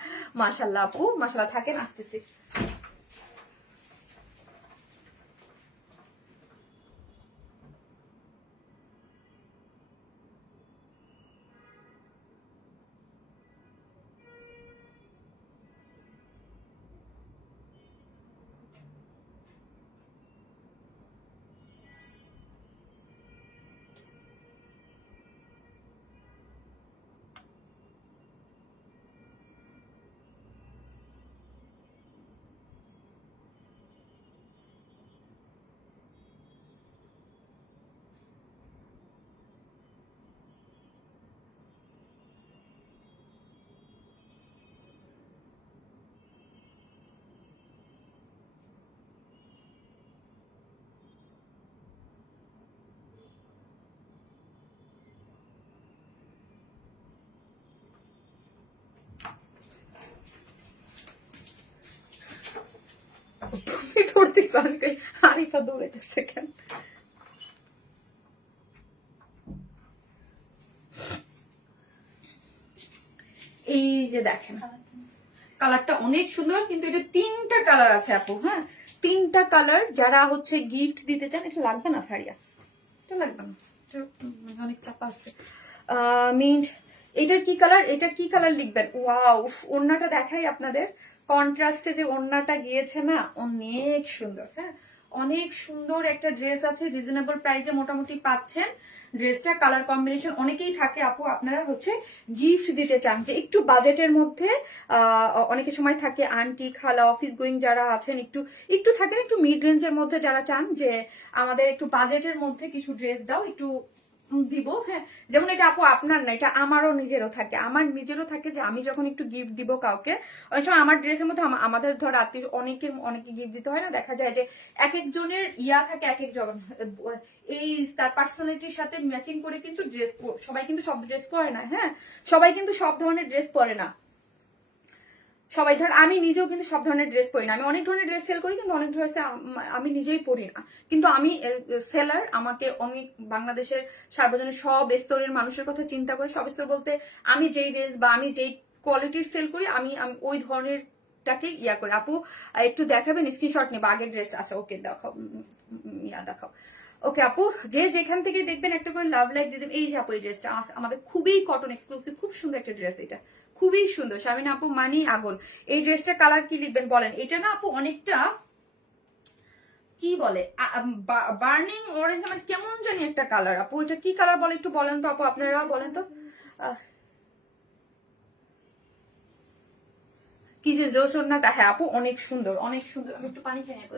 মাশাল্লাহ আপু, মাশাল্লাহ, থাকেন, আসতেছি। তুমি ধরতেছ, আরিফা দৌড়াইতেছে কেন? এই যে দেখেন কালারটা অনেক সুন্দর, কিন্তু এটা 3টা কালার আছে আপু। হ্যাঁ 3টা কালার, যারা হচ্ছে গিফট দিতে চান। এটা লাগবে না ফারিয়া, এটা লাগবে না, অনেক চাপা আছে। মিন্ট, এটার কি কালার, এটা কি কালার লিখবেন? ওয়াও, ওড়নাটা দেখাই আপনাদের, কন্ট্রাস্টে যে ওড়নাটা গিয়েছে না, অনেক সুন্দর। হ্যাঁ অনেক সুন্দর একটা ড্রেস আছে, রিজনেবল প্রাইসে মোটামুটি পাচ্ছেন। ড্রেসটা কালার কম্বিনেশন অনেকেই থাকে আপু, আপনারা হচ্ছে গিফট দিতে চান যে একটু বাজেটের মধ্যে। অনেকের সময় থাকে আন্টি খালা অফিস গোয়িং যারা আছেন, একটু একটু থাকেন একটু মিড রেঞ্জের মধ্যে, যারা চান যে আমাদের একটু বাজেটের মধ্যে কিছু ড্রেস দাও, একটু দিব। হ্যাঁ যেমন এটা আপু আপনার না, এটা আমারও নিজেরও থাকে, আমার নিজেরও থাকে যে আমি যখন একটু গিফট দিব কাউকে, অনেক সময় আমার ড্রেসের মধ্যে আমাদের ধর আত্মীয় অনেকে গিফট দিতে হয় না, দেখা যায় যে এক একজনের ইয়া থাকে, এক একজন এই তার পার্সোনালিটির সাথে ম্যাচিং করে কিন্তু ড্রেস, সবাই কিন্তু সব ড্রেস পরে না। হ্যাঁ সবাই কিন্তু সব ধরনের ড্রেস পরে না, সবাই ধর আমি নিজেও কিন্তু সব ধরনের ড্রেস পরি না, আমি অনেক ধরনের ড্রেস সেল করি কিন্তু অনেক ড্রেস আমি নিজেই পরি না, কিন্তু আমি সেলার, আমাকে অনেক বাংলাদেশের সার্বজনীন সব স্তরের মানুষের কথা চিন্তা করে, সব স্তর বলতে আমি যেই ড্রেস বা আমি যেই কোয়ালিটির সেল করি আমি ওই ধরনের টাকে ইয়া করে। আপু একটু দেখাবেন, স্ক্রিনশট নেব আগের ড্রেস। আচ্ছা ওকে দেখাও, ইয়া দেখাও। ওকে আপু, যে যেখান থেকে দেখবেন একটা করে লাভ লাইক দিয়ে দেবেন। এই যে আপু এই ড্রেসটা আমাদের খুবই কটন এক্সক্লুসিভ, খুব সুন্দর একটা ড্রেস, এটা খুবই সুন্দর। শামিনা আপু মানি আগুন, এই ড্রেসটা কালার কি লিখবেন বলেন? এটা না আপু অনেকটা কি বলে বার্নিং অরেঞ্জ, আমার কেমন জানি একটা কালার আপু, এটা কি কালার বলে একটু বলেন তো আপু, আপনারা বলেন তো। কি যে জোস ওড়নাটা, হ্যাঁ আপু অনেক সুন্দর, অনেক সুন্দর। আমি একটু পানি খেয়ে নেবো।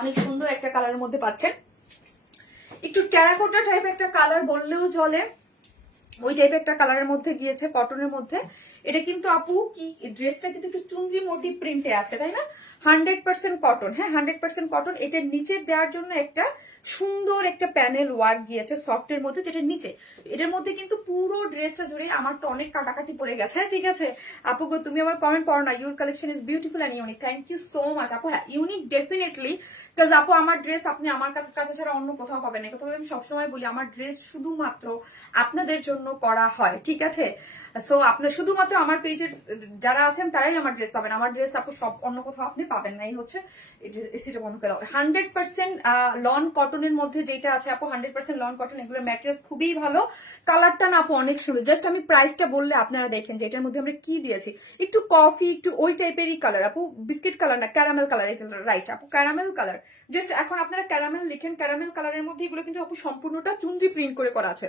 অনেক সুন্দর একটা কালারের মধ্যে পাচ্ছেন, একটু টেরাকোটা টাইপ একটা কালার বললেও চলে, ওই টাইপের একটা কালারের মধ্যে গিয়েছে, কটনের মধ্যে। এটা কিন্তু আপু কি ড্রেসটা কিন্তু একটু চুনরি মোটিভ প্রিন্টে আছে, তাই না? 100% কটন, হ্যাঁ 100% কটন। এটার নিচে দেওয়ার জন্য একটা সুন্দর একটা প্যানেল ওয়ার্ক গিয়েছে সফটের মধ্যে, যেটা নিচে এটার মধ্যে কিন্তু পুরো ড্রেসটা জুড়ে আমার তো অনেক কাটাকাটি পড়ে গেছে। হ্যাঁ ঠিক আছে আপু গো, তুমি আমার কমেন্ট পড়ো না, your collection is beautiful and unique, thank you so much আপু। হ্যাঁ ইউনিক ডেফিনেটলি, বিকজ আপু আমার ড্রেস আপনি আমার কাছে ছাড়া অন্য কোথাও পাবেন না, কথা আমি সবসময় বলি, আমার ড্রেস শুধুমাত্র আপনাদের জন্য করা হয়, ঠিক আছে? সো আপনার শুধুমাত্র আমার পেজের যারা আছেন তারাই আমার ড্রেস পাবেন, আমার ড্রেস আপু সব অন্য কোথাও আপনি পাবেন না। এই হচ্ছে এসিটা বন্ধ করে দাও। 100% লন কটন কটনের মধ্যে যেটা আছে আপু 100% লন কটন, এগুলো ম্যাটেরিয়ালস খুবই ভালো, কালারটা না আপু অনেক সুন্দর। জাস্ট আমি প্রাইসটা বললে আপনারা দেখেন যে এটার মধ্যে আমরা কি দিয়েছি, একটু কফি একটু ওই টাইপেরই কালার আপু, বিস্কিট কালার না, ক্যারামেল কালার, রাইট আপু ক্যারামেল কালার। জাস্ট এখন আপনারা ক্যারামেল লিখেন, ক্যারামেল কালারের মধ্যে এগুলো কিন্তু আপু সম্পূর্ণটা চুনরি প্রিন্ট করে করা আছে,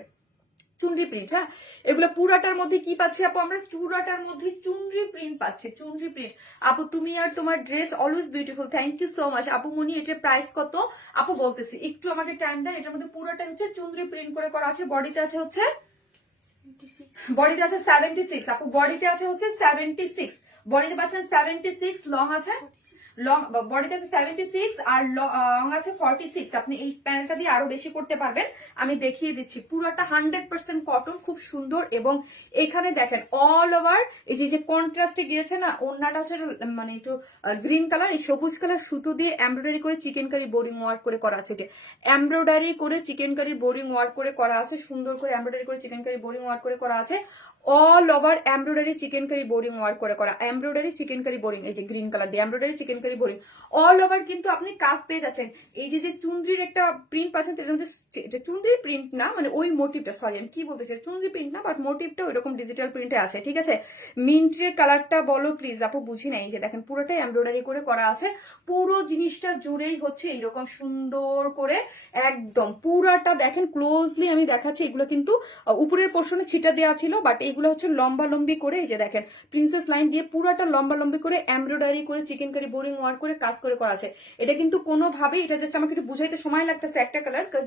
চুনরি প্রিন্ট। হ্যাঁ, এগুলো পুরাটার মধ্যে কি পাচ্ছি আপু আমরা, পুরাটার মধ্যে চুনরি প্রিন্ট পাচ্ছি, চুনরি প্রিন্ট। আপু তুমি আর তোমার dress always beautiful, thank you so much. আপু মনি এটার প্রাইস কত আপু বলতেছি, একটু আমাকে টাইম দেন। এটার মধ্যে পুরোটা হচ্ছে চুনরি প্রিন্ট করে করা আছে, বডিতে আছে হচ্ছে, বডিতে আছে 76 আপু, বডিতে আছে হচ্ছে 76, বডিতে পাচ্ছেন 76, লং আছে লং, বডিতে আছে 76 আর লং আছে 46। আপনি এই প্যানেলটা দিয়ে আরো বেশি করতে পারবেন, আমি দেখিয়ে দিচ্ছি। পুরোটা 100% কটন, খুব সুন্দর। এবং এখানে দেখেন অল ওভার এই যে কন্ট্রাস্টে গিয়েছে না, ওড়নাটা হচ্ছে মানে একটু গ্রিন কালার, এই সবুজ কালার সুতো দিয়ে এমব্রয়ডারি করে চিকেন কারি বোরিং ওয়ার্ক করে করা আছে, যে এমব্রয়ডারি করে চিকেন কারি বোরিং ওয়ার্ক করে করা আছে, সুন্দর করে এমব্রয়ডারি করে চিকেন কারি বোরিং ওয়ার্ক করে করা আছে, all over embroidery chikankari boring work করে করা, এমব্রয়ডারি চিকেন কারি বোরিং, এই যে গ্রিন কালার দিয়ে embroidery chikankari boring all over. কিন্তু আপনি কাজ পেয়ে যাচ্ছেন, এই যে চুনরির একটা প্রিন্ট পাচ্ছেন, এটার মধ্যে এটা চুনরির প্রিন্ট না, মানে ওই মোটিভটা, সরি আমি কি বলতে চাই, চুনরি প্রিন্ট না বাট মোটিভটা ওইরকম ডিজিটাল প্রিন্টে আছে, ঠিক আছে। মিন্টের কালারটা বলো প্লিজ আপু, বুঝি না। এই যে দেখেন পুরোটাই এমব্রয়ডারি করে করা আছে, পুরো জিনিসটা জুড়েই হচ্ছে এইরকম সুন্দর করে একদম পুরাটা দেখেন ক্লোজলি আমি দেখাচ্ছি। এগুলো কিন্তু উপরের পোর্শনে ছিটা দেওয়া ছিল, বাট এগুলো হচ্ছে লম্বা লম্বি করে, এই যে দেখেন প্রিন্সেস লাইন দিয়ে পুরাটা লম্বা লম্বি করে এমব্রয়ডারি করে চিকেন কারি বোরিং ওয়ার্ক করে কাজ করে করা আছে। এটা কিন্তু কোনোভাবেই, এটা জাস্ট আমাকে একটু বুঝাইতে সময় লাগতেছে একটা কালার, কাজ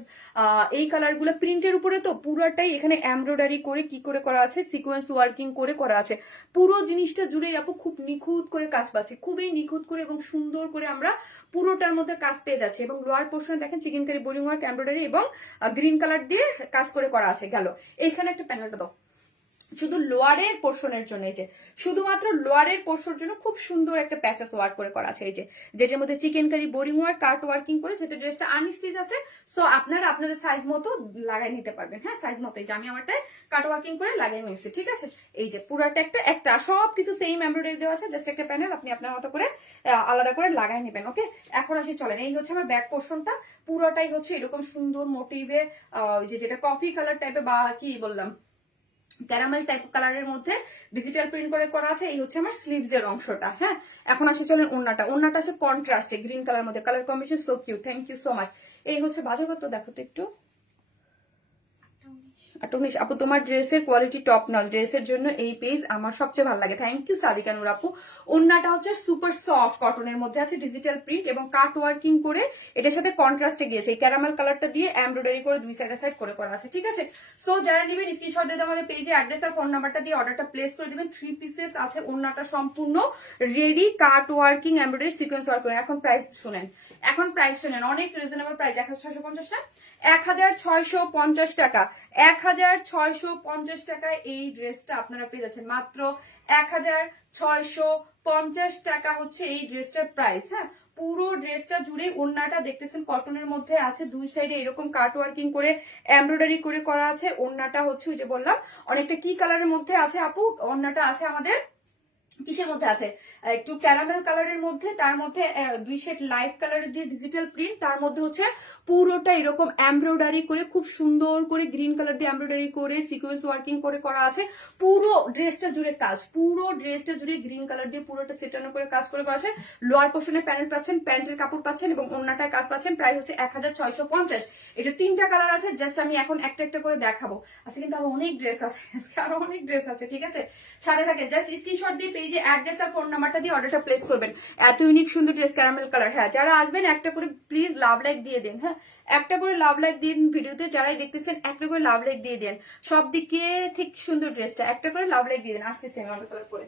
এই কালার গুলো প্রিন্টের উপরে তো পুরাটাই এখানে এমব্রয়ডারি করে কি করে করা আছে, সিকোয়েন্স ওয়ার্কিং করে করা আছে। পুরো জিনিসটা জুড়ে আপু খুব নিখুঁত করে কাজ পাচ্ছি, খুবই নিখুঁত করে এবং সুন্দর করে আমরা পুরোটার মধ্যে কাজ পেয়ে যাচ্ছি। এবং লোয়ার পোর্শনে দেখেন chikankari boring work embroidery এবং গ্রিন কালার দিয়ে কাজ করে করা আছে। গেল এইখানে একটা প্যানেলটা দাও শুধু লোয়ারের পোর্শনের জন্য, এই যে শুধুমাত্র লোয়ারের পোর্শনের জন্য খুব সুন্দর একটা প্যাসেজ ওয়ার্ক করে করা আছে, এই যে যেটার মধ্যে চিকেন কারি বোরিং ওয়ার্ক কাট ওয়ার্কিং করে, যেটা ড্রেসটা আনস্টিচ আছে, সো আপনারা আপনাদের সাইজ মতো লাগাই নিতে পারবেন। হ্যাঁ, সাইজ মতো, এই যে আমি আমারটা কাট ওয়ার্কিং করে লাগাই নিয়েছি, ঠিক আছে। এই যে পুরাটা একটা সবকিছু সেম এমব্রয়ডারি দেওয়া আছে, জাস্ট একটা প্যানেল আপনি আপনার মতো করে আলাদা করে লাগাই নেবেন। ওকে, এখন আসি চলেন, এই হচ্ছে আমার ব্যাক পোর্শনটা, পুরোটাই হচ্ছে এরকম সুন্দর মোটিভে, যেটা কফি কালার টাইপের বা কি বললাম ক্যারামেল টাইপ কালারের মধ্যে ডিজিটাল প্রিন্ট করে করা আছে। এই হচ্ছে আমার স্লিভস এর অংশটা। হ্যাঁ, এখন আসি চলেন ওড়নাটা, ওড়নাটা আছে কন্ট্রাস্টে গ্রিন কালার মধ্যে, colour combination so cute, thank you so much. এই হচ্ছে বাজে কত দেখো তো একটু, আপু তোমার ড্রেসের কোয়ালিটি টপ নচ, ড্রেসের জন্য এই পেজ আমার সবচেয়ে ভালো লাগে, থ্যাংক ইউ সারিকা নূর আপু। ওড়নাটা হচ্ছে সুপার সফট কটনের মধ্যে আছে, ডিজিটাল প্রিন্ট এবং কাট ওয়ার্কিং করে এটার সাথে কন্ট্রাস্টে গিয়েছে, এই ক্যারামেল কালারটা দিয়ে এমব্রয়ডারি করে দুই সাইডে সাইড করে করা আছে, ঠিক আছে। সো যারা নেবেন স্ক্রিনশট দিয়ে আমাদের পেজে অ্যাড্রেস আর ফোন নাম্বারটা দিয়ে অর্ডারটা প্লেস করে দিবেন। 3 পিসেস আছে, ওড়নাটা সম্পূর্ণ রেডি, কাট ওয়ার্কিং এমব্রয়ডারি সিকোয়েন্স ওয়ার্ক করে। এখন প্রাইস শুনেন, অনেক রিজনেবল প্রাইস, 1650 না, 1650 টাকা, 1650 টাকায় এই ড্রেসটা আপনারা পেয়ে যাচ্ছেন, মাত্র 1650 টাকা হচ্ছে এই ড্রেসটার প্রাইস। হ্যাঁ, পুরো ড্রেসটা জুড়ে ওড়নাটা দেখতেছেন কটনের মধ্যে আছে, দুই সাইডে এরকম কাট ওয়ার্কিং করে এমব্রয়ডারি করে করা আছে। ওড়নাটা হচ্ছে ওই যে বললাম অনেকটা কি কালারের মধ্যে আছে আপু, ওড়নাটা আছে আমাদের কিসের মধ্যে আছে, একটু ক্যারামেল কালারের মধ্যে, তার মধ্যে দুই শেড লাইট কালারের দিয়ে ডিজিটাল প্রিন্ট, তার মধ্যে হচ্ছে পুরোটা এরকম এমব্রয়ডারি করে খুব সুন্দর করে গ্রিন কালার দিয়ে এমব্রয়ডারি করে সিকোয়েন্স ওয়ার্কিং করে করা আছে। পুরো ড্রেসটা জুড়ে কাজ, পুরো ড্রেসটা জুড়ে গ্রিন কালার দিয়ে পুরোটা সেটানো করে কাজ করে করা আছে। লোয়ার পোর্শনে প্যানেল পাচ্ছেন, প্যান্টের কাপড় পাচ্ছেন এবং ওড়নাটায় কাজ পাচ্ছেন। প্রাইস হচ্ছে 1650। এটা 3টা কালার আছে, জাস্ট আমি এখন একটা একটা করে দেখাবো। আজকে কিন্তু আরো অনেক ড্রেস আছে, আরো অনেক ড্রেস আছে, ঠিক আছে, সাথে থাকে। জাস্ট স্ক্রিনশট দিয়ে পেজে অ্যাড্রেস আর ফোন নাম্বারটা দিয়ে অর্ডারটা প্লেস করবেন। এত ইউনিক সুন্দর ড্রেস ক্যারামেল কালার। হ্যাঁ, যারা আসবেন একটা করে প্লিজ লাভ লাইক দিয়ে দেন। হ্যাঁ, একটা করে লাভ লাইক দিন ভিডিওতে, যারাই দেখতেছেন একটা করে লাভ লাইক দিয়ে দেন, সব দিকে ঠিক সুন্দর ড্রেসটা একটা করে লাভ লাইক দিয়ে দেন। আসতেছে আমি অনেক কালার করে।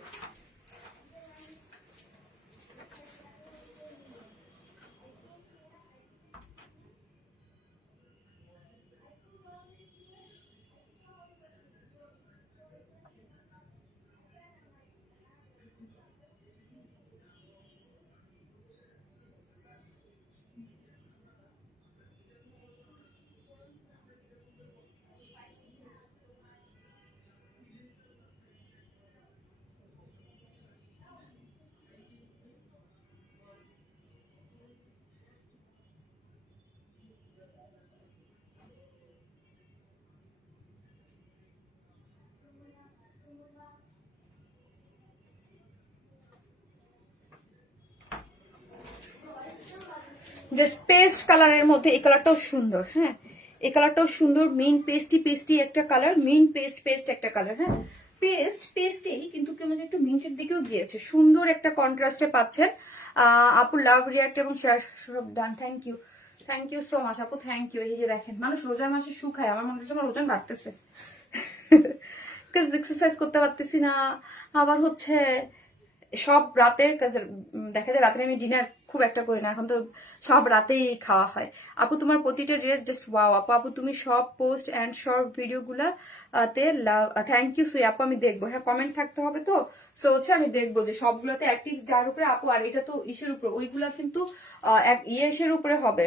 জাস্ট পেস্ট কালারের মধ্যে এই কালারটাও সুন্দর। হ্যাঁ, এই কালারটাও সুন্দর, মেইন পেস্টি একটা কালার, মেইন পেস্ট একটা কালার। হ্যাঁ, পেস্টেই কিন্তু কেমন একটু মিন্টের দিকেও গিয়েছে, সুন্দর একটা কন্ট্রাস্টে পাচ্ছেন। আপু লাভ রিয়াক্ট এবং শেয়ার সব ডান, থ্যাংক ইউ সো মাচ আপু, থ্যাংক ইউ। এই যে দেখেন, মানুষ রোজার মাসে শুকায়, আমার মনে হচ্ছে আমার ওজন বাড়তেছে, এক্সারসাইজ করতে পারতেছি না। আবার হচ্ছে সব রাতে দেখা যায় রাতে আমি ডিনার খুব একটা করি না, এখন তো সব রাতেই খাওয়া হয়। আপু তোমার প্রতিটা ড্রেস জাস্ট ওয়াও আপু। আপু তুমি সব পোস্ট অ্যান্ড শর্ট ভিডিও গুলাতে থ্যাংক ইউ সুই আপু, আমি দেখবো। হ্যাঁ, কমেন্ট থাকতে হবে তো, সো হচ্ছে আমি দেখবো যে সবগুলোতে অ্যাক্টিভ যার উপরে আপু। আর এটা তো ইসের উপরে, ওইগুলা কিন্তু ইয়েসের উপরে হবে,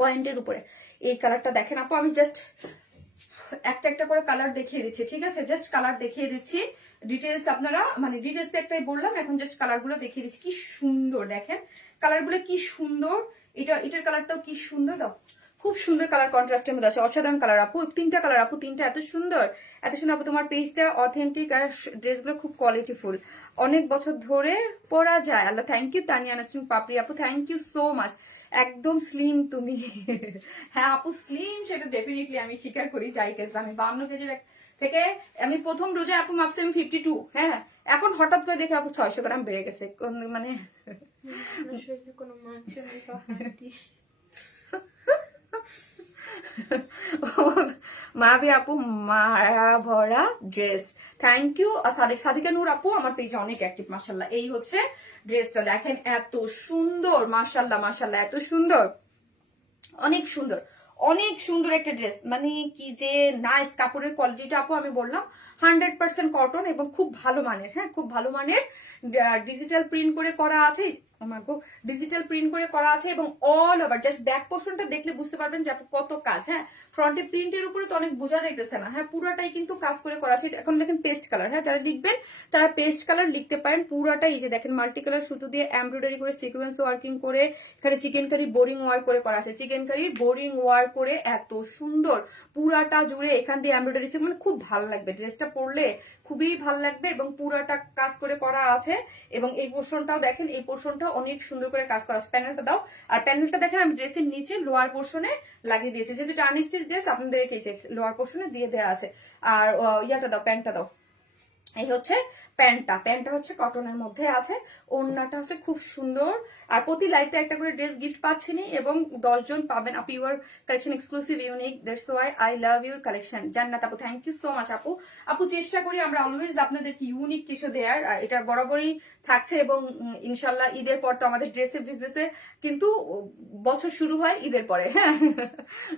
পয়েন্টের উপরে। এই কালারটা দেখেন আপু, আমি জাস্ট একটা করে কালার দেখিয়ে দিচ্ছি, ঠিক আছে? জাস্ট কালার দেখিয়ে দিচ্ছি, ডিটেলস আপনারা মানে ডিটেলস একটাই বললাম, এখন জাস্ট কালার গুলো দেখিয়ে দিচ্ছি। কি সুন্দর দেখেন কালার গুলো, কি সুন্দর। এটার কালারটাও কি সুন্দর, দাও খুব সুন্দর কালার কন্ট্রাস্টের মধ্যে আছে, অসাধারণ কালার আপু। তিনটা কালার আপু, তিনটা এত সুন্দর আপু। তোমার পেজটা অথেন্টিক আর ড্রেসগুলো খুব কোয়ালিটিফুল, অনেক বছর ধরে পরা যায়। আল্লাহ, থ্যাংক ইউ। তানিয়া নাসরিন পাপড়ি আপু, থ্যাংক ইউ সো মাচ। একদম স্লিম তুমি। হ্যাঁ আপু, স্লিম সেটা ডেফিনেটলি আমি স্বীকার করি। যাই কেস আমি 52 কেজির থেকে আমি প্রথম রোজে আপু মাপছি আমি 52। হ্যাঁ, এখন হঠাৎ করে দেখে আপু 600 গ্রাম বেড়ে গেছে, মানে কোনো মাংস নেই। মায়াবী আপু, মায়া ভরা dress, thank you. Sadika Nur আপু আমার পেজে অনেক অ্যাক্টিভ, মাশাল্লাহ। এই হচ্ছে ড্রেসটা দেখেন, এত সুন্দর, মাশাল্লাহ মাশাল্লাহ, এত সুন্দর, অনেক সুন্দর একটা ড্রেস। মানে কি যে নাইস, কাপড়ের কোয়ালিটিটা আপু আমি বললাম 100% কটন এবং খুব ভালো মানের। হ্যাঁ, খুব ভালো মানের, ডিজিটাল প্রিন্ট করে করা আছে, ডিজিটাল প্রিন্ট করে করা আছে এবং অল ওভার জাস্ট ব্যাক পোর্শনটা দেখলে বুঝতে পারবেন যে কত কাজ। হ্যাঁ, ফ্রন্টে প্রিন্টের উপরে তো অনেক বোঝা যাইতেছে না। হ্যাঁ, পুরাটাই কিন্তু কাজ করে করা আছে। এখন দেখেন পেস্ট কালার, হ্যাঁ যারা লিখবেন তারা পেস্ট কালার লিখতে পারেন। পুরাটাই এই যে দেখেন মাল্টি কালার সুতো দিয়ে এমব্রয়ডারি করে সিকোয়েন্স ওয়ার্কিং করে, এখানে চিকেন কারি বোরিং ওয়ার্ক করে করা আছে, চিকেন কারি বোরিং ওয়ার্ক করে এত সুন্দর পুরাটা জুড়ে এখান দিয়ে এমব্রয়ডারি, মানে খুব ভালো লাগবে ড্রেসটা পরলে, খুবই ভালো লাগবে। এবং পুরাটা কাজ করে করা আছে এবং এই পোর্শনটাও দেখেন, এই পোর্শনটা অনেক সুন্দর করে কাজ করা আছে। প্যানেলটা দাও, আর প্যানেলটা দেখেন আমি ড্রেসের নিচে লোয়ার পোর্শনে লাগিয়ে দিয়েছি, যেহেতু টার্নিস্টিচ ড্রেস আপনাদের এই যে লোয়ার পোর্শনে দিয়ে দেওয়া আছে। আর ইয়াটা দাও, প্যান্টটা দাও। এই হচ্ছে প্যান্টটা হচ্ছে কটনের মধ্যে আছে, ওড়নাটা হচ্ছে খুব সুন্দর। আর প্রতি লাইফে একটা করে ড্রেস গিফট পাচ্ছেনই এবং 10 জন পাবেন আপু। Your collection exclusive, unique, that's why I love your collection. জান্নাত আপু, থ্যাংক ইউ সো মাচ আপু। আপু চেষ্টা করি আমরা অলওয়েজ আপনাদেরকে ইউনিক কিছু দেওয়ার, এটা বরাবরই থাকছে। এবং ইনশাল্লাহ ঈদের পর তো আমাদের ড্রেসের বিজনেসে কিন্তু বছর শুরু হয় ঈদের পরে। হ্যাঁ,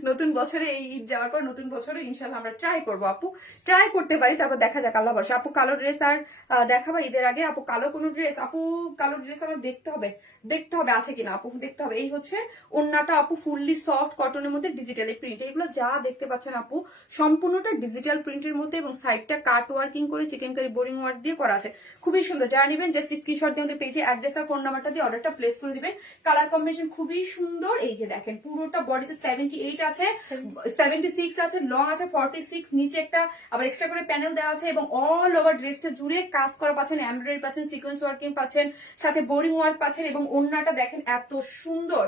নতুন বছরে, এই ঈদ যাওয়ার পর নতুন বছরে ইনশাল্লাহ আমরা ট্রাই করবো আপু, ট্রাই করতে পারি, তারপর দেখা যাক আল্লাহ ভরসা। আপু কালো ড্রেস আর দেখাবা ঈদের আগে? আপু কালো কোনো ড্রেস, আপু কালো ড্রেস আমার দেখতে হবে আছে কিনা আপু, দেখতে হবে। এই হচ্ছে ওড়নাটা আপু, ফুললি সফট কটনের মধ্যে ডিজিটালি প্রিন্ট, এগুলো যা দেখতে পাচ্ছেন আপু সম্পূর্ণটা ডিজিটাল প্রিন্টের মধ্যে এবং সাইডটা কাট ওয়ার্কিং করে চিকেন কারি বোরিং ওয়ার্ক দিয়ে করা আছে, খুবই সুন্দর। যারা নেবেন জাস্ট স্ক্রিনশট দিয়ে আমাদের পেজে অ্যাড্রেস আর ফোন নাম্বারটা দিয়ে অর্ডারটা প্লেস করে দিবেন। কালার কম্বিনেশন খুবই সুন্দর। এই যে দেখেন পুরোটা বডিতে 78 আছে, 76 আছে, লং আছে 46, নিচে একটা আবার এক্সট্রা করে প্যানেল দেওয়া আছে এবং অল ওভার ড্রেসটা জুড়ে কাজ করা পাচ্ছেন, এমব্রয়ডারি পাচ্ছেন, সিকোয়েন্স ওয়ার্কিং পাচ্ছেন, সাথে বোরিং ওয়ার্ক পাচ্ছেন। এবং ওড়নাটা দেখেন এত সুন্দর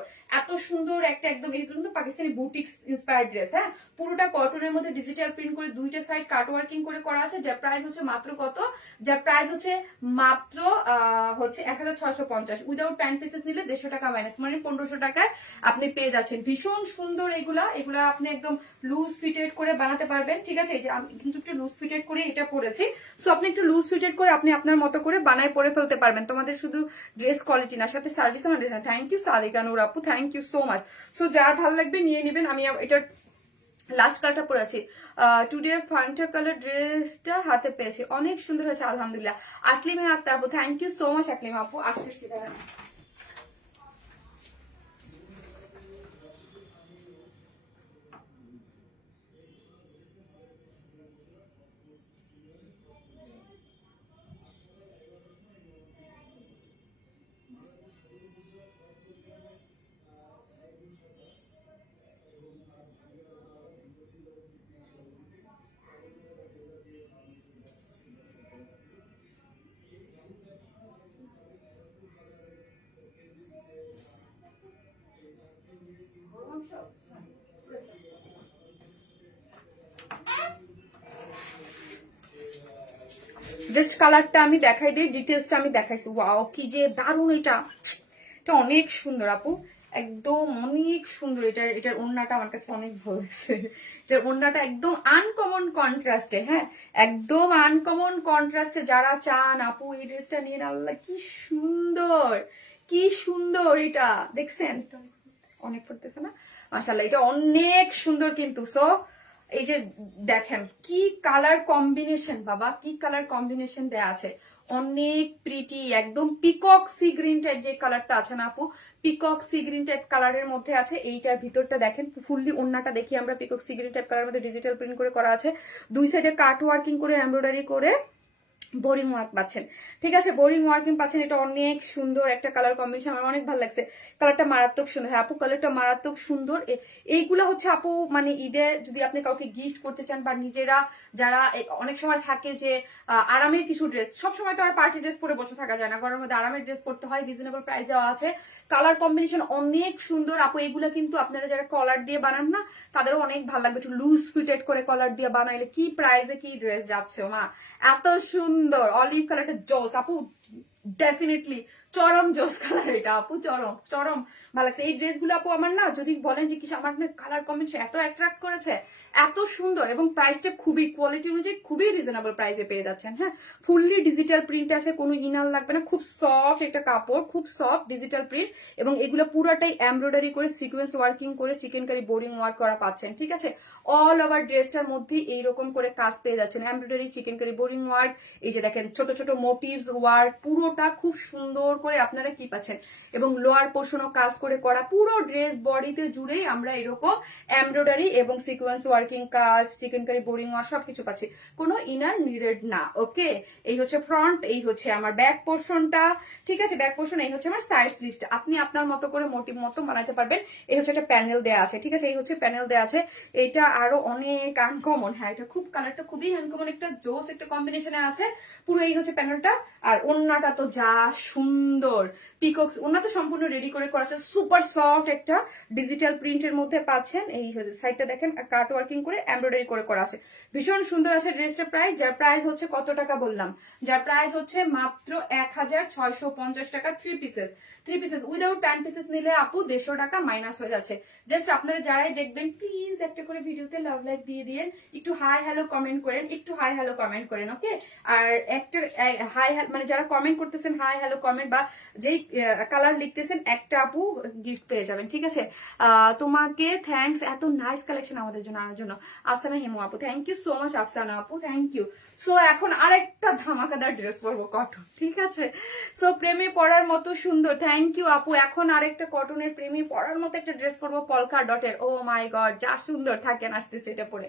একটা একদম, এটা কিন্তু পাকিস্তানি বুটিক্স ইন্সপায়ার্ড ড্রেস। হ্যাঁ, পুরোটা কটনের মধ্যে ডিজিটাল প্রিন্ট করে দুইটা সাইড কাট ওয়ার্কিং করে করা আছে। যার প্রাইস হচ্ছে মাত্র কত, যার প্রাইস হচ্ছে মাত্র হচ্ছে 1650, উইদাউট প্যান্ট পিসেস নিলে 150 টাকা মাইনাস, মানে 1500 টাকায় আপনি পেয়ে যাচ্ছেন। ভীষণ সুন্দর এগুলা আপনি একদম লুজ ফিটেড করে বানাতে পারবেন। ঠিক আছে, এই যে আমি কিন্তু একটু লুজ ফিটেড করে এটা পরেছি, সো আপনি একটু লুজ ফিটেড করে আপনি আপনার মতো করে বানায় পরে ফেলতে পারবেন। তোমাদের শুধু ড্রেস কোয়ালিটি না, সাথে service. Thank you Sadika Nur আপু, thank you so much. So যার ভালো লাগবে নিয়ে নেবেন। আমি এটার লাস্ট কালারটা পরে আছি, টুডে ফান্টা কালার ড্রেসটা হাতে পেয়েছি, অনেক সুন্দর হয়েছে আলহামদুলিল্লাহ। আকলিমা আক্তার আপু, thank you so much Aklima আপু। আসতেছি দাঁড়ান। জাস্ট কালারটা আমি দেখাই দিই, ডিটেলসটা আমি দেখাইছি। ওয়াও কি যে দারুণ, এটা এটা অনেক সুন্দর আপু, একদম অনেক সুন্দর। এটার ওড়নাটা আমার কাছে অনেক ভালো লাগছে। এটার ওড়নাটা একদম আনকমন কন্ট্রাস্টে, হ্যাঁ একদম আনকমন কন্ট্রাস্টে। যারা চান আপু এই ড্রেসটা নিয়ে, আল্লাহ কি সুন্দর, কি সুন্দর এটা, দেখছেন অনেক পড়তেছে না, মাশাআল্লাহ এটা অনেক সুন্দর কিন্তু। সো এই যে দেখেন কি কালার কম্বিনেশন বাবা, কি কালার কম্বিনেশন দেয়া আছে, অনেক প্রিটি, একদম পিকক সি গ্রিন টাইপ যে কালারটা আছে না আপু, পিকক সি গ্রিন টাইপ কালারের মধ্যে আছে। এইটার ভিতরটা দেখেন ফুললি, ওন্নাটা দেখি আমরা, পিকক সি গ্রিন টাইপ কালারের মধ্যে ডিজিটাল প্রিন্ট করে করা আছে, দুই সাইডে কাট ওয়ার্কিং করে এমব্রয়ডারি করে বোরিং ওয়ার্ক পাচ্ছেন। ঠিক আছে, বোরিং ওয়ার্কিং পাচ্ছেন। এটা অনেক সুন্দর একটা কালার কম্বিনেশন, আমার অনেক ভালো লাগছে। কালারটা মারাত্মক সুন্দর। হ্যাঁ আপু কালারটা মারাত্মক সুন্দর। এইগুলা হচ্ছে আপু মানে ঈদে যদি আপনি কাউকে গিফট করতে চান, বা নিজেরা যারা অনেক সময় থাকে যে আরামের কিছু ড্রেস, সবসময় তো আর পার্টি ড্রেস পরে বসে থাকা যায় না, গরমের মধ্যে আরামের ড্রেস পরতে হয়, রিজনেবল প্রাইস দেওয়া আছে, কালার কম্বিনেশন অনেক সুন্দর আপু। এগুলা কিন্তু আপনারা যারা কলার দিয়ে বানান না, তাদেরও অনেক ভালো লাগবে। একটু লুজ ফিটেড করে কলার দিয়ে বানাইলে কি প্রাইসে কি ড্রেস যাচ্ছে মা, এত সুন্দর অলিভ কালারটা জোস আপু, ডেফিনেটলি চরম জোস কালার এটা আপু, চরম চরম ভালো লাগছে। এই ড্রেসগুলো আপু আমার না, যদি বলেন যে কি আমার কালার কম্বিনেশন এত অ্যাট্রাক্ট করেছে, এত সুন্দর, এবং প্রাইসটা খুবই কোয়ালিটি অনুযায়ী খুবই রিজনেবল প্রাইসে পেয়ে যাচ্ছেন। হ্যাঁ ফুললি ডিজিটাল প্রিন্ট আছে, কোনো ইনার লাগবে না, খুব সফট একটা কাপড়, খুব সফট ডিজিটাল প্রিন্ট, এবং এগুলো পুরোটাই এমব্রয়ডারি করে সিকোয়েন্স ওয়ার্কিং করে চিকেন কারি বোরিং ওয়ার্ক করা পাচ্ছেন। ঠিক আছে, অল ওভার ড্রেসটার মধ্যে এইরকম করে কাজ পেয়ে যাচ্ছেন, embroidery chikankari boring work, এই যে দেখেন ছোট ছোট মোটিভস ওয়ার্ক, পুরোটা খুব সুন্দর করে আপনারা কি পাচ্ছেন, এবং লোয়ার পোর্শনও কাজ করে করা, পুরো ড্রেস বডিতে জুড়েই আমরা এরকম এমব্রয়ডারি এবং সিকোয়েন্স ওয়ার্কিং কাজ, চিকেন কারি বোরিং ওয়ার্ক সবকিছু পাচ্ছি, কোনো ইনার নিডেড না। ওকে, এই হচ্ছে ফ্রন্ট, এই হচ্ছে আমার ব্যাক পোর্শনটা। ঠিক আছে, ব্যাক পোর্শন, এই হচ্ছে আমার সাইড স্লিভসটা, আপনি আপনার মতো করে মোটিভ মতো বানাতে পারবেন। এই হচ্ছে একটা প্যানেল দেওয়া আছে। ঠিক আছে, এই হচ্ছে প্যানেল দেওয়া আছে। এটা আরো অনেক আনকমন, হ্যাঁ এটা খুব কালারটা খুবই আনকমন, একটা জোস একটা কম্বিনেশনে আছে পুরো। এই হচ্ছে প্যানেলটা, আর ওন্নাটা তো যা সুন্দর, পিকক ওন্না তো সম্পূর্ণ রেডি করে করা আছে, সুপার সফট একটা ডিজিটাল প্রিন্টের মধ্যে পাচ্ছেন। এই সাইডটা দেখেন কাট ওয়ার্কিং করে এমব্রয়ডারি করে করা আছে, ভীষণ সুন্দর আছে ড্রেসটা। প্রাইস, যার প্রাইস হচ্ছে কত টাকা বললাম, যার প্রাইস হচ্ছে মাত্র 1650 টাকা। Three pieces without pant pieces নিলে আপু 150 টাকা মাইনাস হয়ে যাচ্ছে। জাস্ট আপনারা যারাই দেখবেন প্লিজ একটা করে ভিডিওতে লাভ লাইক দিয়ে দিয়েন, একটু হাই হ্যালো কমেন্ট করেন, একটু হাই হ্যালো কমেন্ট করেন। ওকে, আর একটা হাই মানে যারা কমেন্ট করতেছেন হাই হ্যালো কমেন্ট বা যেই কালার লিখতেছেন, একটা আপু গিফট পেয়ে যাবেন। ঠিক আছে, তোমাকে থ্যাঙ্কস, এত নাইস কালেকশন আমাদের জন্য আনার জন্য। আফসানা হিমু আপু, thank you so much Afsana আপু, থ্যাংক ইউ। সো এখন আরেকটা ধামাকাদার ড্রেস পরবো, কটন। ঠিক আছে, সো প্রেমে পড়ার মতো সুন্দর, থ্যাংক ইউ আপু। এখন আরেকটা কটনের প্রেমে পড়ার মতো একটা ড্রেস পরবো, পলকা ডটের। ও মাই গড, যা সুন্দর, থাকেন আসতেছে এটা পরে।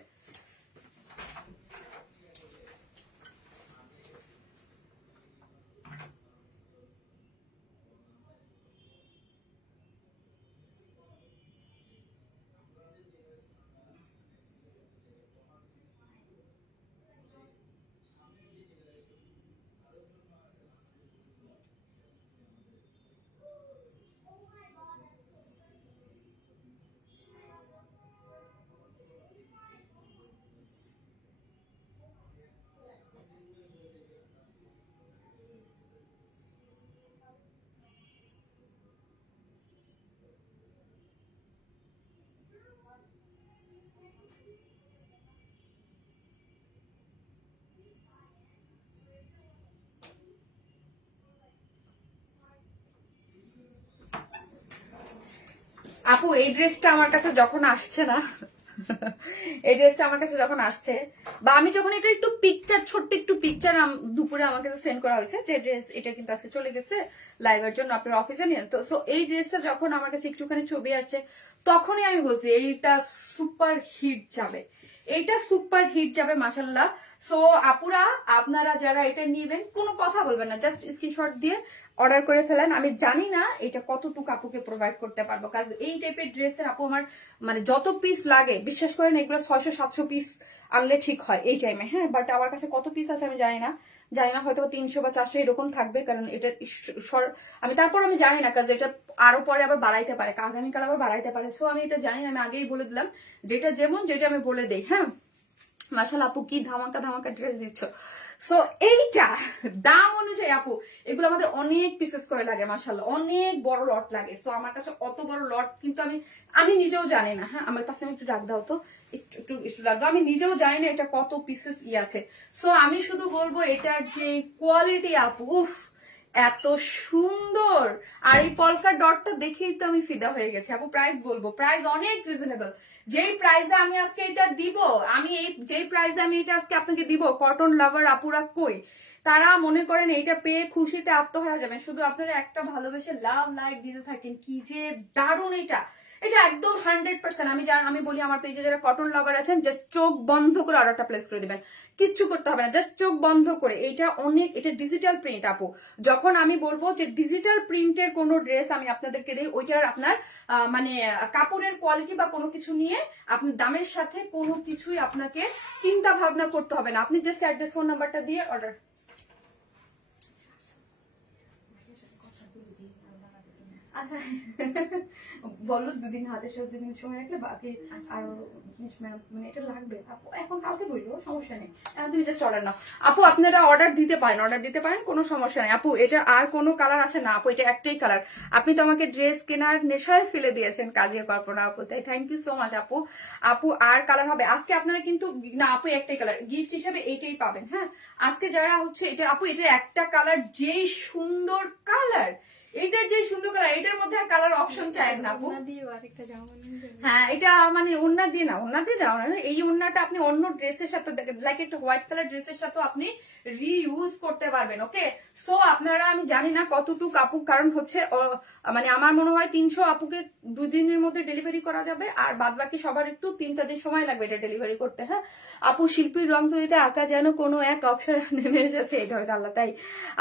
আপু এই ড্রেসটা আমার কাছে যখন আসছে না, এই ড্রেসটা আমার কাছে যখন আসছে, বা আমি যখন এটা একটু পিকচার, ছোট্ট একটু পিকচার দুপুরে আমার কাছে সেন্ড করা হয়েছে যে ড্রেস এটা কিন্তু আজকে চলে গেছে লাইভের জন্য, আপনার অফিসে নিয়ে। তো সো এই ড্রেসটা যখন আমার কাছে একটুখানি ছবি আসছে, তখনই আমি বলছি এইটা সুপার হিট যাবে, এইটা সুপার হিট যাবে মাশাল্লাহ। সো আপুরা আপনারা যারা এটা নিবেন কোনো কথা বলবেন না, জাস্ট স্ক্রিনশট দিয়ে অর্ডার করে ফেলেন। আমি জানি না এটা কতটুকু আপুকে প্রোভাইড করতে পারবো, কারণ এই টাইপের ড্রেসের আপু আমার মানে যত পিস লাগে, বিশ্বাস করেন এগুলো 600-700 পিস আনলে ঠিক হয় এই টাইমে। হ্যাঁ, বাট আমার কাছে কত পিস আছে আমি জানি না, হয়তো 300 বা 400 এরকম থাকবে, কারণ এটা আমি তারপর আমি জানি না, কাজ এটা আরো পরে আবার বাড়াইতে পারে, আগামীকাল আবার বাড়াইতে পারে। সো আমি এটা জানি না, আমি আগেই বলে দিলাম যেটা যেমন, যেটা আমি বলে দেই। হ্যাঁ, মাশাআল্লাহ আপু কি ধামাকা ধামাকা ড্রেস দিচ্ছ। সো এইটা দাম অনুযায়ী আপু এগুলো আমাদের অনেক পিসেস করে লাগে, মাশাআল্লাহ অনেক বড় লট লাগে। সো আমার কাছে অত বড় লট কিন্তু আমি নিজেও জানি না। হ্যাঁ আমার কাছে একটু ডাক দাও তো, একটু ডাক দাও। আমি নিজেও জানি না এটা কত পিসেস আছে। সো আমি শুধু বলবো এটার যে কোয়ালিটি আপু, উফ এত সুন্দর। আর এই পলকা ডটটা দেখেই তো আমি ফিদা হয়ে গেছি আপু। প্রাইস বলবো, প্রাইস অনেক রিজনেবল। যেই প্রাইসে আমি আজকে এটা দিব, আমি এই যেই প্রাইসে আমি এটা আজকে আপনাকে দিব, কটন লাভার আপুরা কই তারা মনে করেন এইটা পেয়ে খুশিতে আত্মহারা যাবেন। শুধু আপনারা একটা ভালোবেসে লাভ লাইক দিতে থাকেন, কি যে দারুণ এটা। এটা একদম 100%। আমি বলি আমার পেজে যারা কটন লাভার আছেন, জাস্ট চোখ বন্ধ করে অর্ডারটা প্লেস করে দিবেন, কিচ্ছু করতে হবে না, জাস্ট চোখ বন্ধ করে। এটা ডিজিটাল প্রিন্ট আপু। যখন আমি বলবো যে ডিজিটাল প্রিন্টের কোনো ড্রেস আমি আপনাদেরকে দিই, ওইটার আপনার মানে কাপড়ের কোয়ালিটি বা কোনো কিছু নিয়ে আপনি দামের সাথে কোনো কিছুই আপনাকে চিন্তা ভাবনা করতে হবে না। আপনি জাস্ট অ্যাড্রেস ফোন নাম্বারটা দিয়ে অর্ডার। আচ্ছা বললো 2 দিন হাতে 2 দিন সময় রাখলে বাকি আরো জিনিস মানে এটা লাগবে আপু, এখন কাউকে বলবো সমস্যা নেই, তুমি জাস্ট অর্ডার নাও আপু। আপনারা অর্ডার দিতে পারেন কোনো সমস্যা নেই আপু। এটা আর কোনো কালার আছে না আপু, এটা একটাই কালার। আপনি তো আমাকে ড্রেস কেনার নেশায় ফেলে দিয়েছেন কাজের কল্পনা আপু, তাই থ্যাংক ইউ সো মাচ আপু। আপু আর কালার হবে আজকে আপনারা কিন্তু না আপু, একটাই কালার গিফট হিসাবে এইটাই পাবেন। হ্যাঁ আজকে যারা হচ্ছে এটা আপু, এটা একটা কালার, যেই সুন্দর কালার, এটা যে সুন্দর কালার, এটার মধ্যে আর কালার অপশন চাই না আপু। হ্যাঁ এটা মানে ওড়না দিয়ে না, ওড়না দিয়ে যাও না, এই ওড়নাটা আপনি অন্য ড্রেসের সাথে লাইক একটা হোয়াইট কালার ড্রেসের সাথে আপনি রিইউজ করতে পারবেন। ওকে সো আপনারা, আমি জানি না কতটুকু আপু, কারণ হচ্ছে মানে আমার মনে হয় 300 আপুকে 2 দিনের মধ্যে ডেলিভারি করা যাবে, আর বাদ বাকি সবার একটু 3-4 দিন সময় লাগবে এটা ডেলিভারি করতে। হ্যাঁ আপু শিল্পীর রং তৈরিতে আঁকা যেন কোনো এক অপশন নেমে এসেছে, এই ধরে আল্লাহ। তাই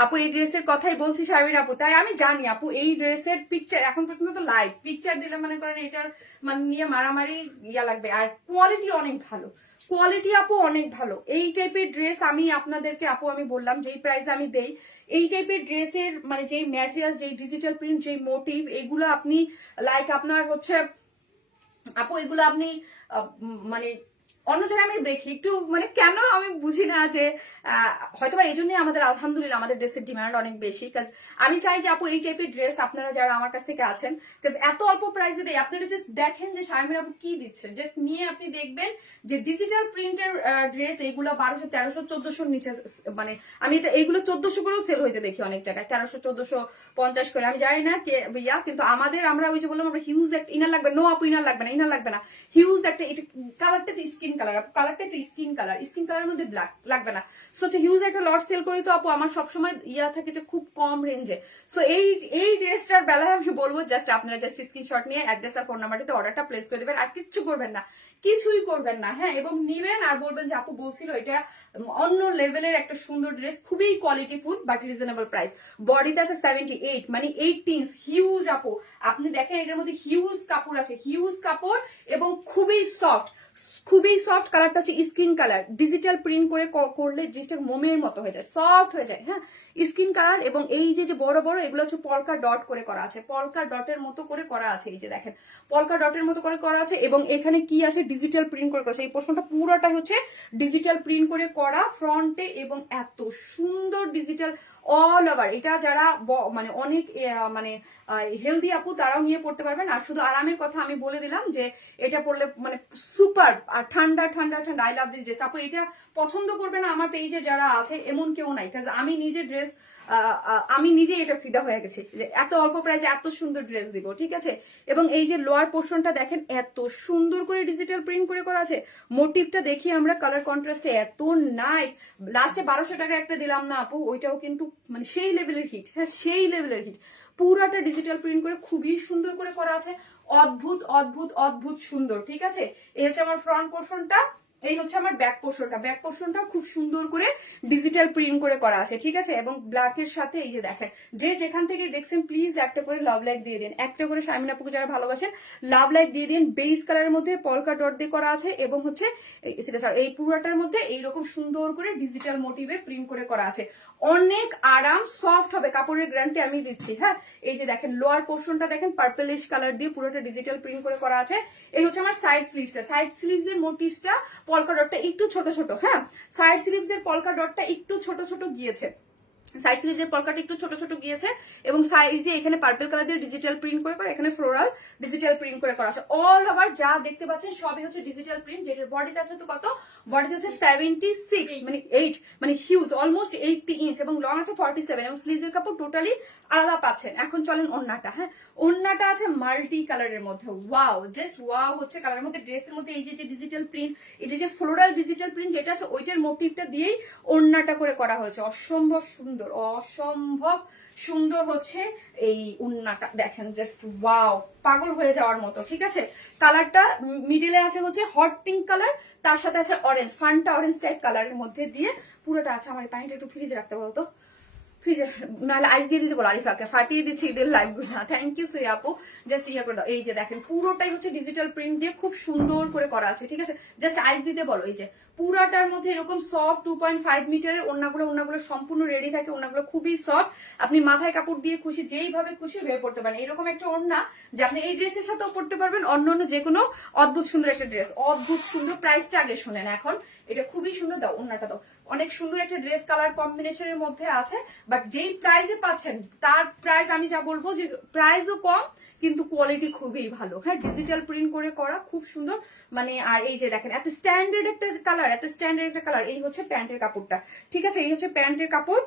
আপু এই ড্রেসের কথাই বলছি শারমিন আপু, তাই আমি জানি আপু এই ড্রেসের পিকচার এখন পর্যন্ত তো লাইভ পিকচার দিলে মনে করেন এটার মানে নিয়ে মারামারি ইয়া লাগবে। আর কোয়ালিটি অনেক ভালো, কোয়ালিটি আপু অনেক ভালো। এই টাইপের ড্রেস আমি আপনাদেরকে আপু আমি বললাম যেই প্রাইসে আমি দেই, এই টাইপের ড্রেসের মানে যেই ম্যাটেরিয়াল, যেই ডিজিটাল প্রিন্ট, যেই মোটিভ, এগুলো আপনি লাইক আপনার হচ্ছে আপু এগুলো আপনি মানে অন্য জায়গায় আমি দেখি একটু মানে কেন আমি বুঝি না যে হয়তোবা এই জন্যই আমাদের আলহামদুলিল্লাহ আমাদের ড্রেসের ডিমান্ড অনেক বেশি। কাজ আমি চাই যে আপু এই টাইপের ড্রেস আপনারা যারা আমার কাছ থেকে আছেন, কাজ এত অল্প প্রাইসে দেয়, আপনারা জাস্ট দেখেন যে শারমিন আপু কি দিচ্ছেন, জাস্ট নিয়ে আপনি দেখবেন যে ডিজিটাল প্রিন্টের ড্রেস এইগুলো 1200, 1300, 1400 নিচে, মানে আমি এটা এইগুলো 1400 করেও সেল হইতে দেখি অনেক জায়গায়, 1300, 1450 করে। আমি জানি না কে ইয়া, কিন্তু আমরা ওই যে বললাম আমরা হিউজ একটা ইনার লাগবে, নো আপু ইনার লাগবে না, হিউজ একটা, এটা কালারটা তো স্কিন কালারটাই তো স্কিন কালারের মধ্যে ব্ল্যাক লাগবে না। সো হিউজ একটা লট সেল করি তো আপু, আমার সবসময় ইয়া থাকে যে খুব কম রেঞ্জে। সো এই ড্রেসটার বেলায় আমি বলবো জাস্ট আপনারা জাস্ট স্ক্রিনশট নিয়ে অ্যাড্রেস আর ফোন নাম্বারটাতে অর্ডারটা প্লেস করে দেবেন, আর কিচ্ছু করবেন না, কিছুই করবেন না। হ্যাঁ এবং নিবেন আর বলবেন যে আপু বলছিল এটা অন্য লেভেলের একটা সুন্দর ড্রেস, খুবই কোয়ালিটিফুল বাট রিজনেবল প্রাইস। বডিটা আছে 78 মানে 18, হিউজ আপু। আপনি দেখেন এটার মধ্যে হিউজ কাপড় আছে, হিউজ কাপড় এবং খুবই সফট কালারটা হচ্ছে স্কিন কালার। ডিজিটাল প্রিন্ট করে করলে জিনিসটা মোমের মতো হয়ে যায়, সফট হয়ে যায়। হ্যাঁ স্কিন কালার, এবং এই যে বড় বড় এগুলো হচ্ছে পলকা ডট করে করা আছে, পলকা ডটের মতো করে করা আছে, এই যে দেখেন পলকা ডটের মতো করে করা আছে। এবং এখানে কি আছে ডিজিটাল প্রিন্ট করে করা আছে, এই পোর্শনটা পুরোটা হচ্ছে ডিজিটাল প্রিন্ট করে করা ফ্রন্টে, এবং এত সুন্দর ডিজিটাল অল ওভার। এটা যারা মানে অনেক মানে হেলদি আপু তারাও নিয়ে পড়তে পারবেন। আর শুধু আরামের কথা আমি বলে দিলাম যে এটা পড়লে মানে সুপার, আর ঠান্ডা আই লাভ দিস ড্রেস আপু। এটা পছন্দ করবে না আমার পেজে যারা আছে এমন কেউ নাই, কারণ আমি নিজে ড্রেস আমি নিজে এটা ফিদা হয়ে গেছি যে এত অল্প প্রাইসে এত সুন্দর ড্রেস দিব, ঠিক আছে। এবং এই যে লোয়ার পোর্শনটা দেখেন এত সুন্দর করে ডিজিটাল প্রিন্ট করে করা আছে, মোটিভটা দেখি আমরা কালার কন্ট্রাস্টে এত নাইস। লাস্টে 1200 টাকা একটা দিলাম না আপু, ওইটাও কিন্তু মানে সেই লেভেলের হিট। হ্যাঁ সেই লেভেলের হিট, পুরাটা ডিজিটাল প্রিন্ট করে খুবই সুন্দর করে করা আছে, অদ্ভুত সুন্দর, ঠিক আছে। এই হচ্ছে আমার ফ্রন্ট পোর্শনটা, এই হচ্ছে আমার ব্যাক পোর্শনটা খুব সুন্দর করে ডিজিটাল প্রিন্ট করে করা আছে, ঠিক আছে। এবং ব্ল্যাকের সাথে এই যে দেখেন, যে যেখান থেকে দেখছেন প্লিজ একটা করে লাভ লাইক দিয়ে দিন, একটা করে শারমিন আপুকে যারা ভালোবাসেন লাভ লাইক দিয়ে দিন। বেস কালারের মধ্যে পলকা ডট দিয়ে করা আছে, এবং হচ্ছে সেটা এই পুরাটার মধ্যে এইরকম সুন্দর করে ডিজিটাল মোটিভে প্রিন্ট করে করা আছে। অনেক আরাম, সফট হবে, কাপড়ের গ্যারান্টি আমি দিচ্ছি। হ্যাঁ এই যে দেখেন লোয়ার পোর্শনটা দেখেন পার্পলিশ কালার দিয়ে পুরোটা ডিজিটাল প্রিন্ট করে করা আছে। এই হচ্ছে আমার সাইড স্লিভসটা, সাইড স্লিভস এর মোটিভসটা পলকা ডটটা একটু ছোট ছোট, হ্যাঁ সাইড স্লিভস এর পলকা ডটটা একটু ছোট ছোট গিয়েছে, সাইড স্লিভের পলকাটা একটু ছোট ছোট গিয়েছে এবং সাইজে এখানে পার্পল কালার দিয়ে ডিজিটাল প্রিন্ট করে করে, এখানে ফ্লোরাল ডিজিটাল প্রিন্ট করে করা আছে। অল ওভার যা দেখতে পাচ্ছেন সবই হচ্ছে ডিজিটাল প্রিন্ট, যেটার বডিতে আছে তো কত, বডিতে আছে 76 মানে 8 মানে হিউজ অলমোস্ট 80 ইঞ্চ এবং লং আছে 47 এবং স্লিভের কাপড় টোটালি আলাদা পাচ্ছেন। এখন চলেন ওড়নাটা, হ্যাঁ ওড়নাটা আছে মাল্টি কালারের মধ্যে, ওয়াও জাস্ট ওয়াও হচ্ছে কালারের মধ্যে। ড্রেসের মধ্যে এই যে ডিজিটাল প্রিন্ট, এই যে ফ্লোরাল ডিজিটাল প্রিন্ট যেটা আছে ওইটার মোটিভটা দিয়েই ওড়নাটা করে করা হয়েছে, অসম্ভব সুন্দর, অসম্ভব সুন্দর হচ্ছে এই ওড়নাটা। দেখেন জাস্ট ওয়াও, পাগল হয়ে যাওয়ার মতো, ঠিক আছে। কালারটা মিডিলে আছে হচ্ছে হট পিঙ্ক কালার, তার সাথে আছে অরেঞ্জ, ফান্টা অরেঞ্জ টাইপ কালারের মধ্যে দিয়ে পুরোটা আছে। আমার পানিটা একটু ফ্রিজে রাখতে বলো তো, ফ্রিজে নাহলে আইস দিয়ে দিতে বলো, আরিফাকে ফাটিয়ে দিচ্ছি ঈদের লাইভ গুলো। থ্যাংক ইউ সে আপু, জাস্ট ইয়ে করে দাও। এই যে দেখেন পুরোটাই হচ্ছে ডিজিটাল প্রিন্ট দিয়ে খুব সুন্দর করে করা আছে, ঠিক আছে। জাস্ট আইস দিতে বলো। এই যে পুরাটার মধ্যে এরকম সফট 2.5 মিটারের ওড়নাগুলো সম্পূর্ণ রেডি থাকে, ওড়নাগুলো খুবই সফট, আপনি মাথায় কাপড় দিয়ে খুশি যেইভাবে খুশি বের করতে পারেন। এরকম একটা ওড়না যে আপনি এই ড্রেসের সাথেও পড়তে পারবেন, অন্য যে কোনো অদ্ভুত সুন্দর একটা ড্রেস, অদ্ভুত সুন্দর। প্রাইসটা আগে শোনেন, এখন এটা খুবই সুন্দর। দাও ওড়নাটা দাও, অনেক সুন্দর একটা ড্রেস কালার কম্বিনেশনের মধ্যে আছে, বাট যেই প্রাইসে পাচ্ছেন তার প্রাইস আমি যা বলবো যে প্রাইসও কম কিন্তু কোয়ালিটি খুবই ভালো, হ্যাঁ ডিজিটাল প্রিন্ট করে করা, খুব সুন্দর মানে। আর এই যে দেখেন এত স্ট্যান্ডার্ড একটা কালার, এত স্ট্যান্ডার্ড একটা কালার। এই হচ্ছে প্যান্টের কাপড়টা, ঠিক আছে, এই হচ্ছে প্যান্টের কাপড়,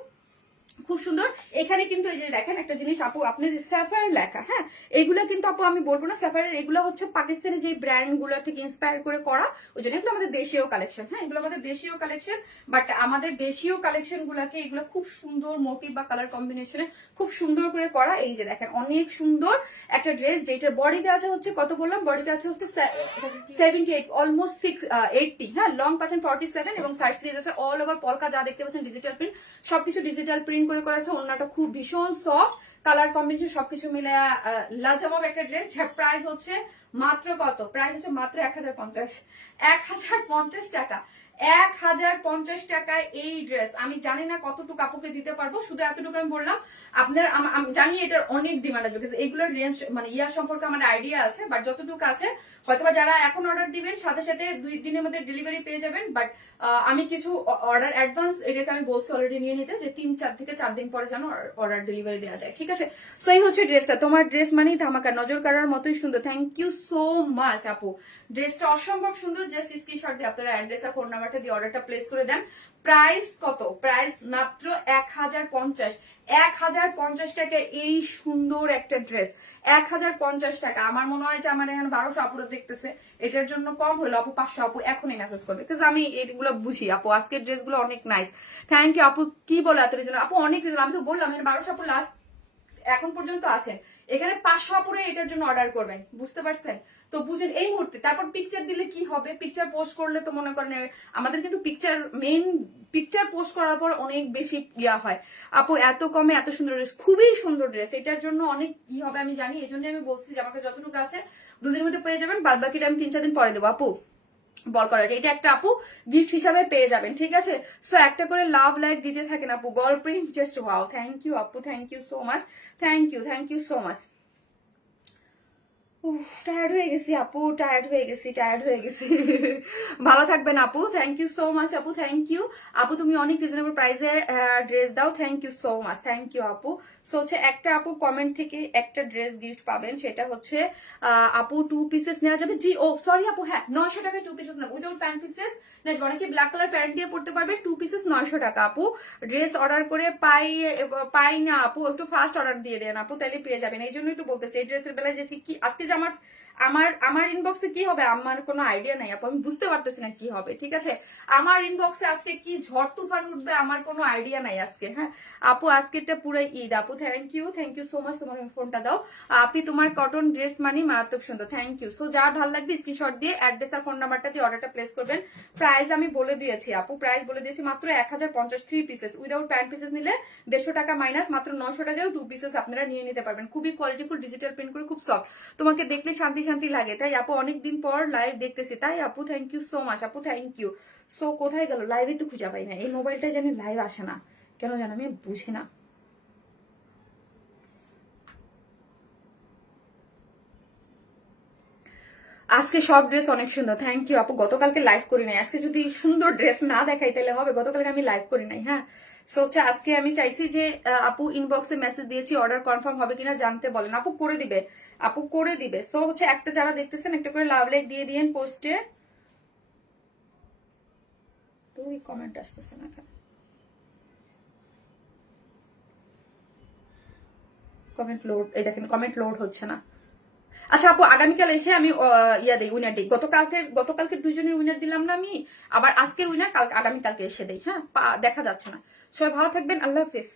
খুব সুন্দর। এখানে কিন্তু এই যে দেখেন একটা জিনিস আপু, আপনাদের স্যাফায়ার লেখা, হ্যাঁ এগুলো কিন্তু আপু আমি বলবো না স্যাফায়ার, এগুলো হচ্ছে পাকিস্তানি যে ব্র্যান্ড গুলো থেকে ইন্সপায়ার করে করা, ওই জন্য এগুলো আমাদের দেশীয় কালেকশন, হ্যাঁ এগুলো আমাদের দেশীয় কালেকশন। বাট আমাদের দেশীয় কালেকশন গুলাকে এগুলো খুব সুন্দর মোটিভ বা কালার কম্বিনেশনে খুব সুন্দর করে করা। এই যে দেখেন অনেক সুন্দর একটা ড্রেস, যেটার বডিতে আছে হচ্ছে কত বললাম, বডিতে আছে হচ্ছে 78 অলমোস্ট 80, হ্যাঁ লং পাচ্ছেন 47 এবং সাইড স্লিভ আছে অল ওভার পলকা, যা দেখতে পাচ্ছেন ডিজিটাল প্রিন্ট, সবকিছু ডিজিটাল প্রিন্ট করে করেছে। ওড়নাটা খুব ভীষণ সফট, কালার কম্বিনেশন সবকিছু মিলে লাজবাব একটা ড্রেস। প্রাইস হচ্ছে মাত্র কত, প্রাইস হচ্ছে মাত্র 1050, 1050 টাকা, 1050 টাকায় এই ড্রেস। আমি জানি না কতটুকু আপুকে দিতে পারবো, শুধু এতটুকু আমি বললাম। আপনার আমি জানি এটার অনেক ডিমান্ড আছে, বিকজ এগুলোর রেঞ্জ মানে ইয়ার সম্পর্কে আমার আইডিয়া আছে, বাট যতটুকু আছে হয়তোবা যারা এখন অর্ডার দিবেন সাথে সাথে 2 দিনের মধ্যে ডেলিভারি পেয়ে যাবেন। বাট আমি কিছু অর্ডার অ্যাডভান্স এটাকে আমি বলছি অলরেডি নিয়ে নিতে, যে 3 থেকে 4 দিন পরে যেন অর্ডার ডেলিভারি দেওয়া যায়, ঠিক আছে। সো এই হচ্ছে ড্রেসটা, তোমার ড্রেস মানেই ধামাকা, নজর কাড়ার মতোই সুন্দর। থ্যাংক ইউ সো মাচ আপু, ড্রেসটা অসম্ভব সুন্দর। জাস্ট স্ক্রিনশট দিয়ে আপনারা অ্যাড্রেস আর ফোন নাম্বারটা দিয়ে অর্ডারটা প্লেস করে দেন। প্রাইস কত, প্রাইস মাত্র 1050, 1050 টাকা এই সুন্দর একটা ড্রেস, 1050 টাকা। আমার মনে হয় যে আমার এখানে 1200 আপুরা দেখতেছে, এটার জন্য কম হলো আপু 500 আপু এখনই মেসেজ করবে, বিকজ আমি এগুলো বুঝি আপু। আজকের ড্রেসগুলো অনেক নাইস, থ্যাংক ইউ আপু। কি বলো এত রিজন আপু, অনেক রিজন। আমি তো বললাম 1200 আপু লাস্ট এখন পর্যন্ত আছেন, এখানে 500 আপুরে এটার জন্য অর্ডার করবেন, বুঝতে পারছেন তো, বুঝেন এই মুহূর্তে। তারপর পিকচার দিলে কি হবে, পিকচার পোস্ট করলে তো মনে করেন আমাদের কিন্তু পিকচার মেইন পিকচার পোস্ট করার পর অনেক বেশি ইয়া হয়। আপু এত কমে এত সুন্দর ড্রেস, খুবই সুন্দর ড্রেস, এটার জন্য অনেক ই হবে আমি জানি, এই জন্য আমি বলছি যে আমাকে যতটুকু আছে 2 দিনের মধ্যে পেয়ে যাবেন, বাদ বাকিটা আমি 3-4 দিন পরে দেবো আপু। বল করার এটা একটা আপু গিফট হিসাবে পেয়ে যাবেন, ঠিক আছে। সো একটা করে লাভ লাইক দিতে থাকেন আপু, ball print just wow. Thank you আপু, thank you so much, thank you so much. Tired হয়ে গেছি আপু, টায়ার্ড হয়ে গেছি। ভালো থাকবেন আপু, থ্যাংক ইউ সো মাচ আপু, থ্যাংক ইউ আপু, তুমি অনেক রিজনেবল প্রাইসে ড্রেস দাও, thank you so much, thank you আপু। সো হচ্ছে একটা আপু কমেন্ট থেকে একটা ড্রেস গিফট পাবেন, সেটা হচ্ছে আপু 2 পিসেস নেওয়া যাবে। জি ও সরি আপু, হ্যাঁ 900 টাকায় 2 পিসেস নেব, উইদাউট প্যান্ট পিসেস নেব, অনেকে ব্ল্যাক কালার প্যান্ট দিয়ে পড়তে পারবে। 2 পিসেস 900 টাকা আপু। ড্রেস অর্ডার করে পাই না আপু, একটু ফাস্ট অর্ডার দিয়ে দেন আপু, তাহলে পেয়ে যাবেন। এই জন্যই তো বলতেছি এই ড্রেসের বেলায় যে কি আজকে যে আমার ইনবক্সে কি হবে আমার কোনো আইডিয়া নাই আপু, আমি বুঝতে পারতেছি না কি হবে, ঠিক আছে। আমার ইনবক্সে আজকে কি ঝড় তুফান উঠবে আমার কোনো আইডিয়া নাই আজকে, হ্যাঁ আপু আজকেরটা পুরো ঈদ আপু। থ্যাংক ইউ সো মাচ, তোমার ফোনটা দাও আপনি, তোমার কটন ড্রেস মানে মারাত্মক সুন্দর, থ্যাংক ইউ। সো যার ভালো লাগবে স্ক্রিনশট দিয়ে অ্যাড্রেস আর ফোন নাম্বারটা দিয়ে অর্ডারটা প্লেস করবেন। প্রাইস আমি বলে দিয়েছি আপু, প্রাইস বলে দিয়েছি মাত্র 1050, 3 পিসেস উইদাউট প্যান্ট পিসেস নিলে 150 টাকা মাইনাস, মাত্র 900 টাকায় 2 পিসেস আপনারা নিয়ে নিতে পারবেন। খুবই কোয়ালিটিফুল ডিজিটাল প্রিন্ট করে, খুব সফট, তোমাকে দেখলে শান্তি শান্তি লাগে, তাই আপু অনেকদিন পর লাইভ দেখতেছি, তাই আপু থ্যাংক ইউ সো মাচ আপু, থ্যাংক ইউ। সো কোথায় গেল, লাইভে তো খুঁজে পাই না, এই মোবাইলটা জানি লাইভ আসে না কেন জানো, আমি বুঝি না। আজকে সব ড্রেস অনেক সুন্দর, থ্যাংক ইউ আপু। গতকালকে লাইভ করি নাই, আজকে যদি সুন্দর ড্রেস না দেখাই তাহলে হবে। গতকালকে আমি লাইভ করি নাই, হ্যাঁ। সো হচ্ছে আজকে আমি চাইছি যে আপু ইনবক্সে মেসেজ দিয়েছি, অর্ডার কনফার্ম হবে কিনা জানতে বলেন। আপু করে দিবে, আপু করে দিবে। সো হচ্ছে একটা যারা দেখতেছেন একটা করে লাভ লাইক দিয়ে দিয়েন পোস্টে। তুই কমেন্ট আসতেছে না কেন? কমেন্ট লোড, এই দেখেন কমেন্ট লোড হচ্ছে না। আচ্ছা আপু, আগামীকাল এসে আমি ইয়া দেই, উইনার দিই। গতকালকে দুইজনের উইনার দিলাম না আমি, আবার আজকের উইনার কাল আগামীকালকে এসে দেই, হ্যাঁ। দেখা যাচ্ছে না। সবাই ভালো থাকবেন, আল্লাহ হাফিজ।